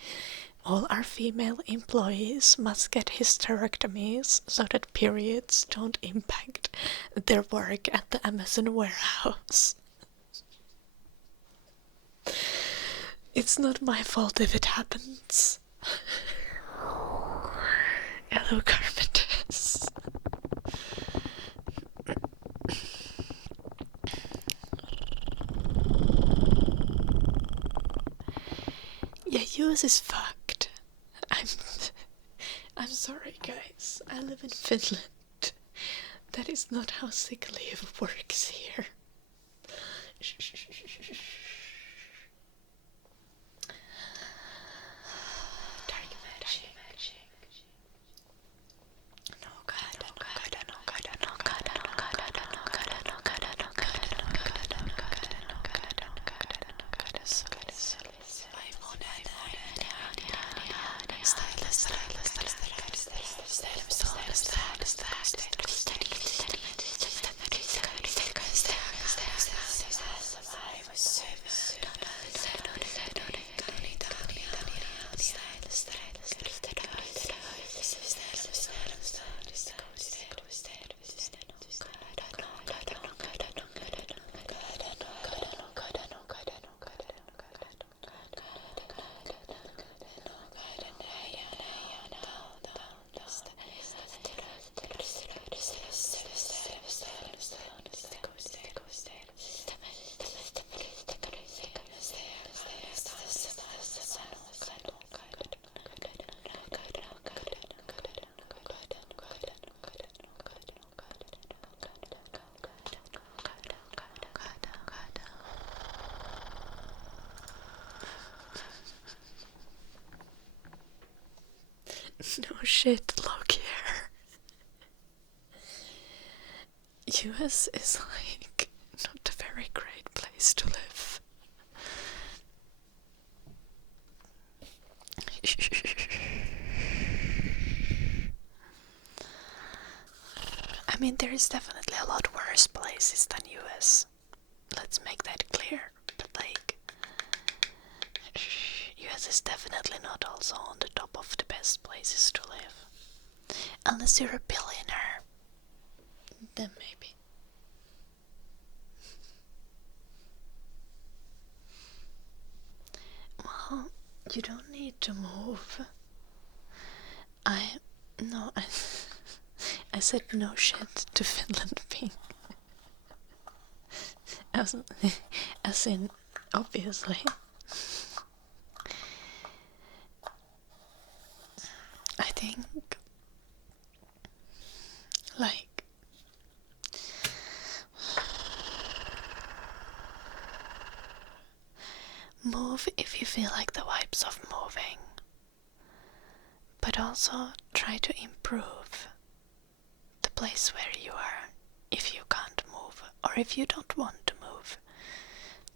all our female employees must get hysterectomies so that periods don't impact their work at the Amazon warehouse. It's not my fault if it happens. Hello, Carmentus. Yeah, yours is fucked. I'm sorry, guys. I live in Finland. That is not how sick leave works here. Dark magic. No god, no god, no god, no god, no god, no god, no god, no god, no god, no god, no god, no god, no god, so good, so I'm on it. No shit, look here. US is like not a very great place to live. I mean, there is definitely a lot worse places than US. Let's make that clear. But like, US is definitely not also on the top of the best places to live. Unless you're a billionaire. Then maybe. Well, you don't need to move. I said no shit to Finland being as in obviously. I think like move if you feel like the vibes of moving, but also try to improve the place where you are. If you can't move, or if you don't want to move,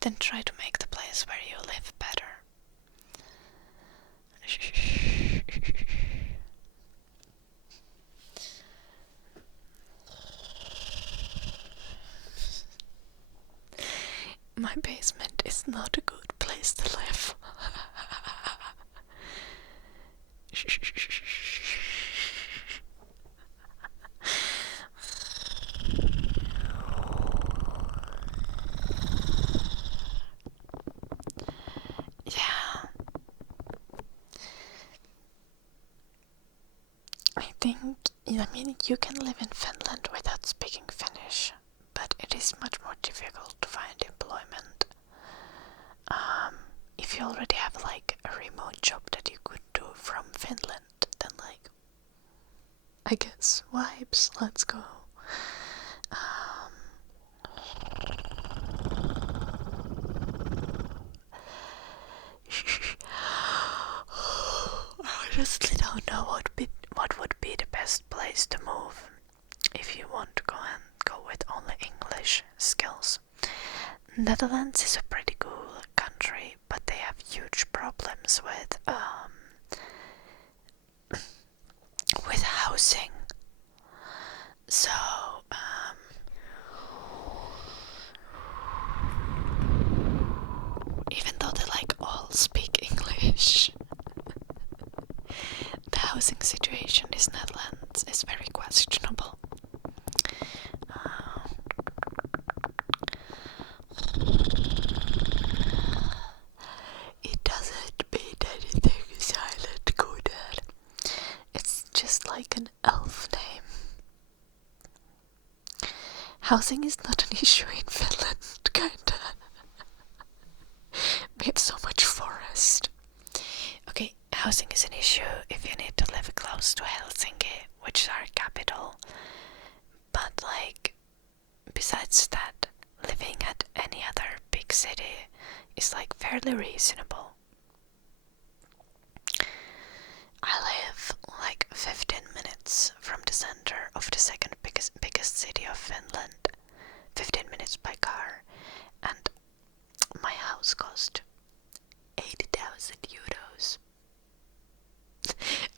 then try to make the place where you live better. My basement is not a good place to live. Yeah. I mean, you can live in Finland without speaking Finnish, but it is much more difficult to find employment. If you already have like a remote job that you could do from Finland, then like, I guess vibes, let's go. honestly don't know what would be the best place to move if you want to go with only English skills. Netherlands is a pretty cool country, but they have huge problems with housing. So even though they like all speak English, the housing situation in Netherlands is very questionable. It doesn't mean anything silent coded. It's just like an elf name. Housing is not an issue in Finland, kinda. We have so much forest. Okay, housing is an issue if you need to live close to Helsinki, which is our capital. But like, besides that, living at any other big city is like fairly reasonable. I live like 15 minutes from the center of the second biggest city of Finland. 15 minutes by car, and my house cost 80,000 euros.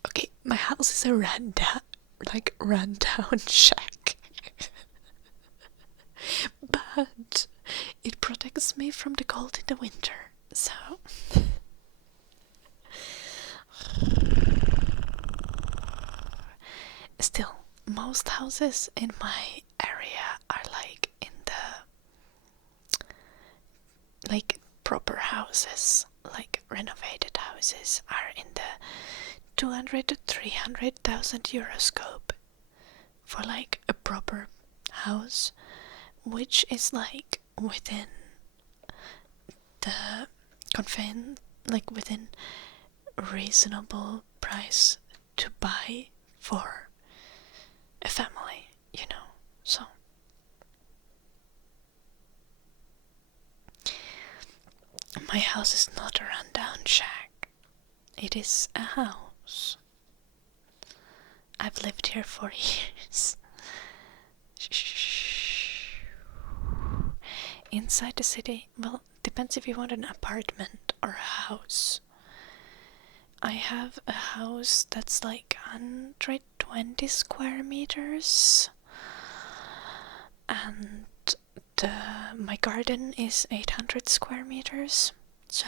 Okay, my house is a rundown shack. But it protects me from the cold in the winter, so still, most houses in my area are like proper houses, like renovated houses are in the 200 to 300,000 euro scope for like a proper house, which is like within the within reasonable price to buy for a family, you know. So my house is not a rundown shack. It is a house. I've lived here for years. Inside the city, well, depends if you want an apartment or a house. I have a house that's like 120 square meters, and my garden is 800 square meters, so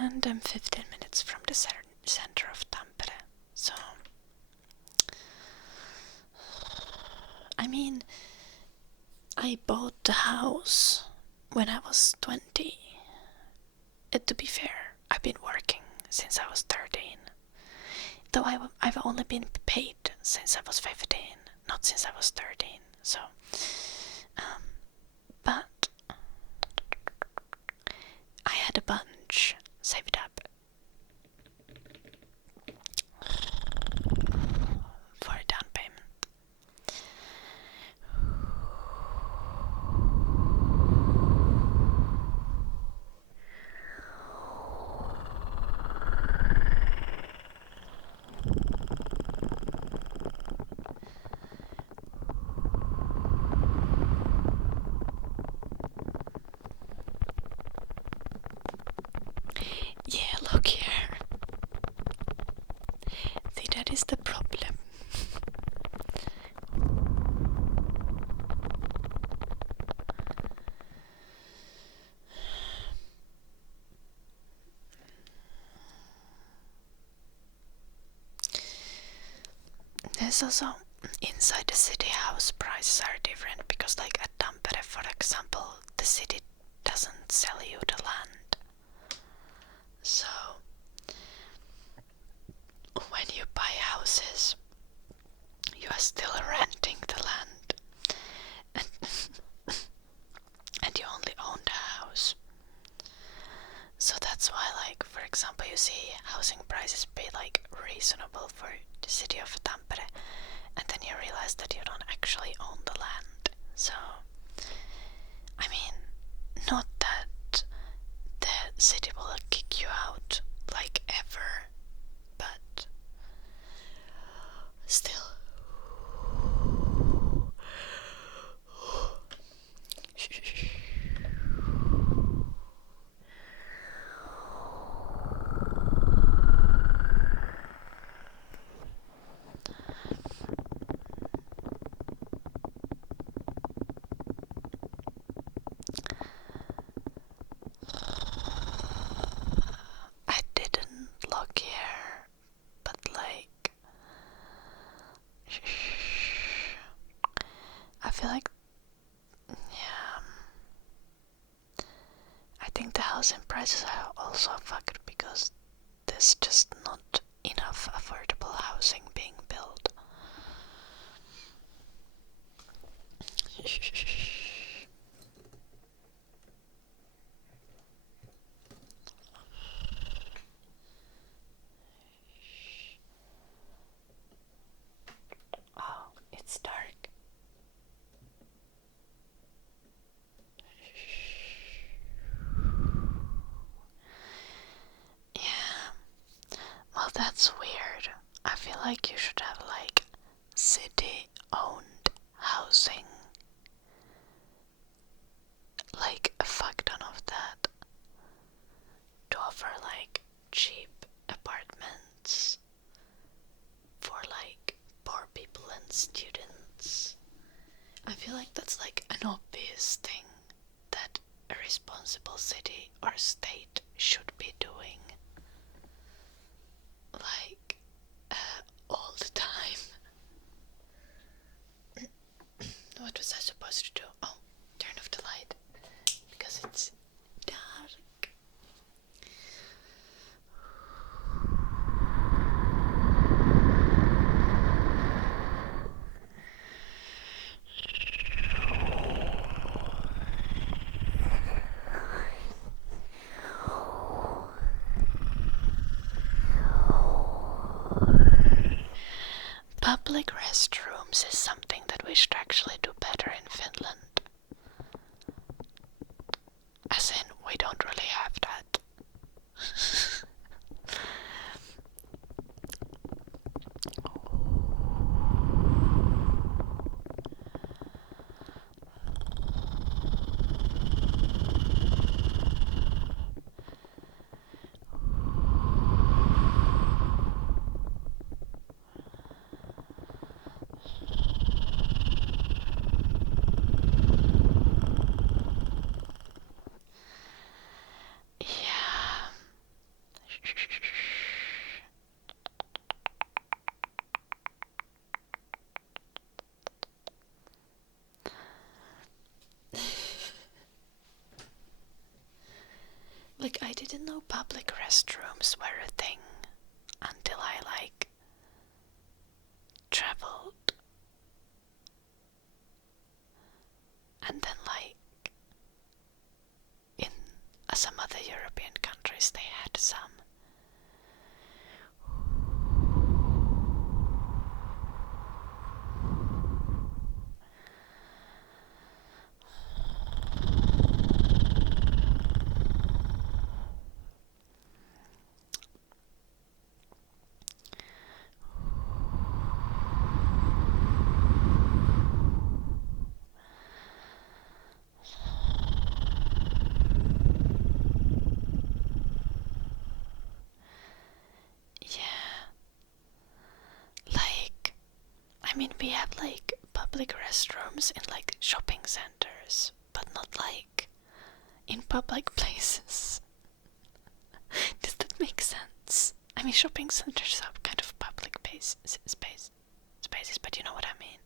and I'm 15 minutes from the center of Tampere, so I mean, I bought the house when I was 20. To be fair, I've been working since I was 13. Though I've only been paid since I was 15, not since I was 13. So, but I had a bunch saved up for a down payment. Yeah, look here. See, that is the problem. There's also inside the city house prices are different because like at Tampere, for example, the city doesn't sell you the land. So when you buy houses, you are still renting the land, and you only own the house. So that's why, like, for example, you see housing prices be like reasonable for the city of Tampere, and then you realize that you city will kick you out like ever, but still. I didn't look here, but like, I feel like, yeah, I think the housing prices are also fucked because there's just not enough affordable housing being built. Oh, it's dark. Yeah, well, that's weird. I feel like you should have like city-owned housing, like a fuck ton of that, to offer like cheap apartments for like poor people and students. I feel like that's like an obvious thing that a responsible city or state should be doing, like all the time. What was I supposed to do? Oh, turn off the light because it's dark. Public restrooms is something that we should actually do better in Finland. As in, we don't really have that. Yeah. Like, I didn't know public restrooms were a thing until I like traveled, and then like in some other European countries they had some. Yeah, like, I mean, we have like public restrooms in like shopping centers, but not like in public places. Does that make sense? I mean, shopping centers are kind of public spaces, but you know what I mean.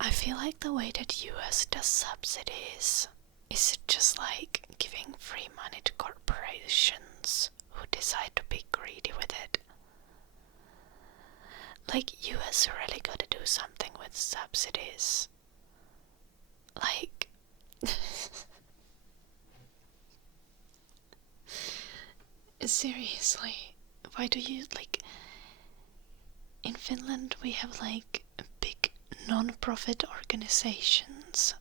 I feel like the way that US does subsidies is just like giving free money to corporations who decide to be greedy with it. Like, US really gotta do something with subsidies. Like, seriously, why do you, like, in Finland we have like big non-profit organizations ones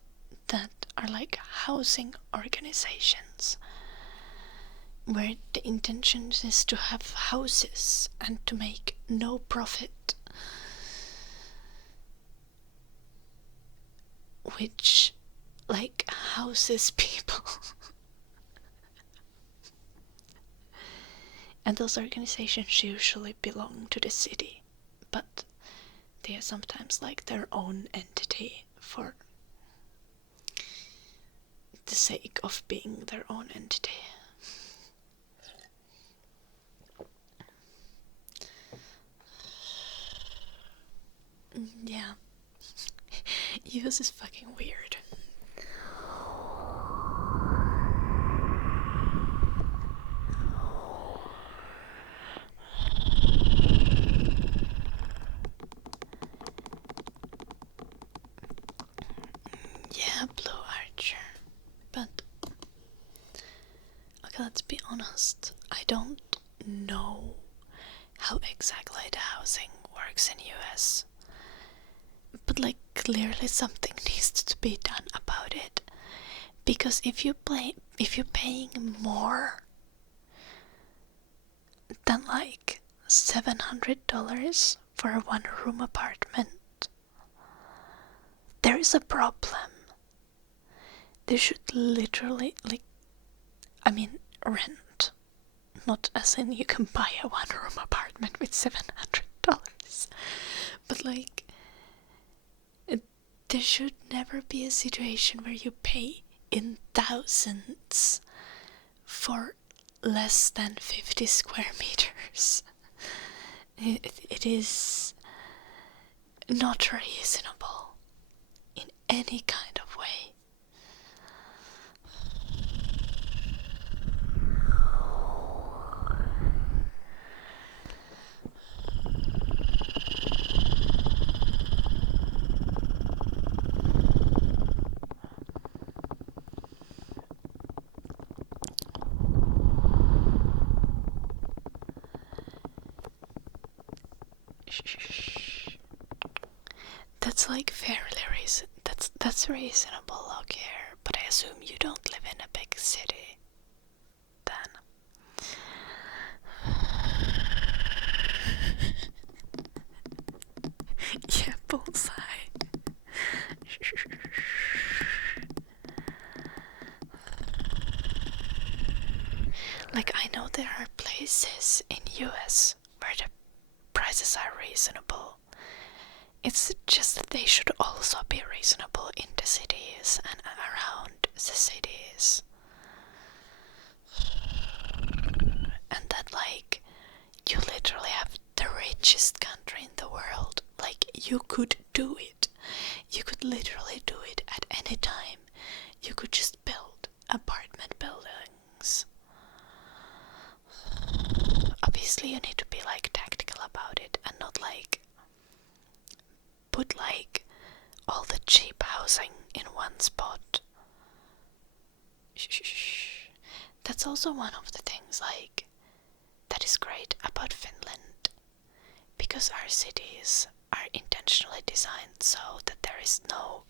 that are like housing organizations, where the intention is to have houses and to make no profit, which like houses people. And those organizations usually belong to the city, but they are sometimes like their own entity for the sake of being their own entity. Yeah. US is fucking weird. Yeah, Blue Archer. But okay, let's be honest. I don't know how exactly the housing works in US. But like clearly something needs to be done about it. Because if you're paying more than like $700 for a one-room apartment, there is a problem. They should literally, rent. Not as in you can buy a one-room apartment with $700. But there should never be a situation where you pay in thousands for less than 50 square meters. It is not reasonable in any kind of way. That's like fairly that's reasonable, okay, but I assume you don't live in a big city then. Yeah, bullseye. Like, I know there are places in US where the prices are reasonable. It's just that they should also be reasonable in the cities and around the cities. And that, like, you literally have the richest country in the world. Like, you could do it. You could literally do it at any time. You could just build apartment buildings. Obviously, you need to be, like, tactical about it and not, like, put, like, all the cheap housing in one spot. That's also one of the things, like, that is great about Finland, because our cities are intentionally designed so that there is no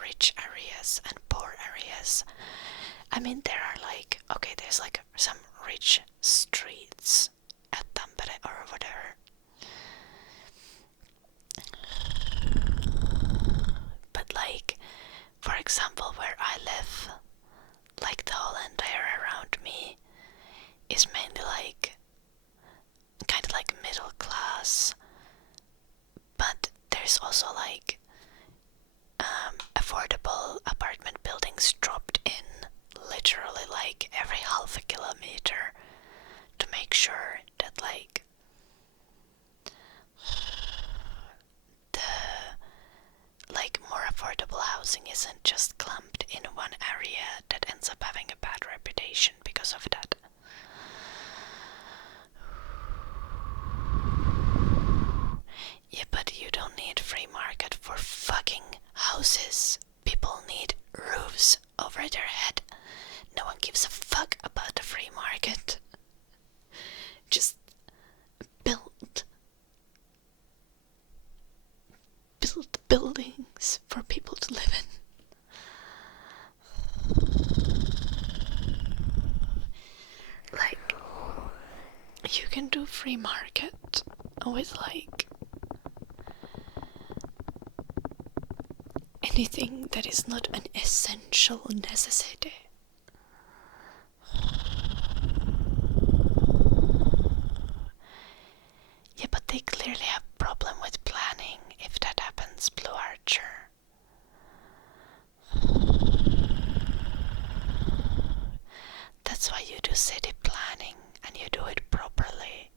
rich areas and poor areas. I mean, there are like, okay, there's like some rich streets at Tampere or whatever. But like, for example, where I live, like the whole entire around me is mainly like kind of like middle class, but there's also like affordable apartment buildings dropped in literally like every half a kilometer to make sure that like the like more affordable housing isn't just clumped in one area that ends up having a bad reputation because of that. Yeah, but you don't need free market for fucking houses. People need roofs over their head. No one gives a fuck about the free market. Just build buildings for people to live in. free market with like anything that is not an essential necessity. Yeah, but they clearly have problem with planning if that happens, Blue Archer. That's why you do city planning and you do it properly.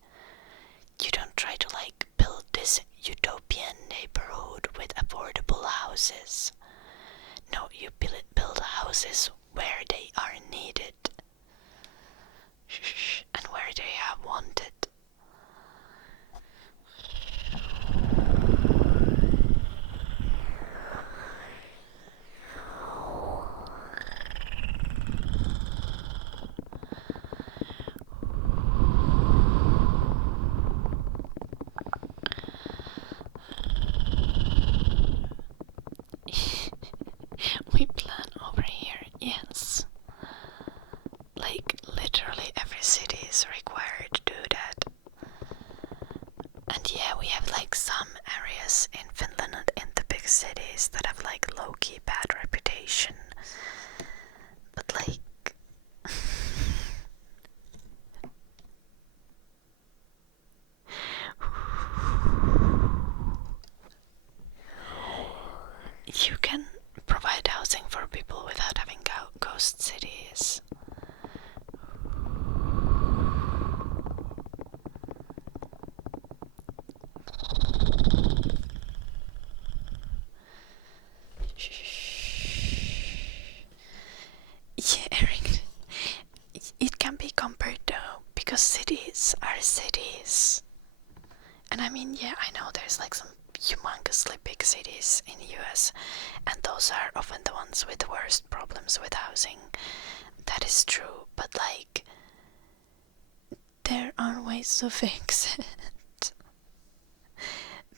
You don't try to like build this utopian neighborhood with affordable houses. No, you build houses where they are needed and where they are wanted. We plan over here, yes. Like, literally every city is required to do that. And yeah, we have like some areas in Finland and in the big cities that have like low-key bad reputation. But like... you can provide housing for people without having ghost cities. Yeah, Eric, it can be compared though, because cities are cities. And I mean, yeah, I know there's like some humongously big cities in the US, and those are often the ones with the worst problems with housing. That is true, but like, there are ways to fix it.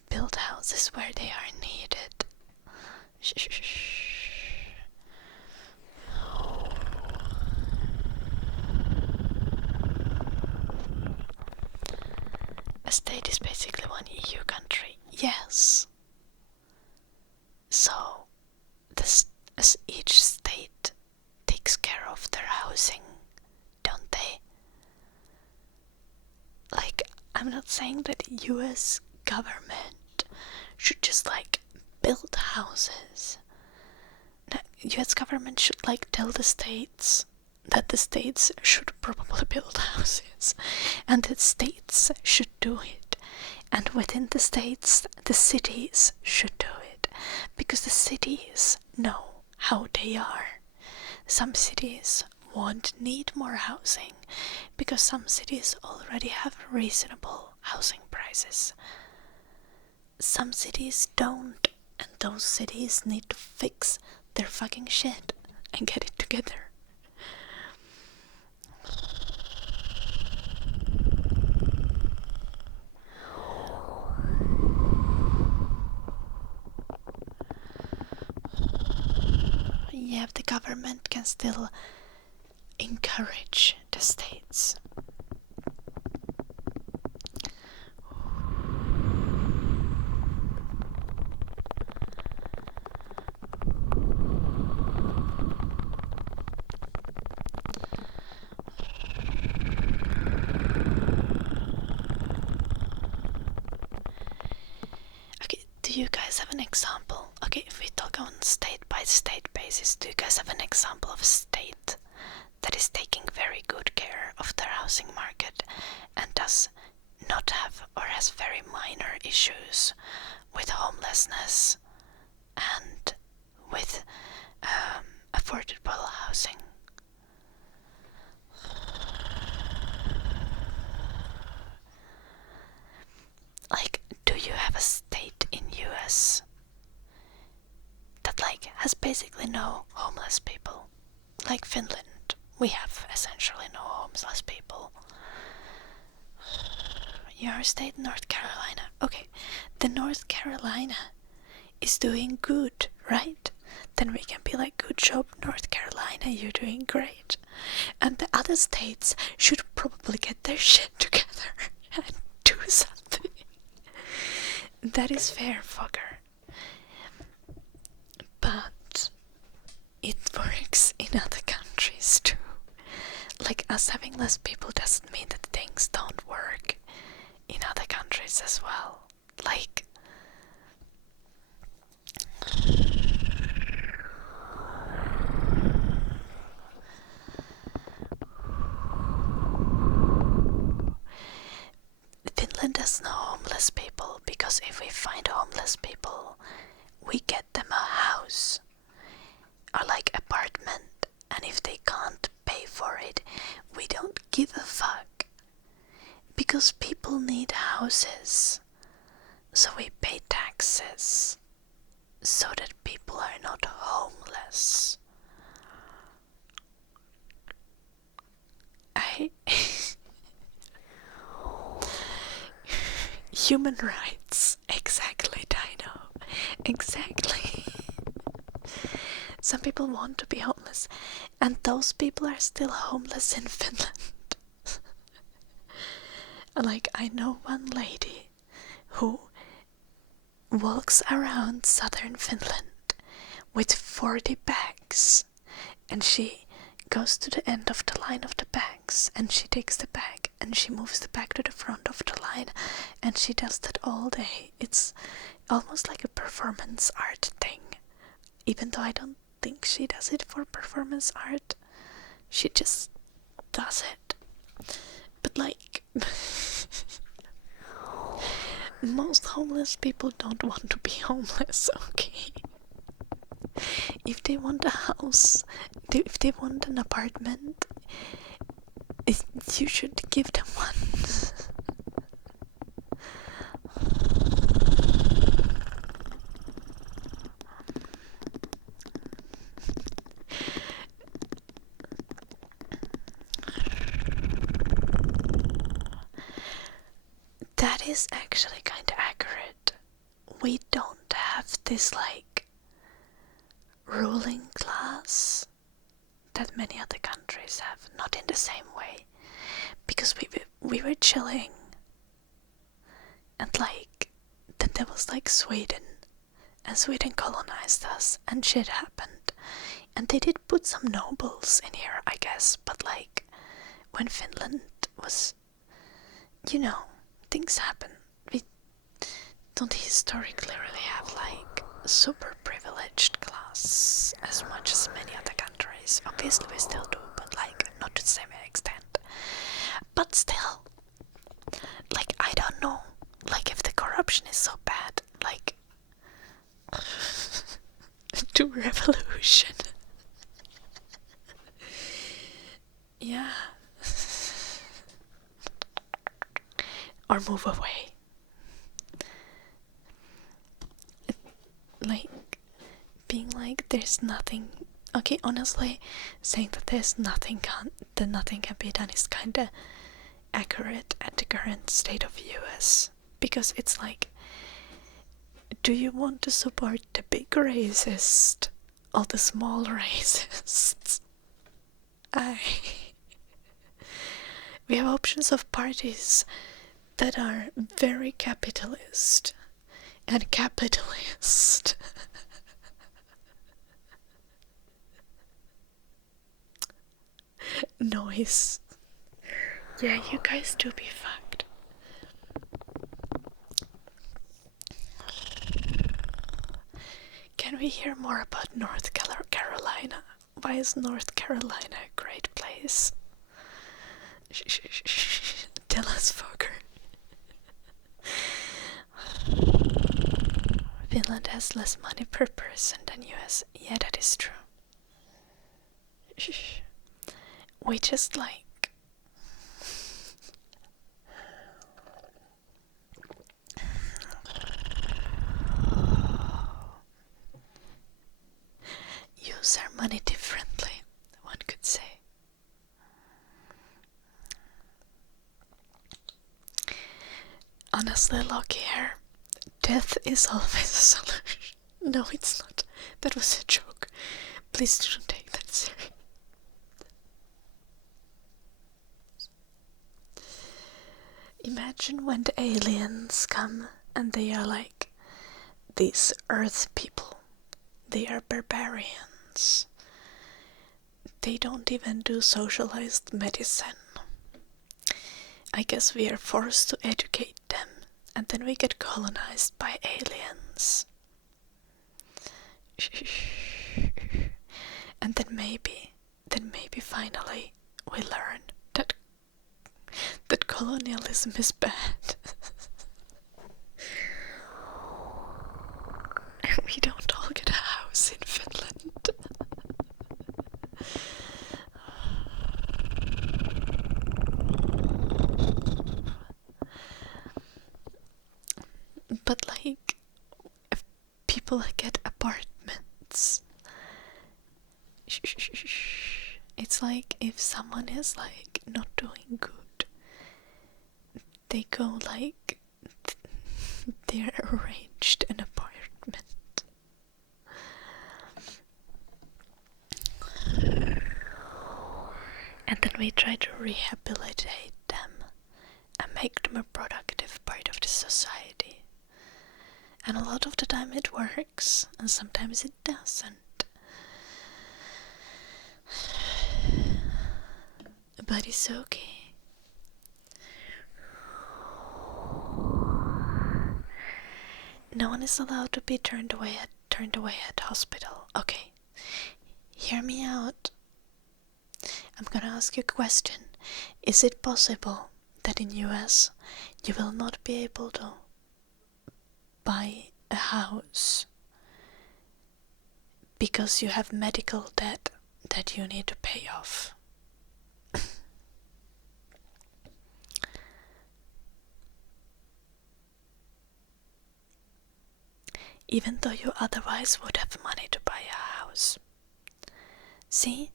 Build houses where they are needed. A state is basically one EU country. Yes. So, each state takes care of their housing, don't they? Like, I'm not saying that the US government should just like build houses. The US government should like tell the states that the states should probably build houses, and the states should do it, and within the states the cities should do it, because the cities know how they are. Some cities won't need more housing because some cities already have reasonable housing prices. Some cities don't, and those cities need to fix their fucking shit and get it together. Yeah, the government can still encourage the states. Okay, do you guys have an example? Okay, if we talk on state by state basis, do you guys have an example of a state that is taking very good care of their housing market and does not have or has very minor issues with homelessness and with affordable housing? Like, do you have a state in US that like has basically no homeless people? Like Finland, we have essentially no homeless people. Your state, North Carolina. Okay, the North Carolina is doing good, right? Then we can be like, good job, North Carolina, you're doing great. And the other states should probably get their shit together. and do something. That is fair, fucker. But it works in other countries too. Like, us having less people doesn't mean that things don't work in other countries as well. Like, Finland has no homeless people, because if we find homeless people, we get them a house or like apartment, and if they can't pay for it, we don't give a fuck, because people need houses, so we pay taxes so that people are not homeless. Human rights, exactly, Dino, exactly. Some people want to be homeless, and those people are still homeless in Finland. Like, I know one lady who walks around southern Finland with 40 bags, and she goes to the end of the line of the bags, and she takes the bag and she moves the bag to the front of the line, and she does that all day. It's almost like a performance art thing, even though I don't think she does it for performance art. She just does it. But like, most homeless people don't want to be homeless, okay? If they want a house, if they want an apartment, you should give them one. That is actually kind of accurate. We don't have this like ruling class that many other countries have, not in the same way, because we were chilling, and like then there was like Sweden, and Sweden colonized us, and shit happened, and they did put some nobles in here, I guess, but like when Finland was, you know, things happen. We don't historically really have like super privileged class as much as many other countries. Obviously we still do, but like not to the same extent. But still, like, I don't know, like, if the corruption is so bad, like, do revolution. Yeah. Or move away. Like, being like, there's nothing. Okay, honestly, saying that nothing can be done is kinda accurate at the current state of US, because it's like, do you want to support the big racist or the small racists? We have options of parties that are very capitalist and capitalist. Noise. Yeah, you guys do be fucked. Can we hear more about North Carolina? Why is North Carolina a great place? Tell us, fucker. Finland has less money per person than US. Yeah, that is true. We just like... use our money differently, one could say. Honestly, look here. Death is always a solution. No, it's not. That was a joke. Please don't take that serious. Imagine when the aliens come and they are like, these earth people, they are barbarians. They don't even do socialized medicine. I guess we are forced to educate them, and then we get colonized by aliens. And then maybe finally we learn that colonialism is bad. And we don't all get a house in Finland. But like, if people get apartments, it's like if someone is like not doing good, they go like they're arranged an apartment. And then we try to rehabilitate them and make them a productive part of the society. And a lot of the time it works, and sometimes it doesn't. But it's okay. No one is allowed to be turned away at hospital. Okay, hear me out. I'm gonna ask you a question. Is it possible that in US you will not be able to buy a house because you have medical debt that you need to pay off? Even though you otherwise would have money to buy a house. See?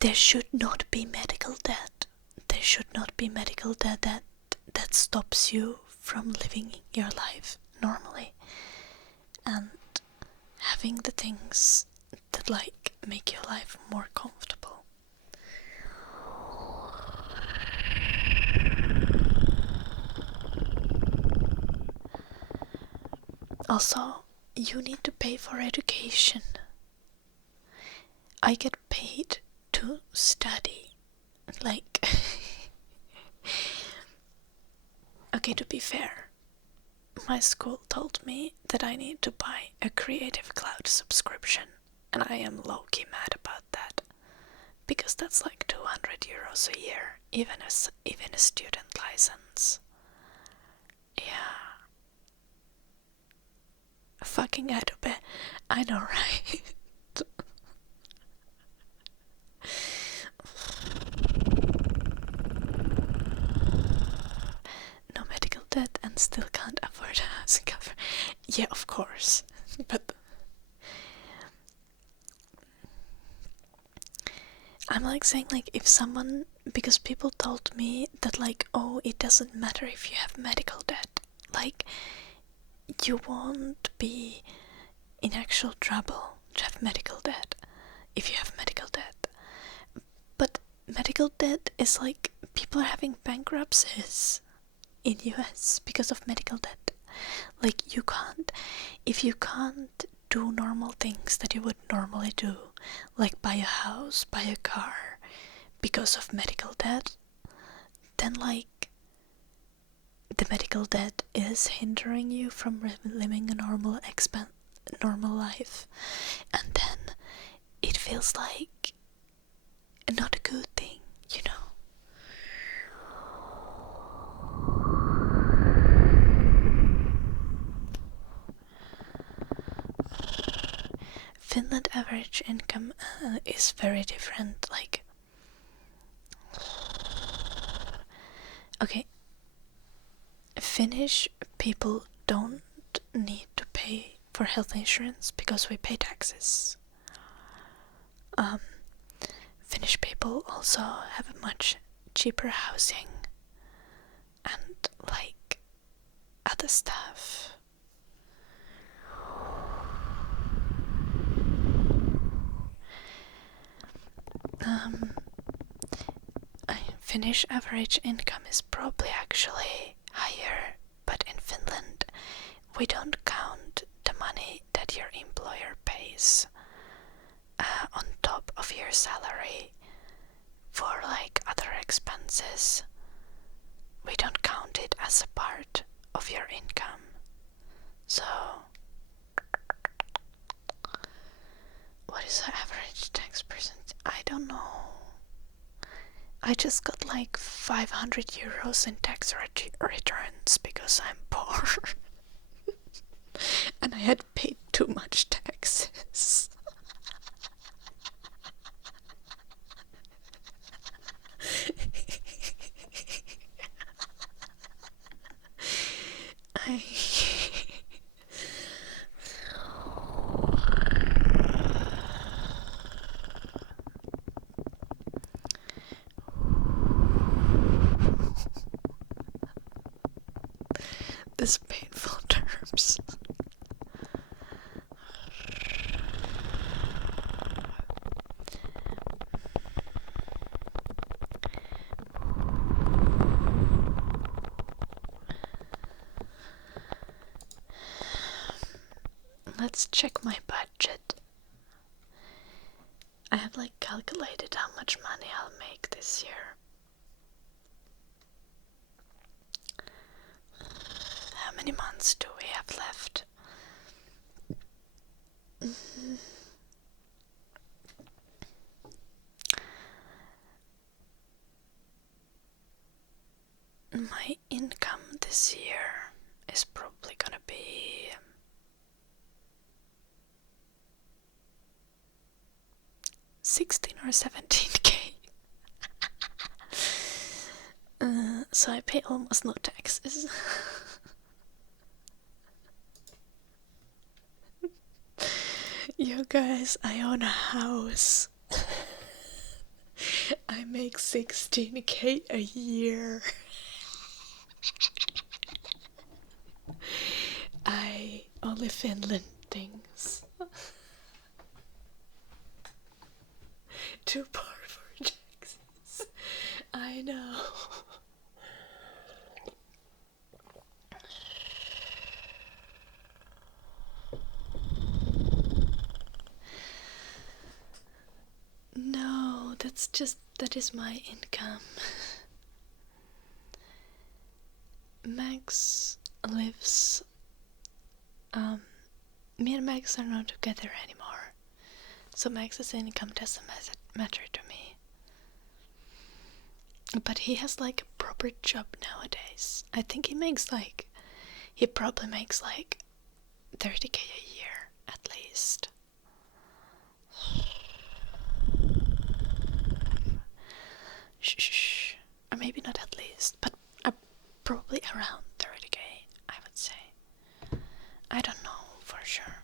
There should not be medical debt. There should not be medical debt that stops you from living your life normally and having the things that like make your life more comfortable. Also, you need to pay for education. I get paid to study. Like, okay, to be fair, my school told me that I need to buy a Creative Cloud subscription, and I am low-key mad about that, because that's like 200 euros a year, even a student license. Yeah. Fucking Adobe. I know, right? No medical debt and still can't afford a house cover. Yeah, of course. But I'm like saying, like, if someone, because people told me that like, oh, it doesn't matter if you have medical debt, like, you won't be in actual trouble to have medical debt if you have medical debt. But medical debt is like, people are having bankruptcies in US because of medical debt. Like, if you can't do normal things that you would normally do, like buy a house, buy a car, because of medical debt, then like the medical debt is hindering you from living a normal life, and then it feels like not a good thing, you know. Finland average income is very different. Like, okay, Finnish people don't need to pay for health insurance because we pay taxes. Finnish people also have a much cheaper housing and like other stuff. Finnish average income is probably actually higher, but in Finland we don't count the money that your employer pays on top of your salary for like other expenses. We don't count it as a part of your income. So what is the average tax percent? I don't know. I just got like 500 euros in tax returns because I'm poor. And I had paid too much taxes. This painful terms. Let's check my budget. I have like calculated how much money I'll make this year. How many months do we have left? My income this year is probably gonna be 16 or 17k. So I pay almost no taxes. You guys, I own a house. I make 16k a year. Only Finland things. Too poor for taxes. I know. No, that is my income. Max lives, me and Max are not together anymore, so Max's income doesn't matter to me. But he has like a proper job nowadays. I think he probably makes like 30k a year at least. Shh. Or maybe not at least, but probably around 30k, I would say. I don't know for sure.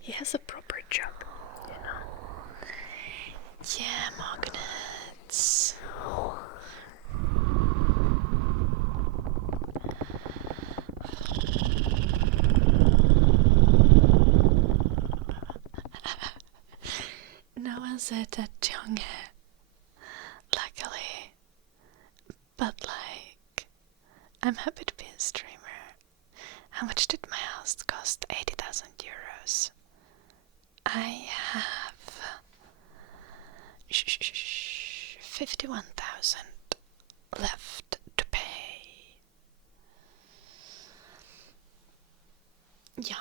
He has a proper job, you know. Yeah, magnets. No one said that young, luckily. But like, I'm happy to be a streamer. How much did my house cost? 80,000 euros. I have 51,000 left to pay. Yeah.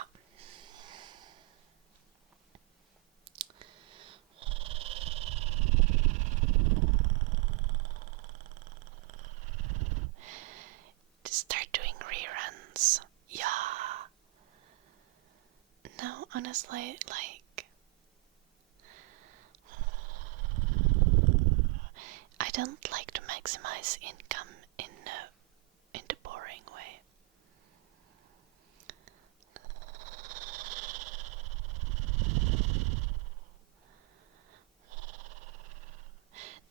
To start doing reruns. Yeah. No, honestly, like, I don't like to maximize income in the boring way.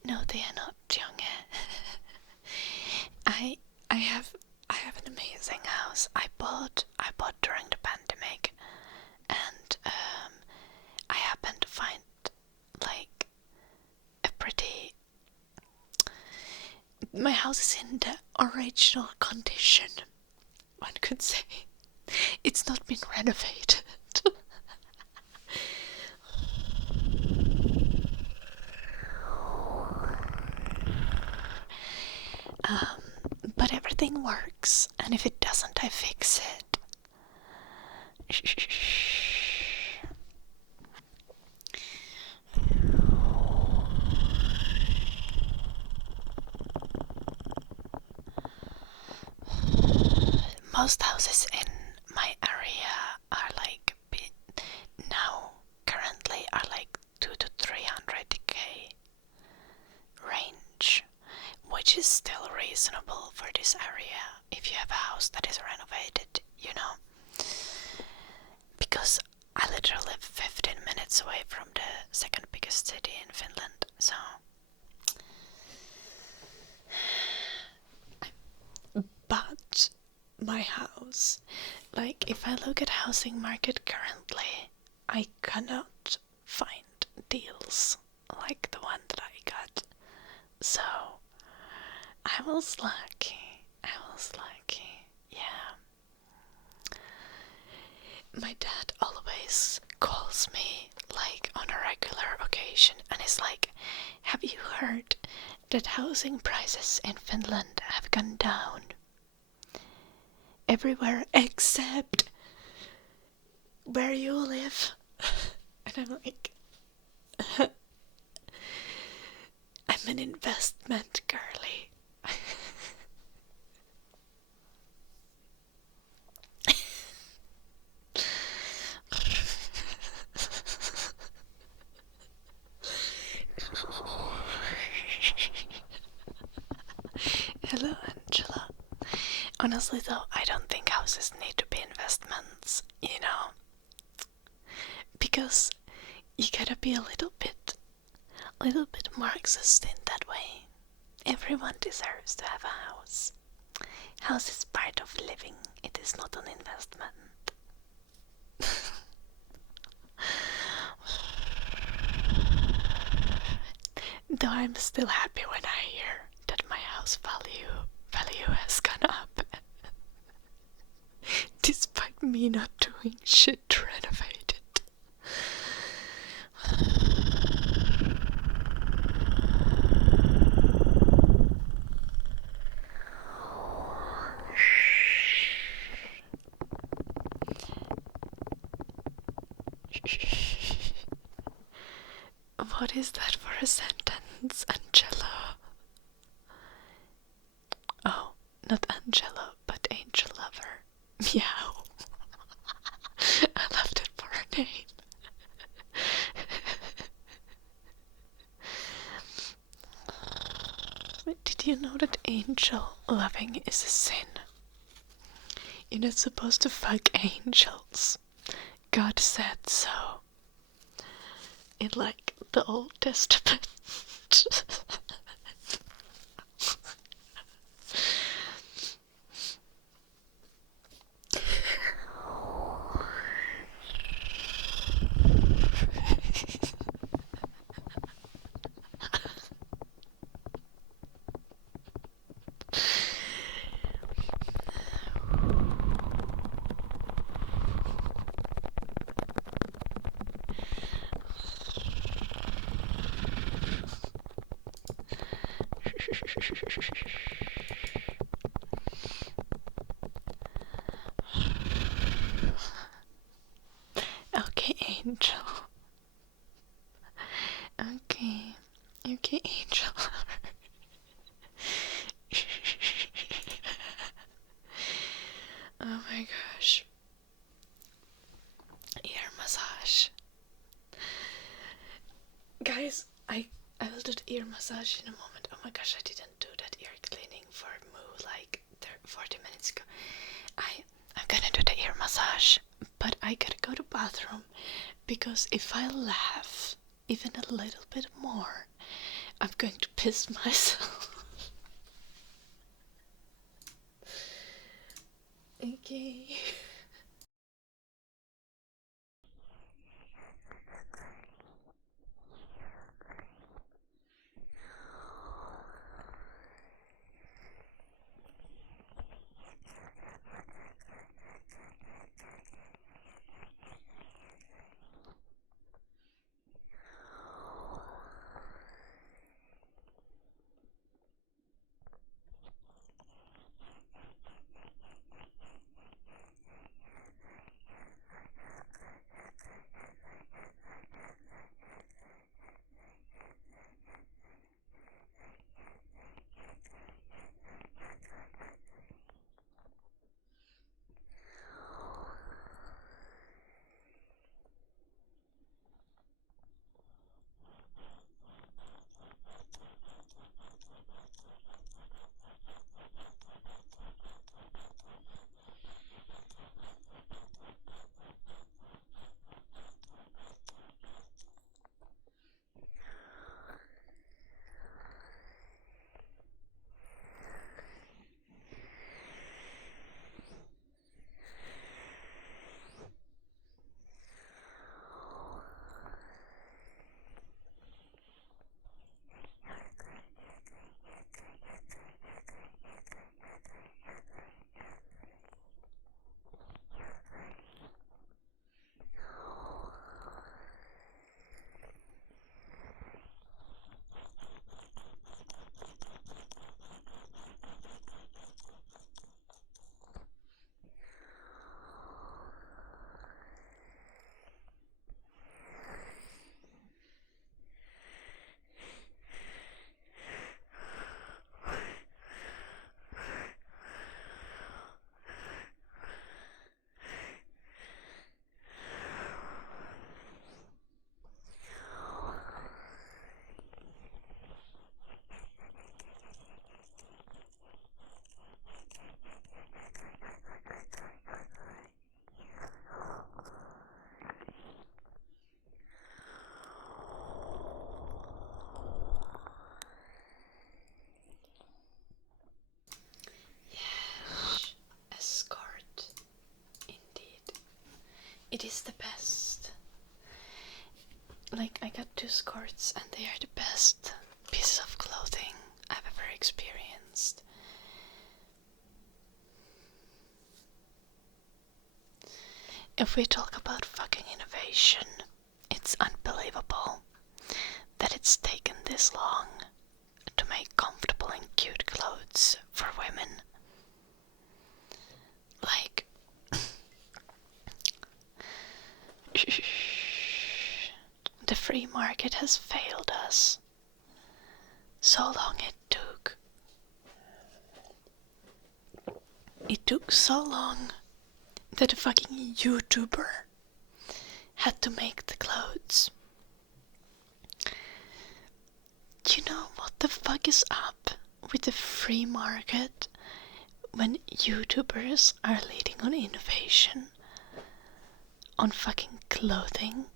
No, they are not young. I have an amazing house. I bought during the pandemic, and I happened to find like a pretty My house is in the original condition, one could say. It's not been renovated. But everything works, and if it doesn't, I fix it. Most houses in my area are like now currently are like 2 to 300k range, which is still reasonable for this area if you have a house that is renovated, you know. Because I literally live 15 minutes away from the second biggest city in Finland, so but my house, like if I look at housing market currently, I cannot find deals like the one that I got. So I was lucky. Yeah. My dad always calls me like on a regular occasion and is like, have you heard that housing prices in Finland have gone down? Everywhere except where you live. And I'm like, I'm an investment girly. Hello, Angela. Honestly though, I don't think houses need to be investments, you know? Because you gotta be a little bit Marxist in that way. Everyone deserves to have a house. House is part of living, it is not an investment. Though I'm still happy when I hear that my house value has gone up. Despite me not doing shit to renovate it. What is that for a sentence, Angelo? Oh, not Angelo, but Angel Lover. Meow. I left it for a name. Did you know that angel loving is a sin? You're not supposed to fuck angels. God said so. In like the Old Testament. Okay, Angel. Okay, Angel. Oh my gosh. Ear massage. Guys, I will do the ear massage in a moment. Oh my gosh, I didn't do that ear cleaning for Moo like 40 minutes ago. I'm gonna do the ear massage, but I gotta go to bathroom because if I laugh even a little bit more, I'm going to piss myself. Okay. It is the best. Like, I got 2 skirts and they are the best pieces of clothing I've ever experienced. If we talk about fucking innovation, it's unbelievable that it's taken this long to make comfortable and cute clothes for women. Like, the free market has failed us. So long it took. It took so long that a fucking YouTuber had to make the clothes. You know what the fuck is up with the free market when YouTubers are leading on innovation on fucking clothing?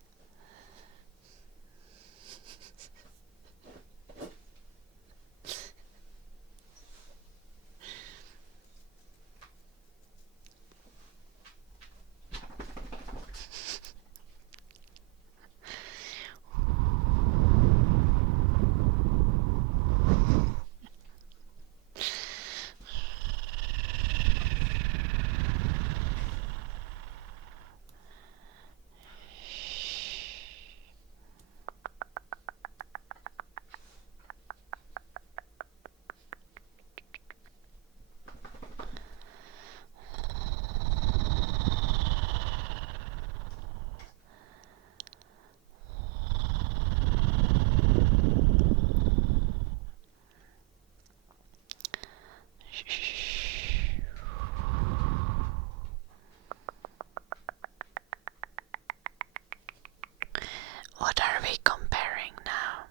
What are we comparing now?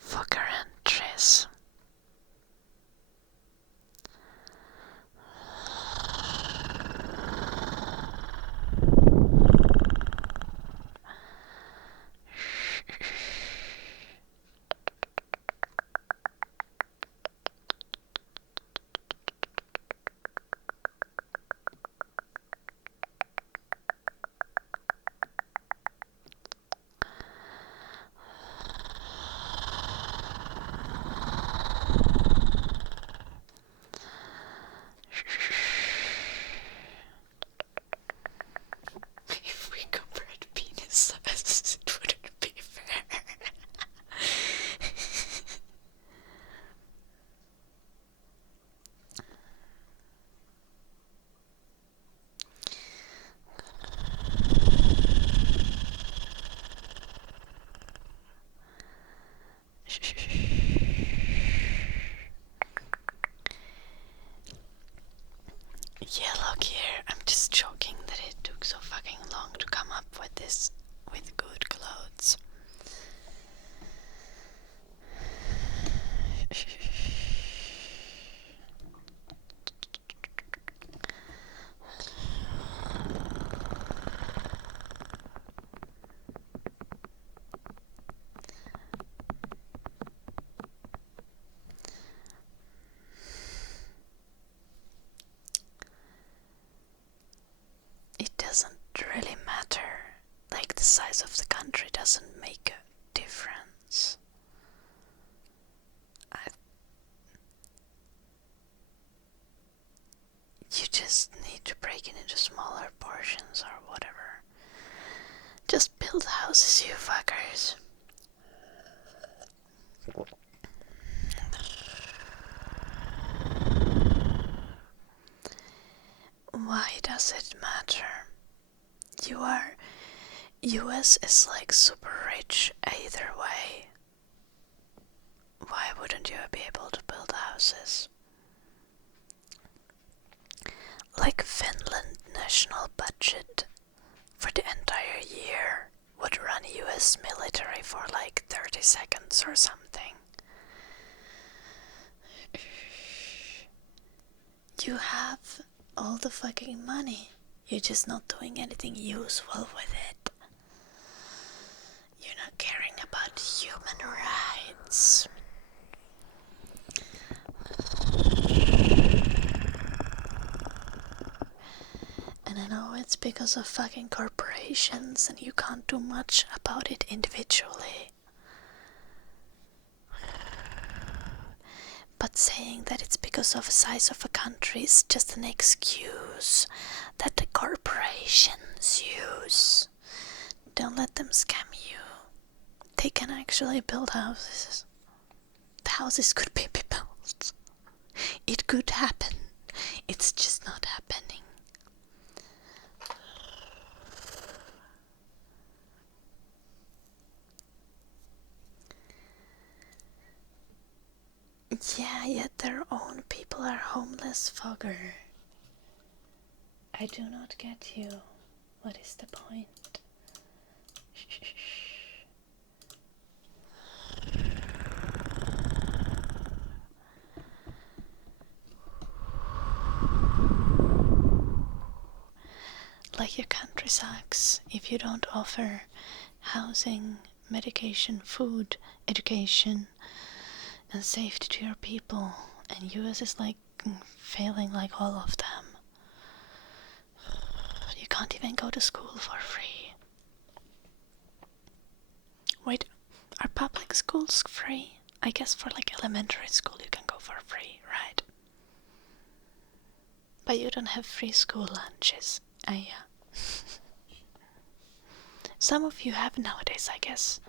Fucker and Triss. If we compared penis sizes, it wouldn't be fair. Yeah, look here, I'm just joking that it took so fucking long to come up with this, with good clothes. It doesn't really matter. Like, the size of the country doesn't make a difference. You just need to break it into smaller portions or whatever. Just build houses, you fuckers. Why does it matter? US is like super rich either way. Why wouldn't you be able to build houses? Like, Finland national budget for the entire year would run US military for like 30 seconds or something. You have all the fucking money. You're just not doing anything useful with it. You're not caring about human rights. And I know it's because of fucking corporations and you can't do much about it individually. But saying that it's because of the size of a country is just an excuse that the corporations use. Don't let them scam you. They can actually build houses. The houses could be built. It could happen. It's just not happening. Yeah, yet their own people are homeless, Fogger. I do not get you. What is the point? Like your country sucks if you don't offer housing, medication, food, education, and safety to your people. And US is like failing like all of them. You can't even go to school for free. Wait, are public schools free? I guess for like elementary school you can go for free, right? But you don't have free school lunches. Yeah. Some of you have nowadays, I guess.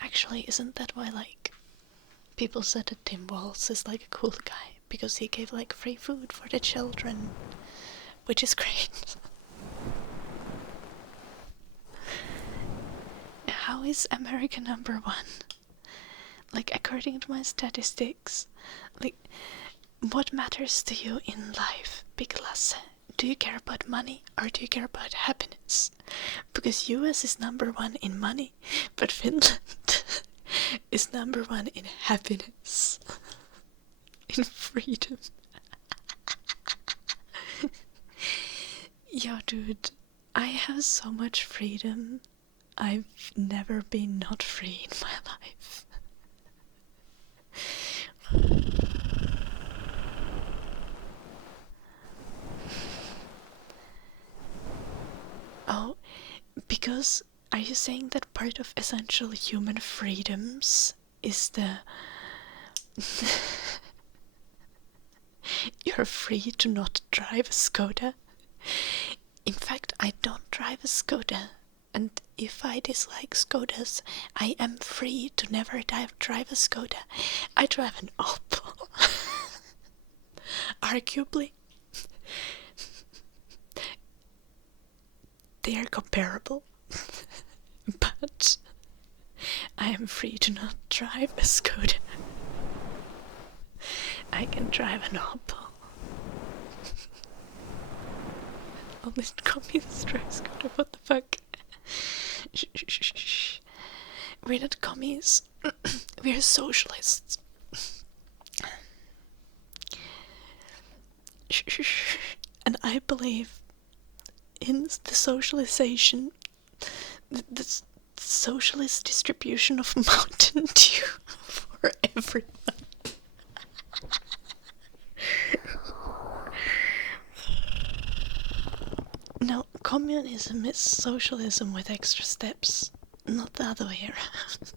Actually, isn't that why like people said that Tim Walz is like a cool guy? Because he gave like free food for the children. Which is great. How is America #1? Like, according to my statistics, like, what matters to you in life, Big Lasse? Do you care about money or do you care about happiness? Because US is #1 in money, but Finland is #1 in happiness. In freedom. Yo, dude, I have so much freedom. I've never been not free in my life. Oh, because are you saying that part of essential human freedoms is the you're free to not drive a Skoda? In fact, I don't drive a Skoda, and if I dislike Skodas, I am free to never drive a Skoda. I drive an Opel. Arguably, they are comparable, but I am free to not drive a Skoda. I can drive an Opel. Only communists drive Skoda, what the fuck? Shh. We're not commies. We're socialists. And I believe in the socialization, the socialist distribution of Mountain Dew for everyone. No, communism is socialism with extra steps, not the other way around.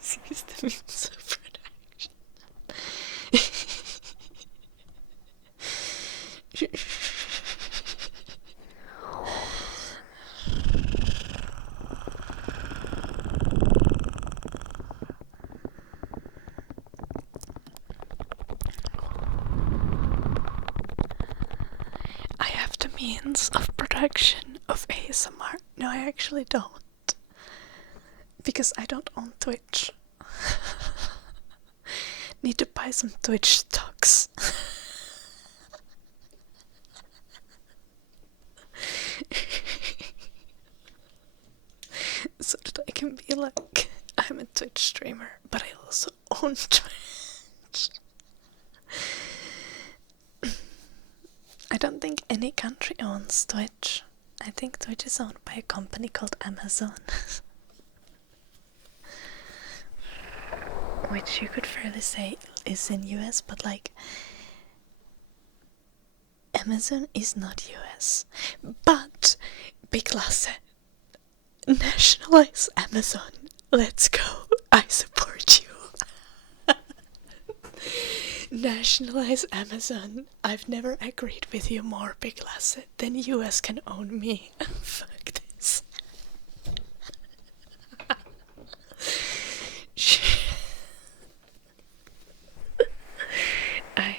System means of production. I have the means of production of ASMR. No, I actually don't. Because I don't own Twitch. Need to buy some Twitch stocks. So that I can be like, I'm a Twitch streamer, but I also own Twitch. I don't think any country owns Twitch. I think Twitch is owned by a company called Amazon. Which you could fairly say is in US, but like Amazon is not US. But Big Lasse, nationalize Amazon. Let's go. I support you. Nationalize Amazon. I've never agreed with you more, Big Lasse, than US can own me. Fuck this. I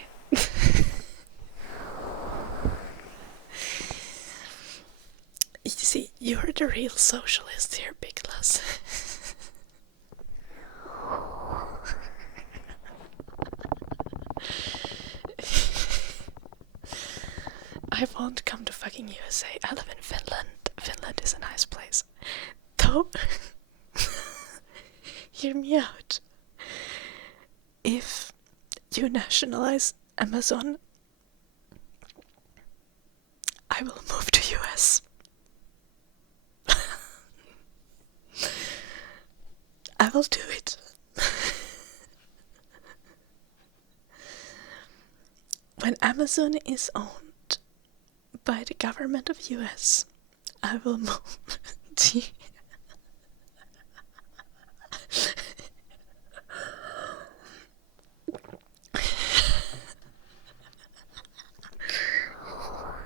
You see, you're the real socialist here, Big Lasse. I won't come to fucking USA. I live in Finland. Finland is a nice place. Though, hear me out. If you nationalize Amazon, I will move to US. I will do it. When Amazon is owned by the government of US, I will move to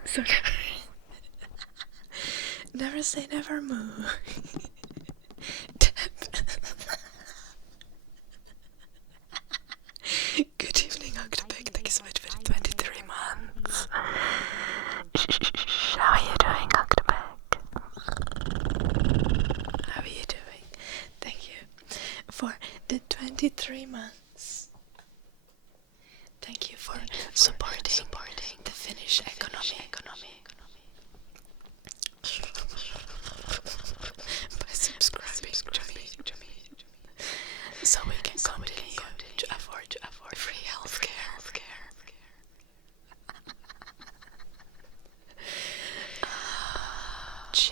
so never say never, moo. Good evening, Octopec. Thank you so much for the 23 months. How are you doing, Octopec? How are you doing? Thank you for the 23 months. Thank you for supporting the Finnish economy. By subscribing to me. So we can continue to afford free healthcare. G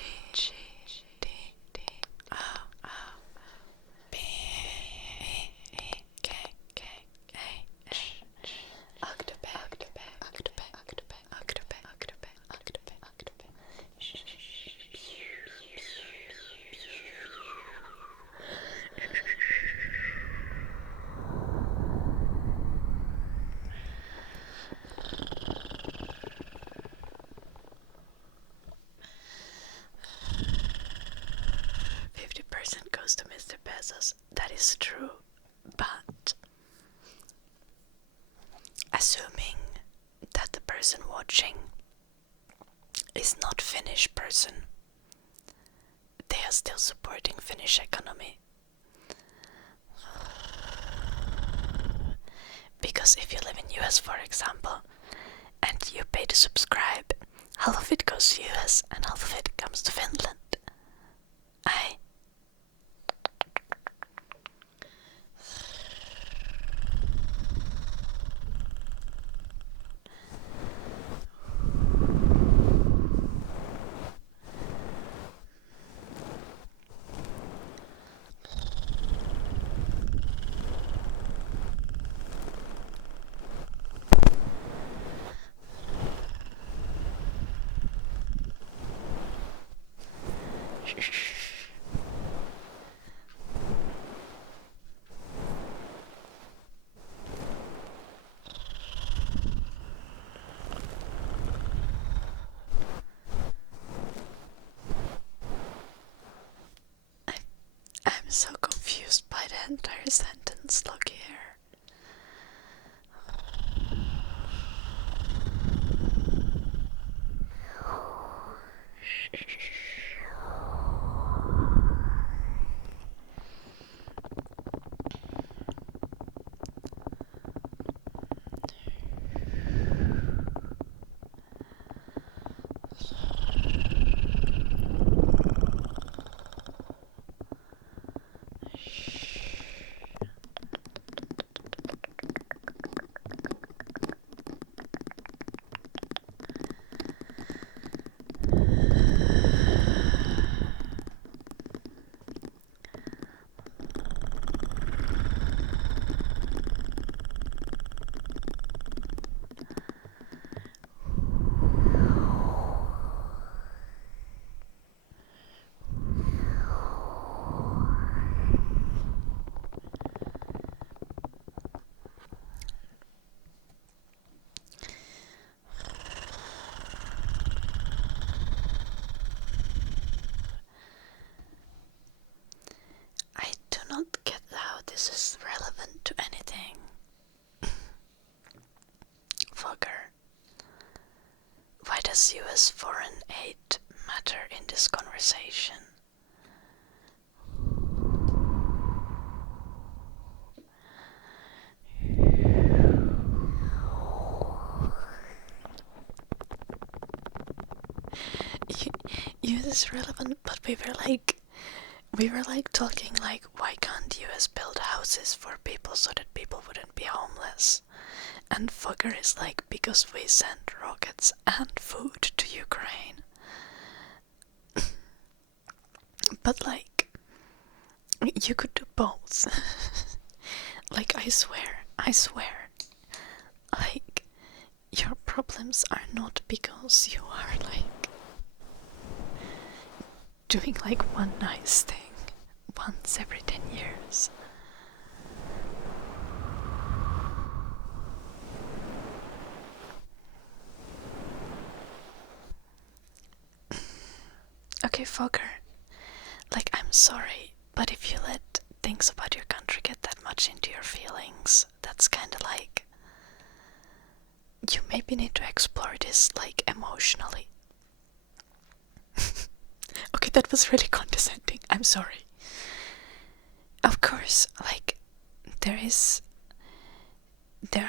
D D O O B E K H Octopec. 50% goes to Mr. Bezos. That is true, but assuming that the person watching is not Finnish person, they are still supporting Finnish economy. Because if you live in US, for example, and you pay to subscribe, half of it goes to US and half of it comes to Finland. I I'm so confused by the entire sentence. Look here. guess US foreign aid matter in this conversation? US is relevant, but we were like talking like, why can't US build houses for people so that people wouldn't be homeless? And Fogger is like, because we send rockets and food to Ukraine. But like, you could do both. Like, I swear, like, your problems are not because you are like doing like one nice thing once every 10 years. Okay, Fogger, like, I'm sorry, but if you let things about your country get that much into your feelings, that's kinda like, you maybe need to explore this like emotionally. Okay, that was really condescending, I'm sorry. Of course, like, there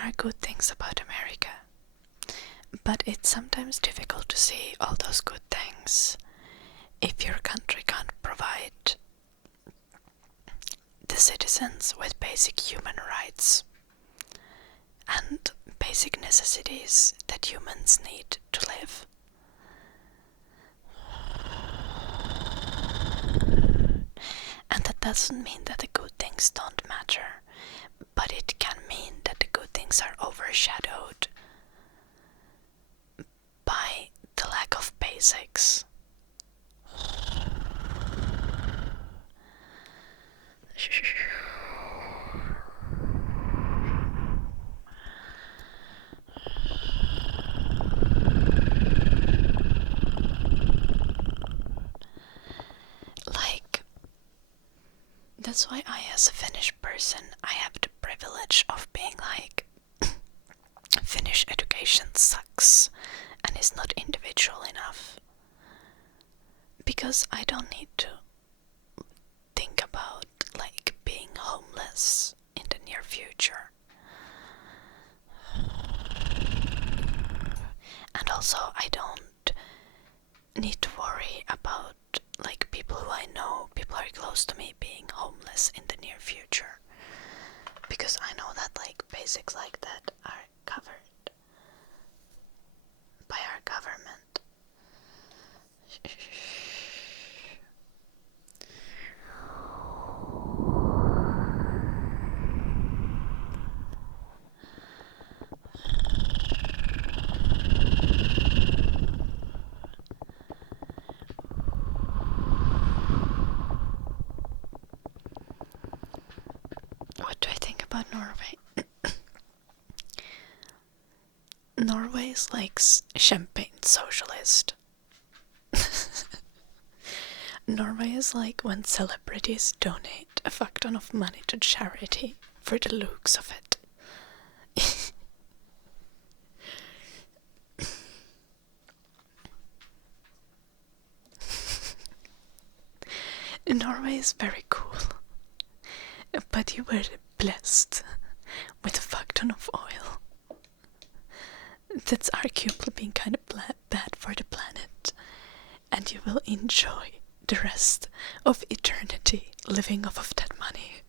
are good things about America, but it's sometimes difficult to see all those good things if your country can't provide the citizens with basic human rights and basic necessities that humans need to live. And that doesn't mean that the good things don't matter, but it can mean that the good things are overshadowed by the lack of basics. Like, that's why I, as a Finnish person, I have the privilege of being like, Finnish education sucks and is not individual enough. Because I don't need to think about like being homeless in the near future. And also I don't need to worry about like people who I know, people who are close to me, being homeless in the near future. Because I know that like basics like that are covered by our government. What do I think about Norway? Norway is like champagne socialist. Norway is like when celebrities donate a fuck ton of money to charity for the looks of it. Norway is very cool, but you were blessed with a fuck ton of oil. That's arguably being kind of bad for the planet, and you will enjoy the rest of eternity living off of that money.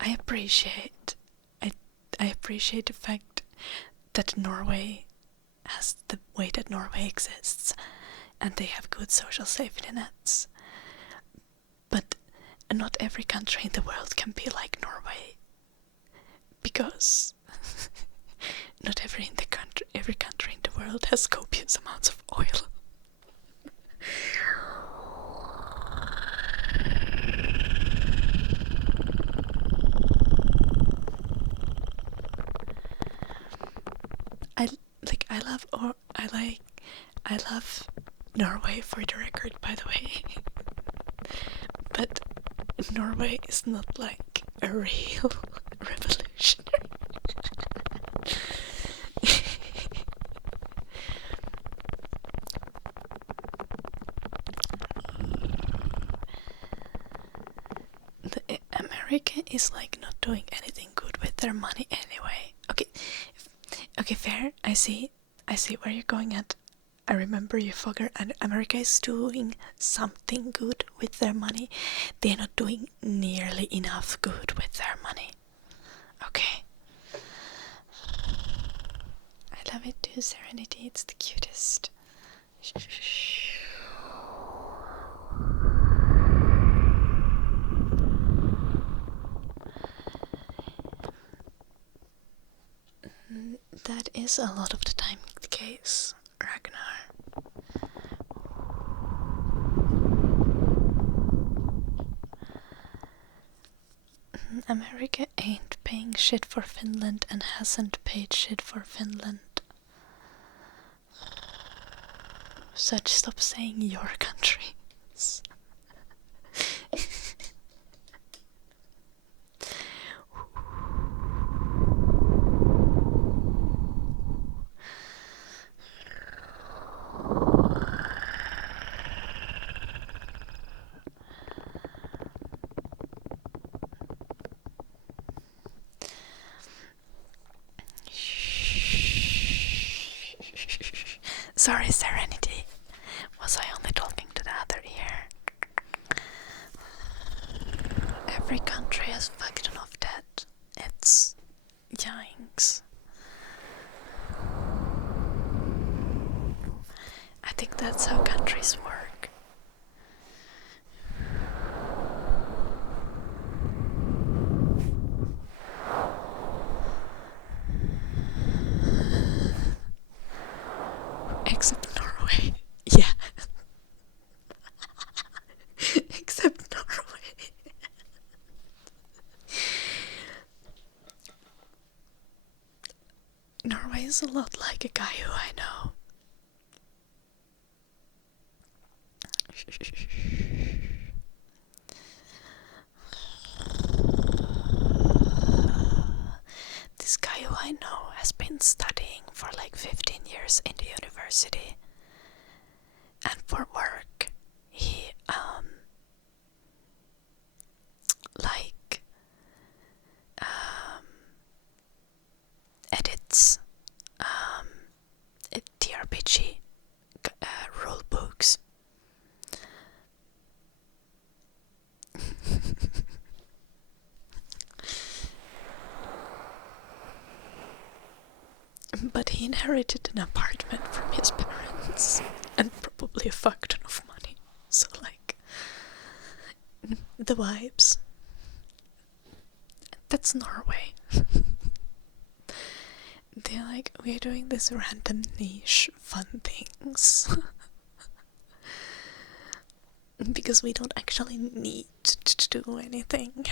I appreciate the fact that Norway has the way that Norway exists, and they have good social safety nets. But not every country in the world can be like Norway, because not every country in the world has copious amounts of oil. I love Norway, for the record, by the way. But Norway is not like a real America is like not doing anything good with their money anyway. Okay, fair. I see where you're going at. I remember you, fucker. And America is doing something good with their money. They're not doing nearly enough good with their money. Okay. I love it too, Serenity. It's the cutest. That is a lot of the time the case, Ragnar. America ain't paying shit for Finland and hasn't paid shit for Finland. So just stop saying your countries. Sorry, Serenity. Was I only talking to the other ear? Every country has fucked enough debt. It's yikes. I think that's how countries work. Except Norway. Yeah. Except Norway. Norway is a lot like a guy who I know. This guy who I know has been studying for like 15 years in the university, and for work he edits TRPG rule books. But he inherited an apartment from his parents and probably a fuck ton of money. So like, the vibes. That's Norway. They're like, we're doing this random niche fun things. Because we don't actually need to do anything. No,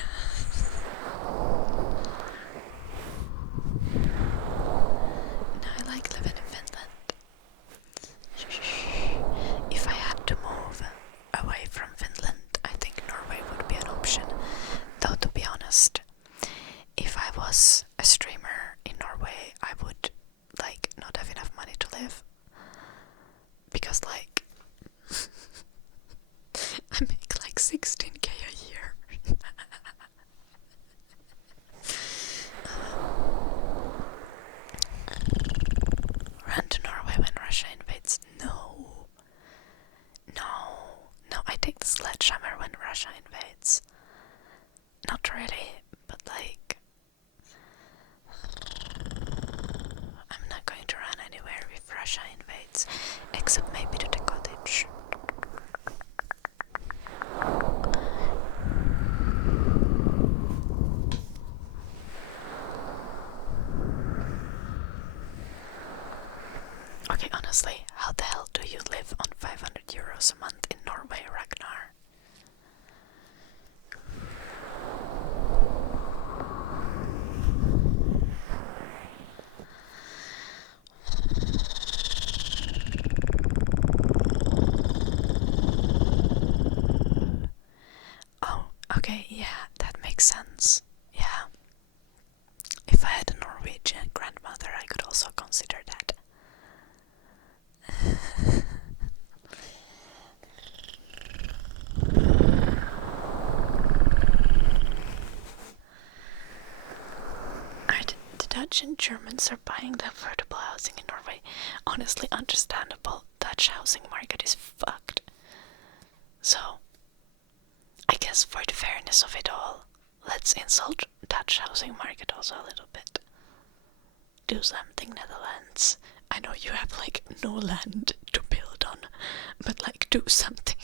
I like living in Finland. If I had to move away from Finland, I think Norway would be an option. Though to be honest, if I was a streamer in Norway, I would like not have enough money to live. Because like I make like 16k a year. Run to Norway when Russia invades. No, I take the Sledgehammer when Russia invades. Not really, but like, I'm not going to run anywhere if Russia invades, except maybe to the cottage. Okay, honestly, how the hell do you live on 500 euros a month in Norway, Ragnar? Oh, okay, yeah, that makes sense. Yeah. If I had a Norwegian grandmother, I could also consider that. imagine Germans are buying the affordable housing in Norway. Honestly, understandable. Dutch housing market is fucked. So, I guess for the fairness of it all, let's insult Dutch housing market also a little bit. Do something, Netherlands. I know you have like no land to build on, but like do something.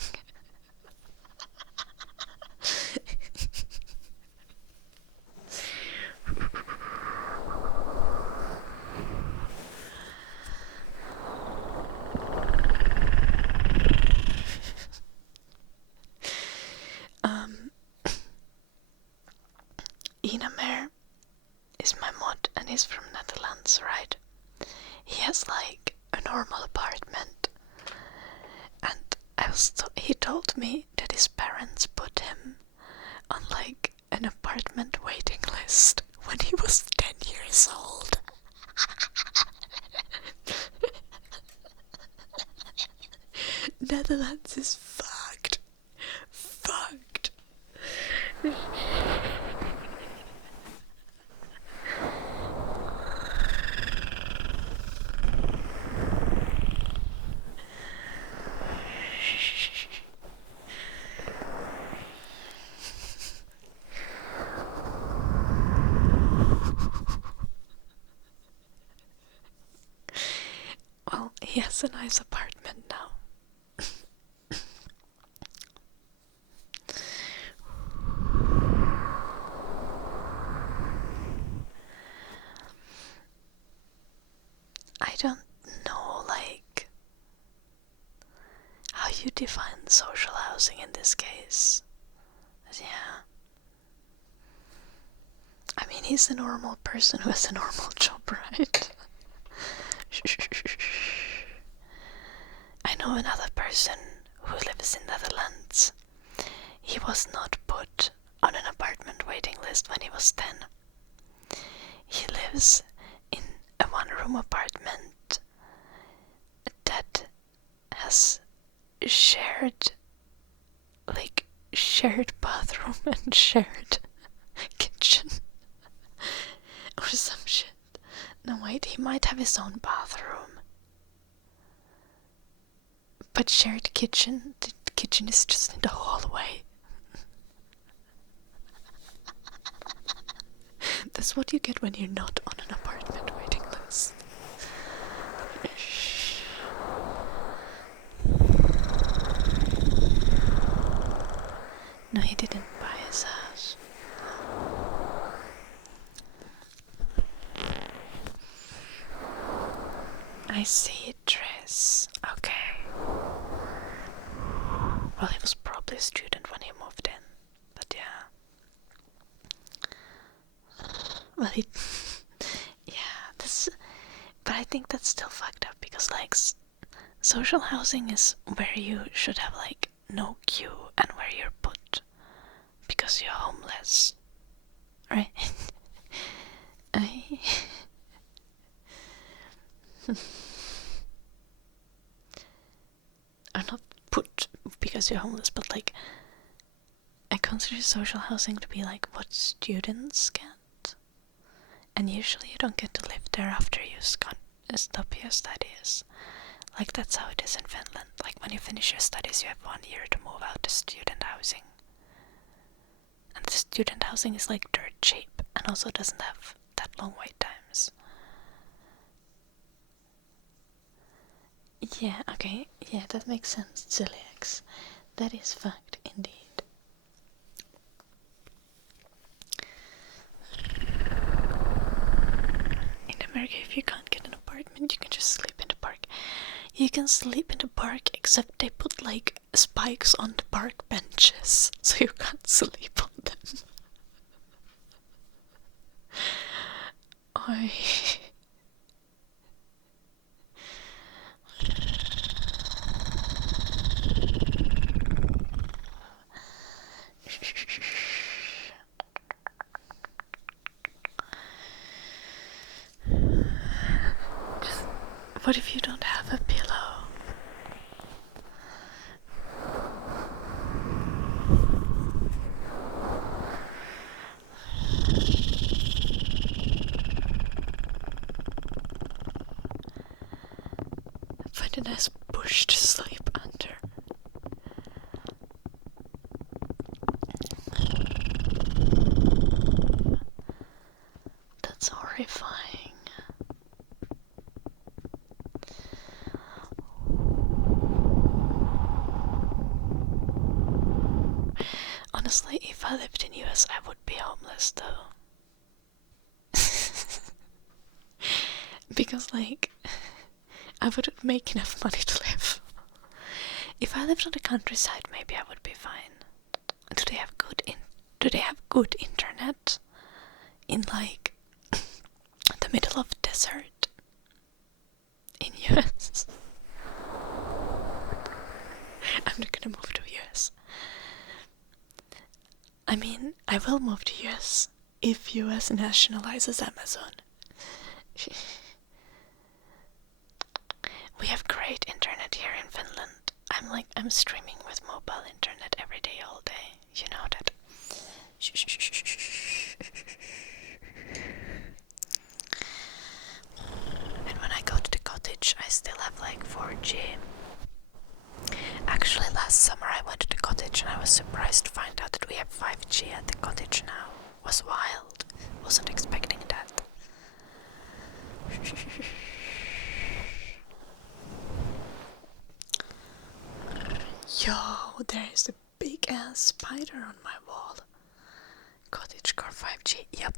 Inamer is my mod and he's from Netherlands, right? He has like a normal apartment, and he told me that his parents put him on like an apartment waiting list when he was 10 years old. Netherlands is fucked. Fucked. Well, he has a nice apartment now. I don't know, like, how you define social housing in this case. But yeah. I mean, he's a normal person who has a normal job, right? I know another person who lives in Netherlands. He was not put on an apartment waiting list when he was 10. He lives in a one-room apartment that has shared bathroom and shared kitchen or some shit. No, wait, he might have his own bathroom, but shared kitchen. The kitchen is just in the hallway. That's what you get when you're not on an apartment waiting list. No, he didn't buy his house. I see it, Triss. Okay. Well, he was probably a student when he moved in. But yeah. Well, yeah, but I think that's still fucked up because, like, social housing is where you should have, like, no queue and where you're put because you're homeless. Right? Or not put because you're homeless, but like, I consider social housing to be like what students get. And usually you don't get to live there after you stop your studies. Like, that's how it is in Finland. Like, when you finish your studies, you have 1 year to move out to student housing. And the student housing is like dirt cheap and also doesn't have that long wait times. Yeah, okay. Yeah, that makes sense, Ziliax. That is fucked indeed. In America, if you can't get an apartment, you can just sleep in the park. You can sleep in the park, except they put like spikes on the park benches, so you can't sleep on them. Oi. What if you don't have a pillow? bush to sleep under. That's horrifying. Honestly, if I lived in US, I would be homeless though. Because like, I wouldn't make enough money to live. If I lived on the countryside, maybe I would be fine. Do they have good internet in like the middle of desert in US? I'm not gonna move to US. I mean, I will move to US if US nationalizes Amazon. We have great internet here in Finland. I'm streaming with mobile internet every day, all day. You know that. And when I go to the cottage, I still have like 4G. Actually, last summer I went to the cottage and I was surprised to find out that we have 5G at the cottage now. It was wild. Wasn't expecting that. Yo, there is a big ass spider on my wall. Cottage car 5G, yep.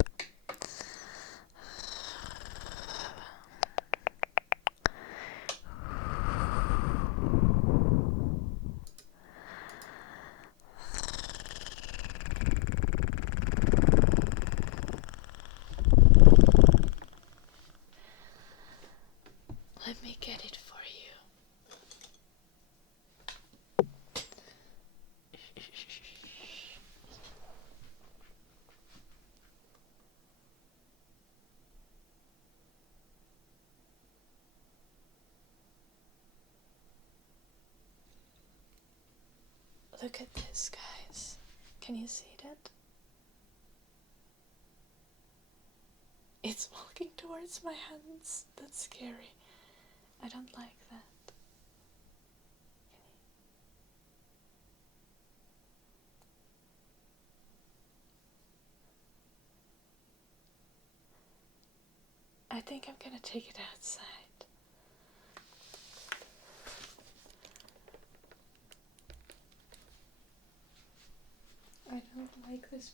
Let me get it for you. Look at this, guys. Can you see that? It's walking towards my hands. That's scary. I don't like that. I think I'm gonna take it outside. I don't like this.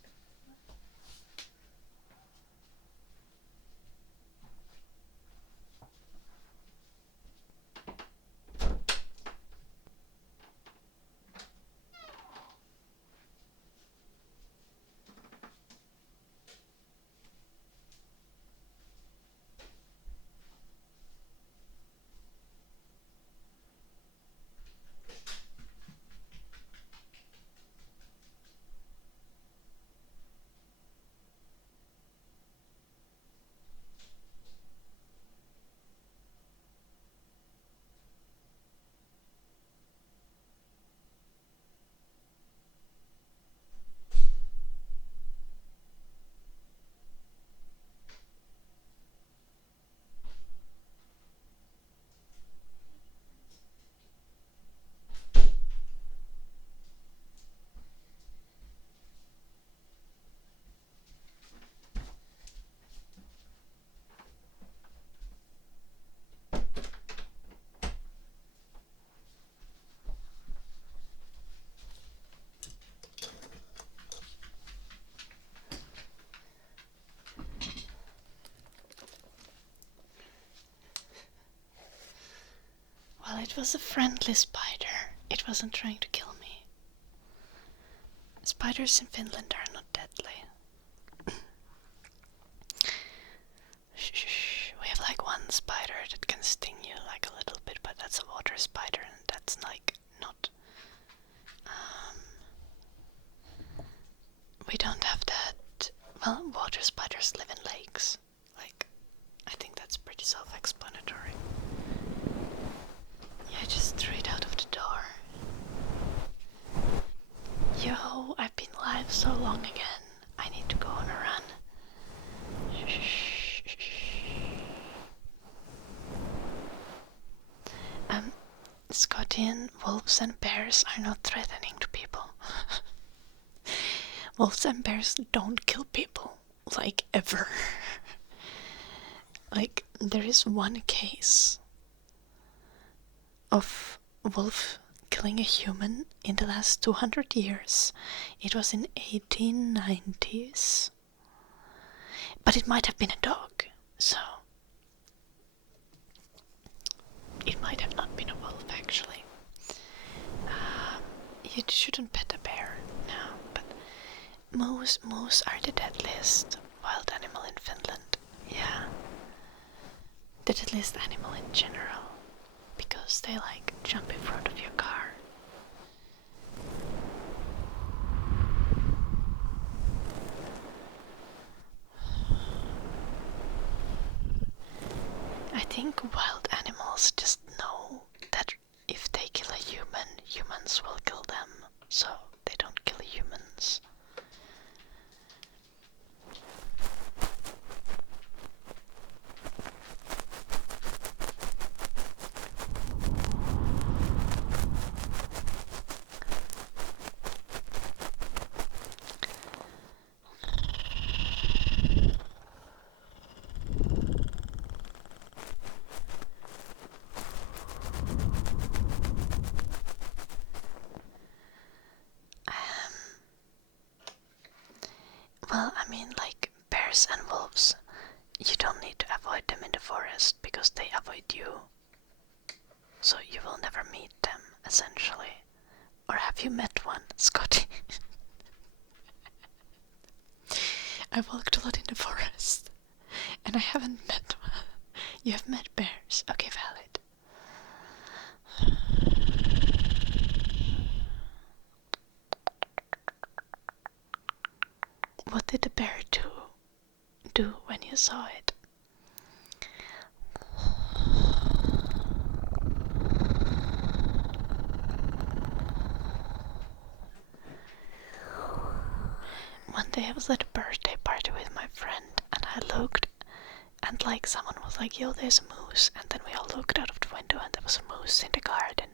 Well, it was a friendly spider. It wasn't trying to kill me. Spiders in Finland are not deadly. We have like one spider that can sting you like a little bit, but that's a water spider and that's like not... we don't have that. Well, water spiders live in lakes. Like, I think that's pretty self-explanatory. Yeah, I just threw it out of the door. Yo, I've been live so long again. I need to go on a run. It's Martin, wolves and bears are not threatening to people. Wolves and bears don't kill people, like, ever. Like, there is one case of wolf killing a human in the last 200 years. It was in 1890s. But it might have been a dog, so it might have not been a wolf, actually. You shouldn't pet a bear now, but moose are the deadliest wild animal in Finland. Yeah. The deadliest animal in general, because they like jump in front of your car. I think wild animals just know that if they kill a human, humans will kill them, so they don't kill humans. Well, I mean, like, bears and wolves, you don't need to avoid them in the forest because they avoid you. So you will never meet them, essentially. Or have you met one, Scotty? I walked a lot in the forest, and I haven't met one. You have met bears. Okay, valid. What did the bear do when you saw it? One day I was at a birthday party with my friend, and I looked, and like someone was like, yo, there's a moose, and then we all looked out of the window and there was a moose in the garden.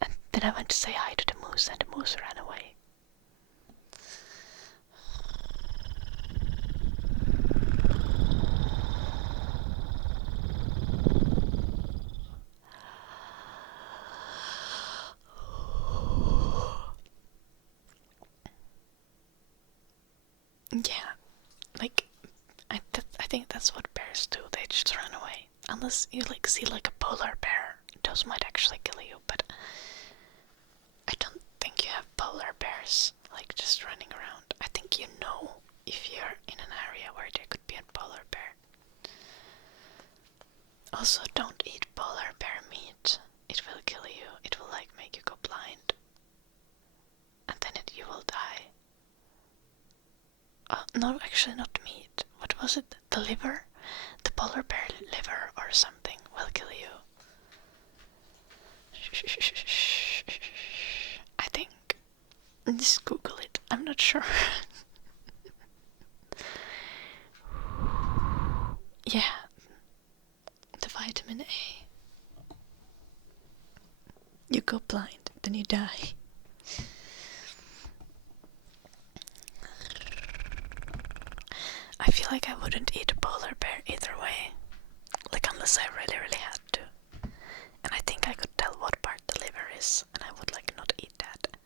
And then I went to say hi to the moose, and the moose ran away. Yeah, like, I think that's what bears do, they just run away. Unless you like see like a polar bear, those might actually kill you, but I don't think you have polar bears like just running around. I think you know if you're in an area where there could be a polar bear. Also, don't eat polar bear meat. It will kill you. It will like make you go blind. And then you will die. No, actually not meat. What was it? The liver? The polar bear liver or something will kill you. I think. Just Google it. I'm not sure. Yeah. The vitamin A. You go blind, then you die. I feel like I wouldn't eat a polar bear either way. Like, unless I really, really had to. And I think I could tell what part the liver is, and I would like not eat that.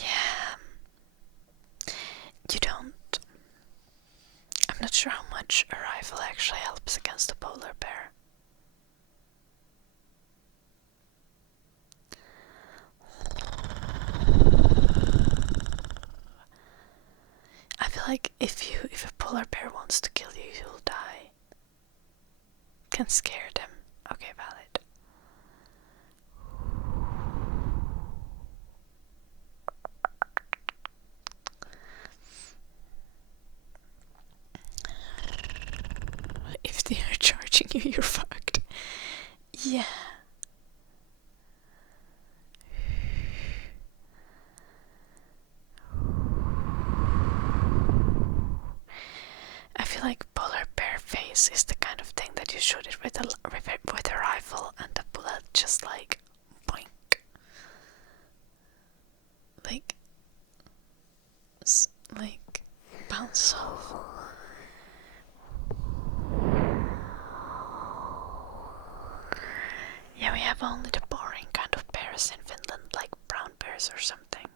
Yeah. You don't. I'm not sure how much a rifle actually helps against a polar bear. I feel like if a polar bear wants to kill you, you'll die. Can scare them. Okay, valid. If they are charging you, you're fucked. Yeah. this is the kind of thing that you shoot it with a rifle and the bullet just like boink. Like bounce off. Yeah, we have only the boring kind of bears in Finland, like brown bears or something.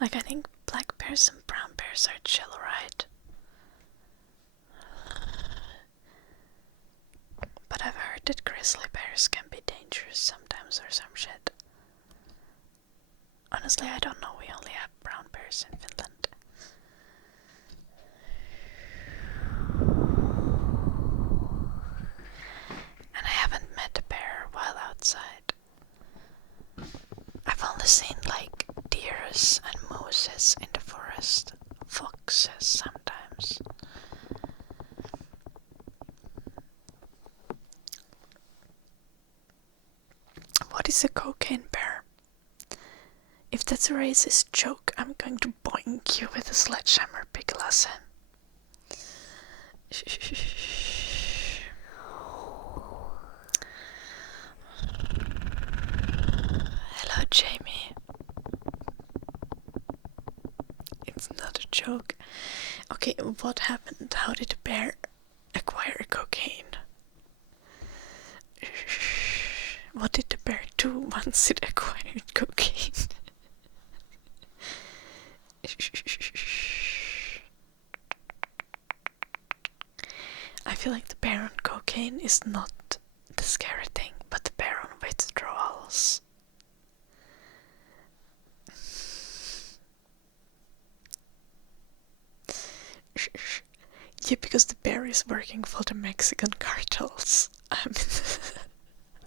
Like, I think black bears and brown bears are chill, right? But I've heard that grizzly bears can be dangerous sometimes or some shit. Honestly, I don't know, we only have brown bears in Finland. And I haven't met a bear while outside. I've only seen like deers and mooses in the forest, foxes sometimes. What is a cocaine bear? If that's a racist joke, I'm going to boink you with a sledgehammer, Big Lasse. Hello, Jamie. It's not a joke. Okay, what happened? How did the bear acquire cocaine? What did the bear do once it acquired cocaine? I feel like the bear on cocaine is not the scary thing, but the bear on withdrawals. Yeah, because the bear is working for the Mexican cartels. I mean,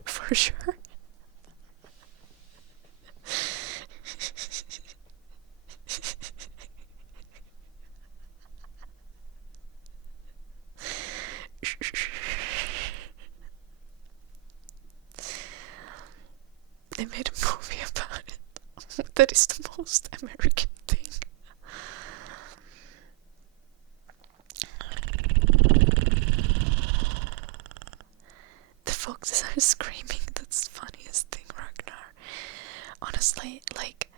for sure. They made a movie about it. That is the most American thing. The foxes are screaming. That's the funniest thing, Ragnar. Honestly, like,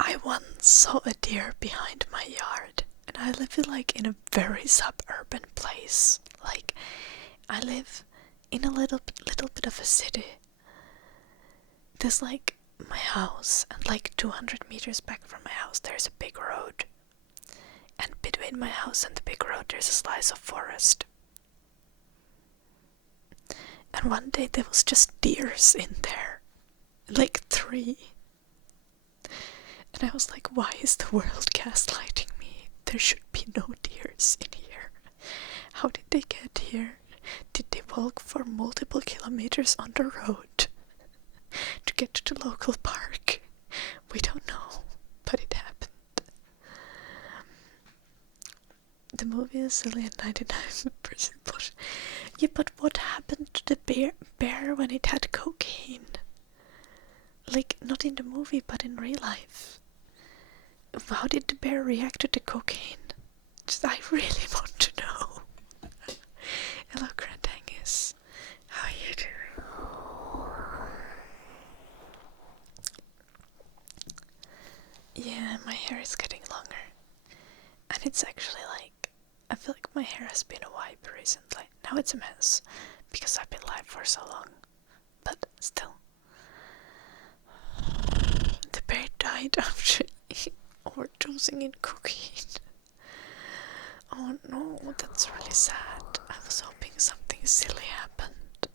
I once saw a deer behind my yard, and I live in a very suburban place. Like, I live in a little bit of a city. There's like my house, and like 200 meters back from my house there's a big road. And between my house and the big road there's a slice of forest. And one day there was just deers in there. Like 3. And I was like, why is the world gaslighting me? There should be no deers in here. How did they get here? Did they walk for multiple kilometers on the road to get to the local park? We don't know, but it happened. The movie is silly and 99% bullshit. Yeah, but what happened to the bear when it had cocaine? Like, not in the movie, but in real life. How did the bear react to the cocaine? I really want to know. Hello, Grandangis. How are you doing? Yeah, my hair is getting longer. And it's actually like, I feel like my hair has been a wipe recently. Now it's a mess, because I've been live for so long. But still. The bear died after overdosing in cocaine. Oh no, that's really sad. I was hoping something silly happened.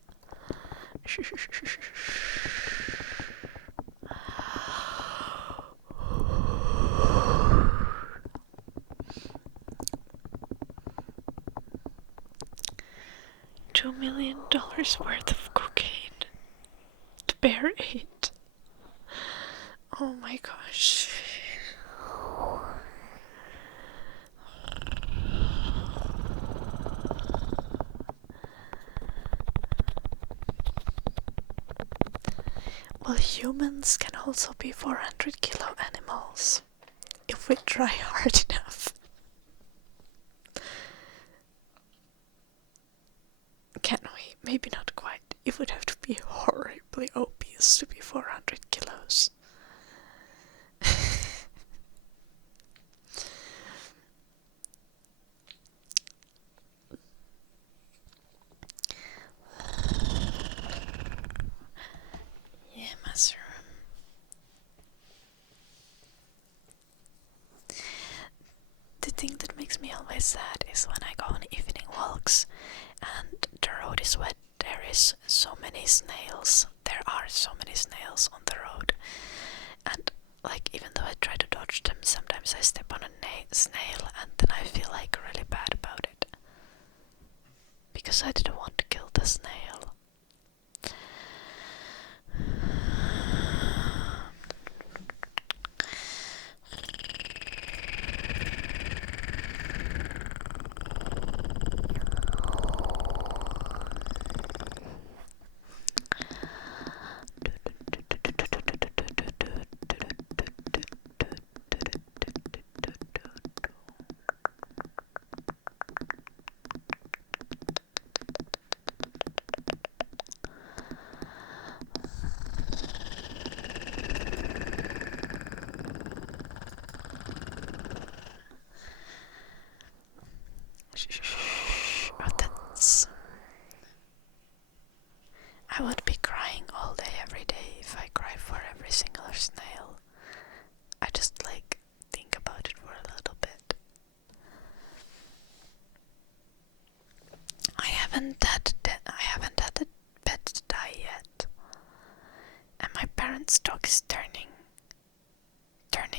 $2 million worth of cocaine the bear ate. Oh my gosh. Well, humans can also be 400 kilo animals if we try hard enough. Can we? Maybe not quite. It would have to be horribly obese to be 400 kilos. Yeah, mushroom. The thing that makes me always sad is when I go on evening walks and the road is wet. There is so many snails. There are so many snails on the road. And like, even though I try to dodge them, sometimes I step on a snail and then I feel like really bad about it. Because I didn't want to kill the snail. Oh, that's... I would be crying all day every day if I cry for every single snail. I just like think about it for a little bit. I haven't had a pet die yet. And my parents' dog is turning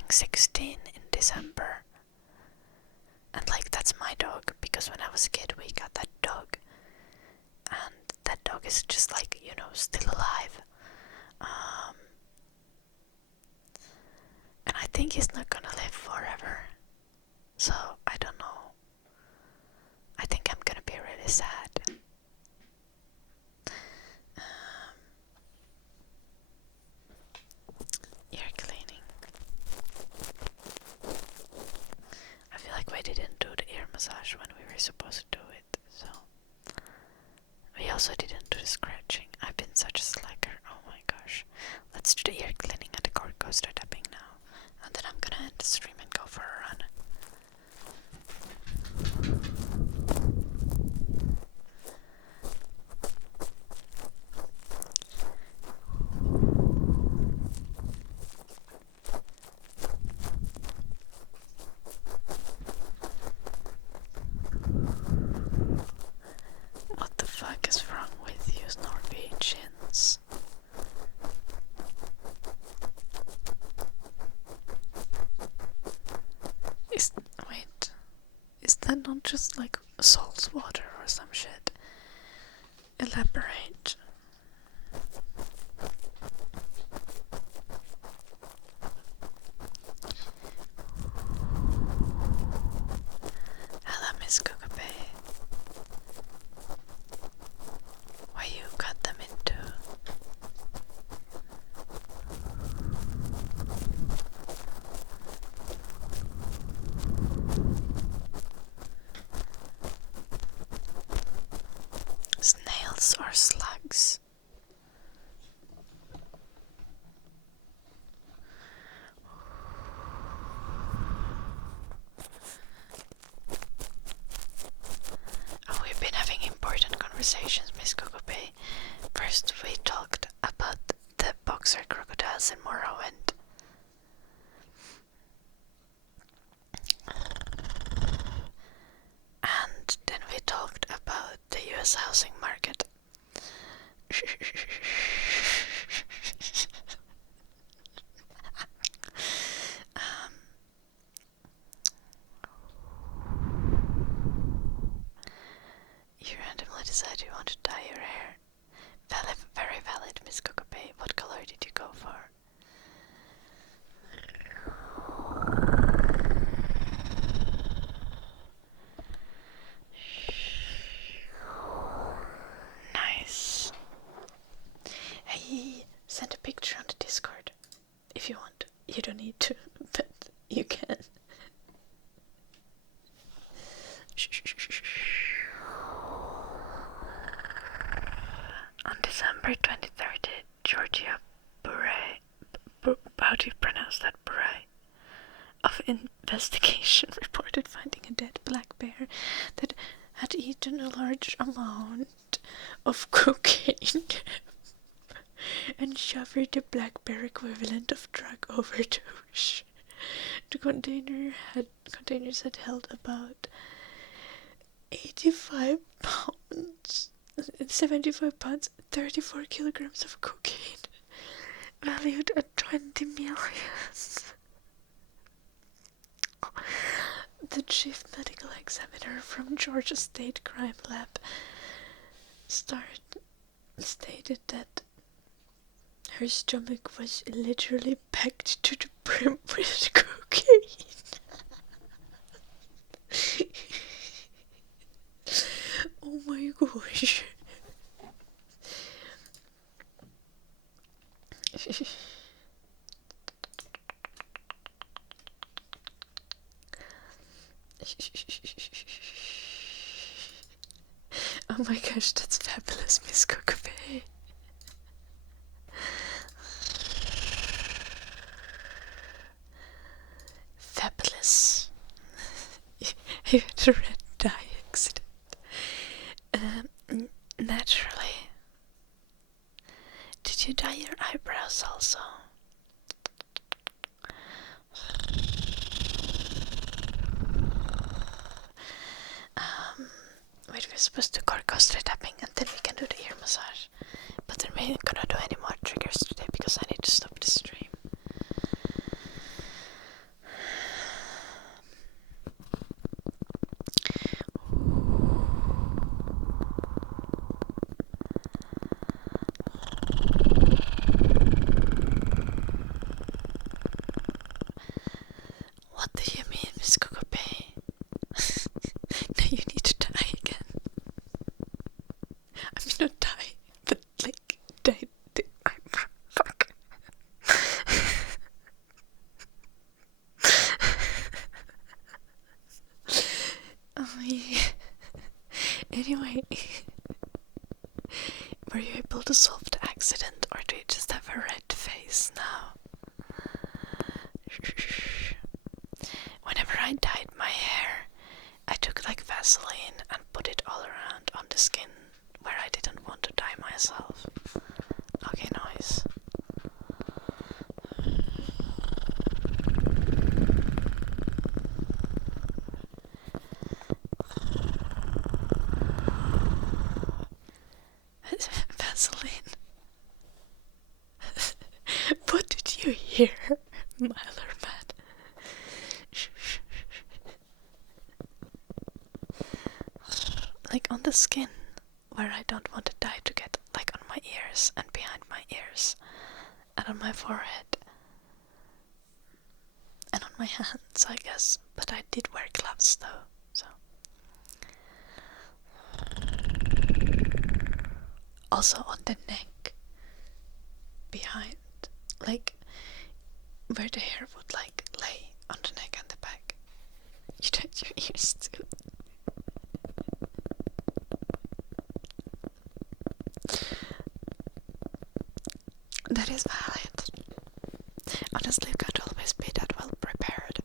16 in December. And like, that's my dog, because when I was a kid we got that dog. And that dog is just like, you know, still alive. And I think he's not gonna live forever. So, I don't know. I think I'm gonna be really sad. Ear cleaning. I feel like we didn't do the ear massage when we were supposed to do it, so... We also didn't do the scratching. I've been such a slacker, oh my gosh. Let's do the ear cleaning and the cord coaster tapping now. And then I'm gonna end the stream and go for a run. What the fuck is wrong with you Norwegians? Wait, is that not just like salt water or some shit? Elaborate. Hello, Miss Kukabe. Why you cut them into? Snails or slugs? Oh, we've been having important conversations, Miss Kukupe. First we talked about the boxer crocodiles in Morrowind. And then we talked about the US housing market. You randomly decide you want to dye your hair. Very valid, Miss Kukupe. What color did you go for? Nice. Hey, send a picture on the Discord. don't need to, but you can. On December 23rd, Georgia Bureau, how do you pronounce that, Bureau of Investigation reported finding a dead black bear that had eaten a large amount of cocaine and suffered the black bear equivalent of drug overdose. The containers had held about 85 pounds, 75 pounds, 34 kilograms of cocaine, valued at 20 million. The chief medical examiner from Georgia State Crime Lab stated that her stomach was literally packed to the brim with cocaine. Oh my gosh. Oh my gosh, that's fabulous, Miss Cookbay. Fabulous. You had a red dye accident. Naturally. Did you dye your eyebrows also? Wait, we're supposed to go straight tapping and then we can do the ear massage. But then we're not gonna do any more triggers today because I need to stop the stream. What do you mean, Miss Cookbay? Now you need to die again. I mean, not die, but like die. Fuck. Oh yeah. Anyway, were you able to solve the accident, or do you just have a red face now? Whenever I dyed my hair, I took like Vaseline and put it all around on the skin where I didn't want to dye myself. Okay, nice. Vaseline. What did you hear, Myler man? Like on the skin where I don't want to dye to get like on my ears and behind my ears and on my forehead and on my hands, I guess, but I did wear gloves though, so also on the neck behind, like where the hair would like lay on the neck and the back. You dyed your ears too. That is valid. Honestly, you can't always be that well prepared.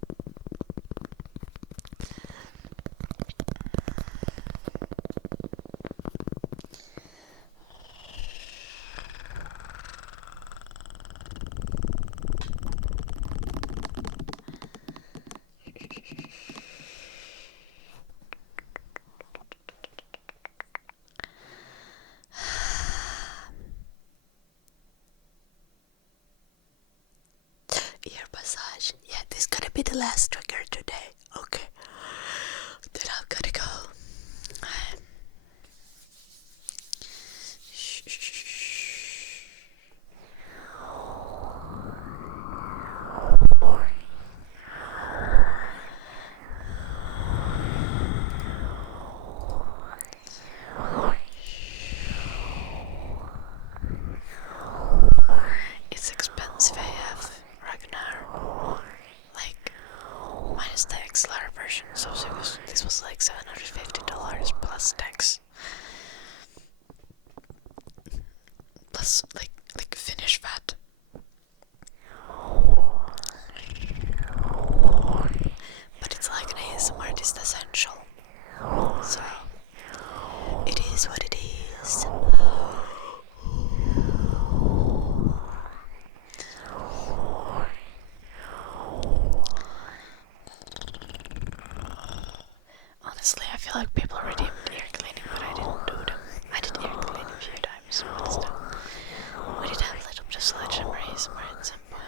Ear massage. Yeah, this is gonna be the last trigger today. Okay. Then I'm gonna go. It's expensive AF, Ragnar. subscription, so this was like $750 plus tax. Plus like Finnish VAT. But it's like an ASMR artist essential. So it is what it is. Honestly, I feel like people already did ear cleaning, but I didn't do them. I did ear cleaning a few times, but still. We did have a little bit of Sledgehammer ASMR at some point.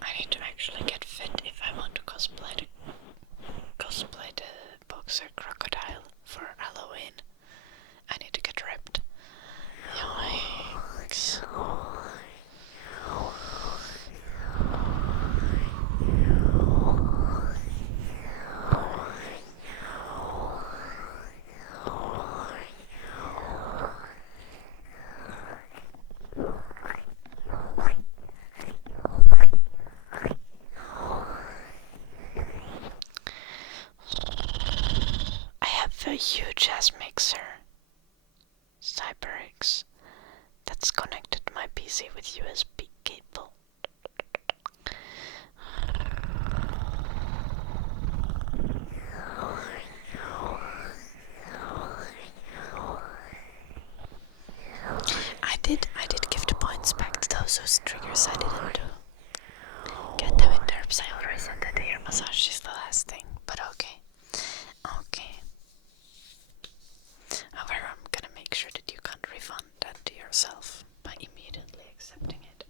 I need to actually get fit if I want to cosplay the boxer crocodile for Halloween. I need to get ripped. Yikes. I have a huge ass mixer, CyberX, that's connected to my PC with USB cable. I did give the points back to those triggers I didn't do. Get them in derps, I already said that the ear massage is the last thing, but okay. Okay. However, I'm gonna make sure that you can't refund that to yourself by immediately accepting it.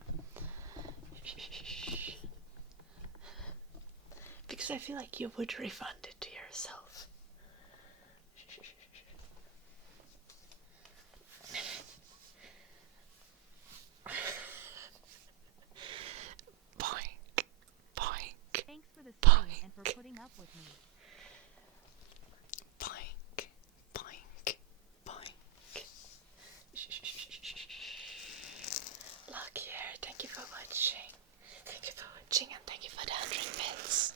Because I feel like you would refund it to yourself. Boink, boink, Thanks for the stream and for putting up with me. boink, boink, boink. Look here, thank you for watching. Thank you for watching and thank you for the 100 bits.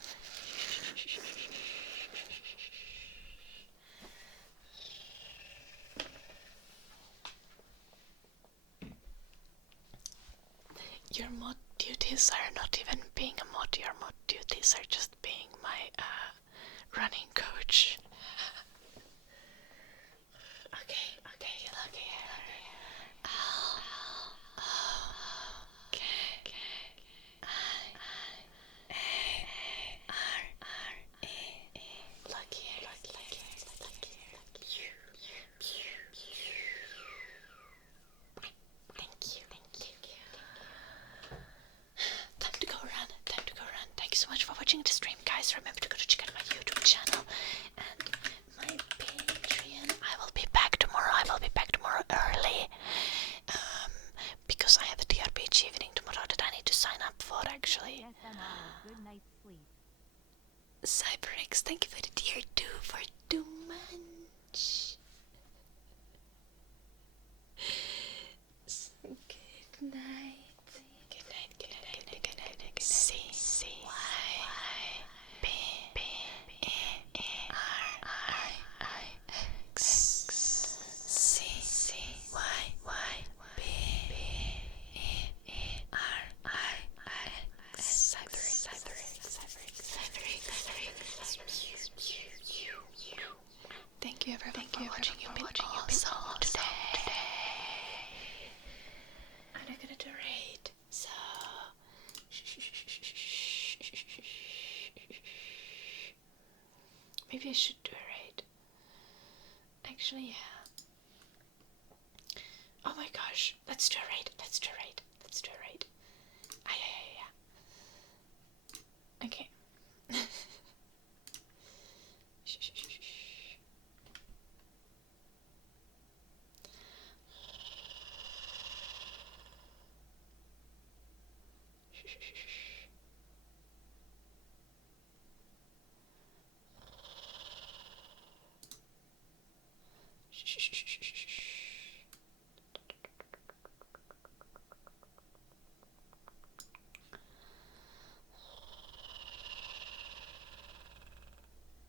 Your mod duties are not even being a mod, your mod duties are just being my running coach. Okay, look here. Look here. Thank you. Time to go run. Thank you so much for watching the stream, guys. Remember to go to check out my YouTube channel and my Patreon. I will be back tomorrow early. Because I have a TRPG evening tomorrow that I need to sign up for, actually. Good night's sleep. CyberX, thank you for the tier 2 for 2 months. Good night. C Y B E R I X C Y B E R I X. Thank you everyone for watching. You've been awesome today. I'm not gonna do a raid, so maybe I should do a raid. Actually, yeah. Oh my gosh, let's do a raid. Ah, yeah. Okay. Shh, shh, shh, shh.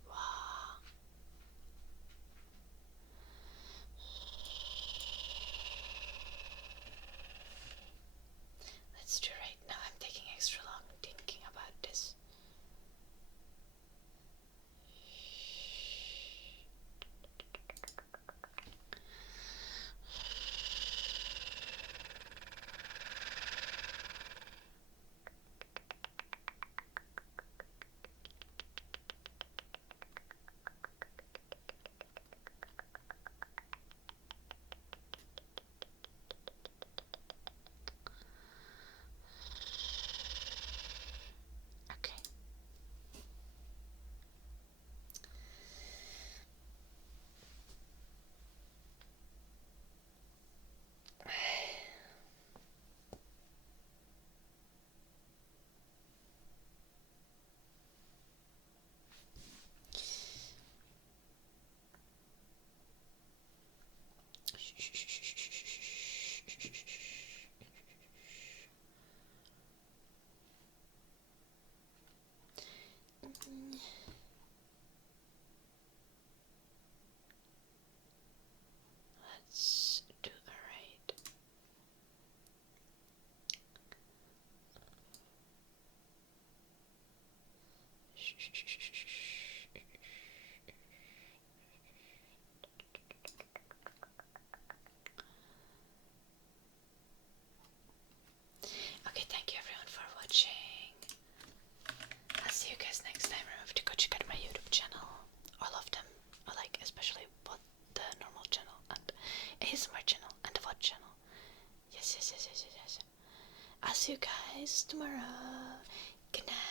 Wow. Let's do right now. I'm taking extra long thinking about this. Okay. Let's do the right. Okay, thank you everyone for watching. I'll see you guys next time. Remember to go check out my YouTube channel. All of them. I like especially both the normal channel and ASMR channel and the VOD channel. Yes. I'll see you guys tomorrow. Good night.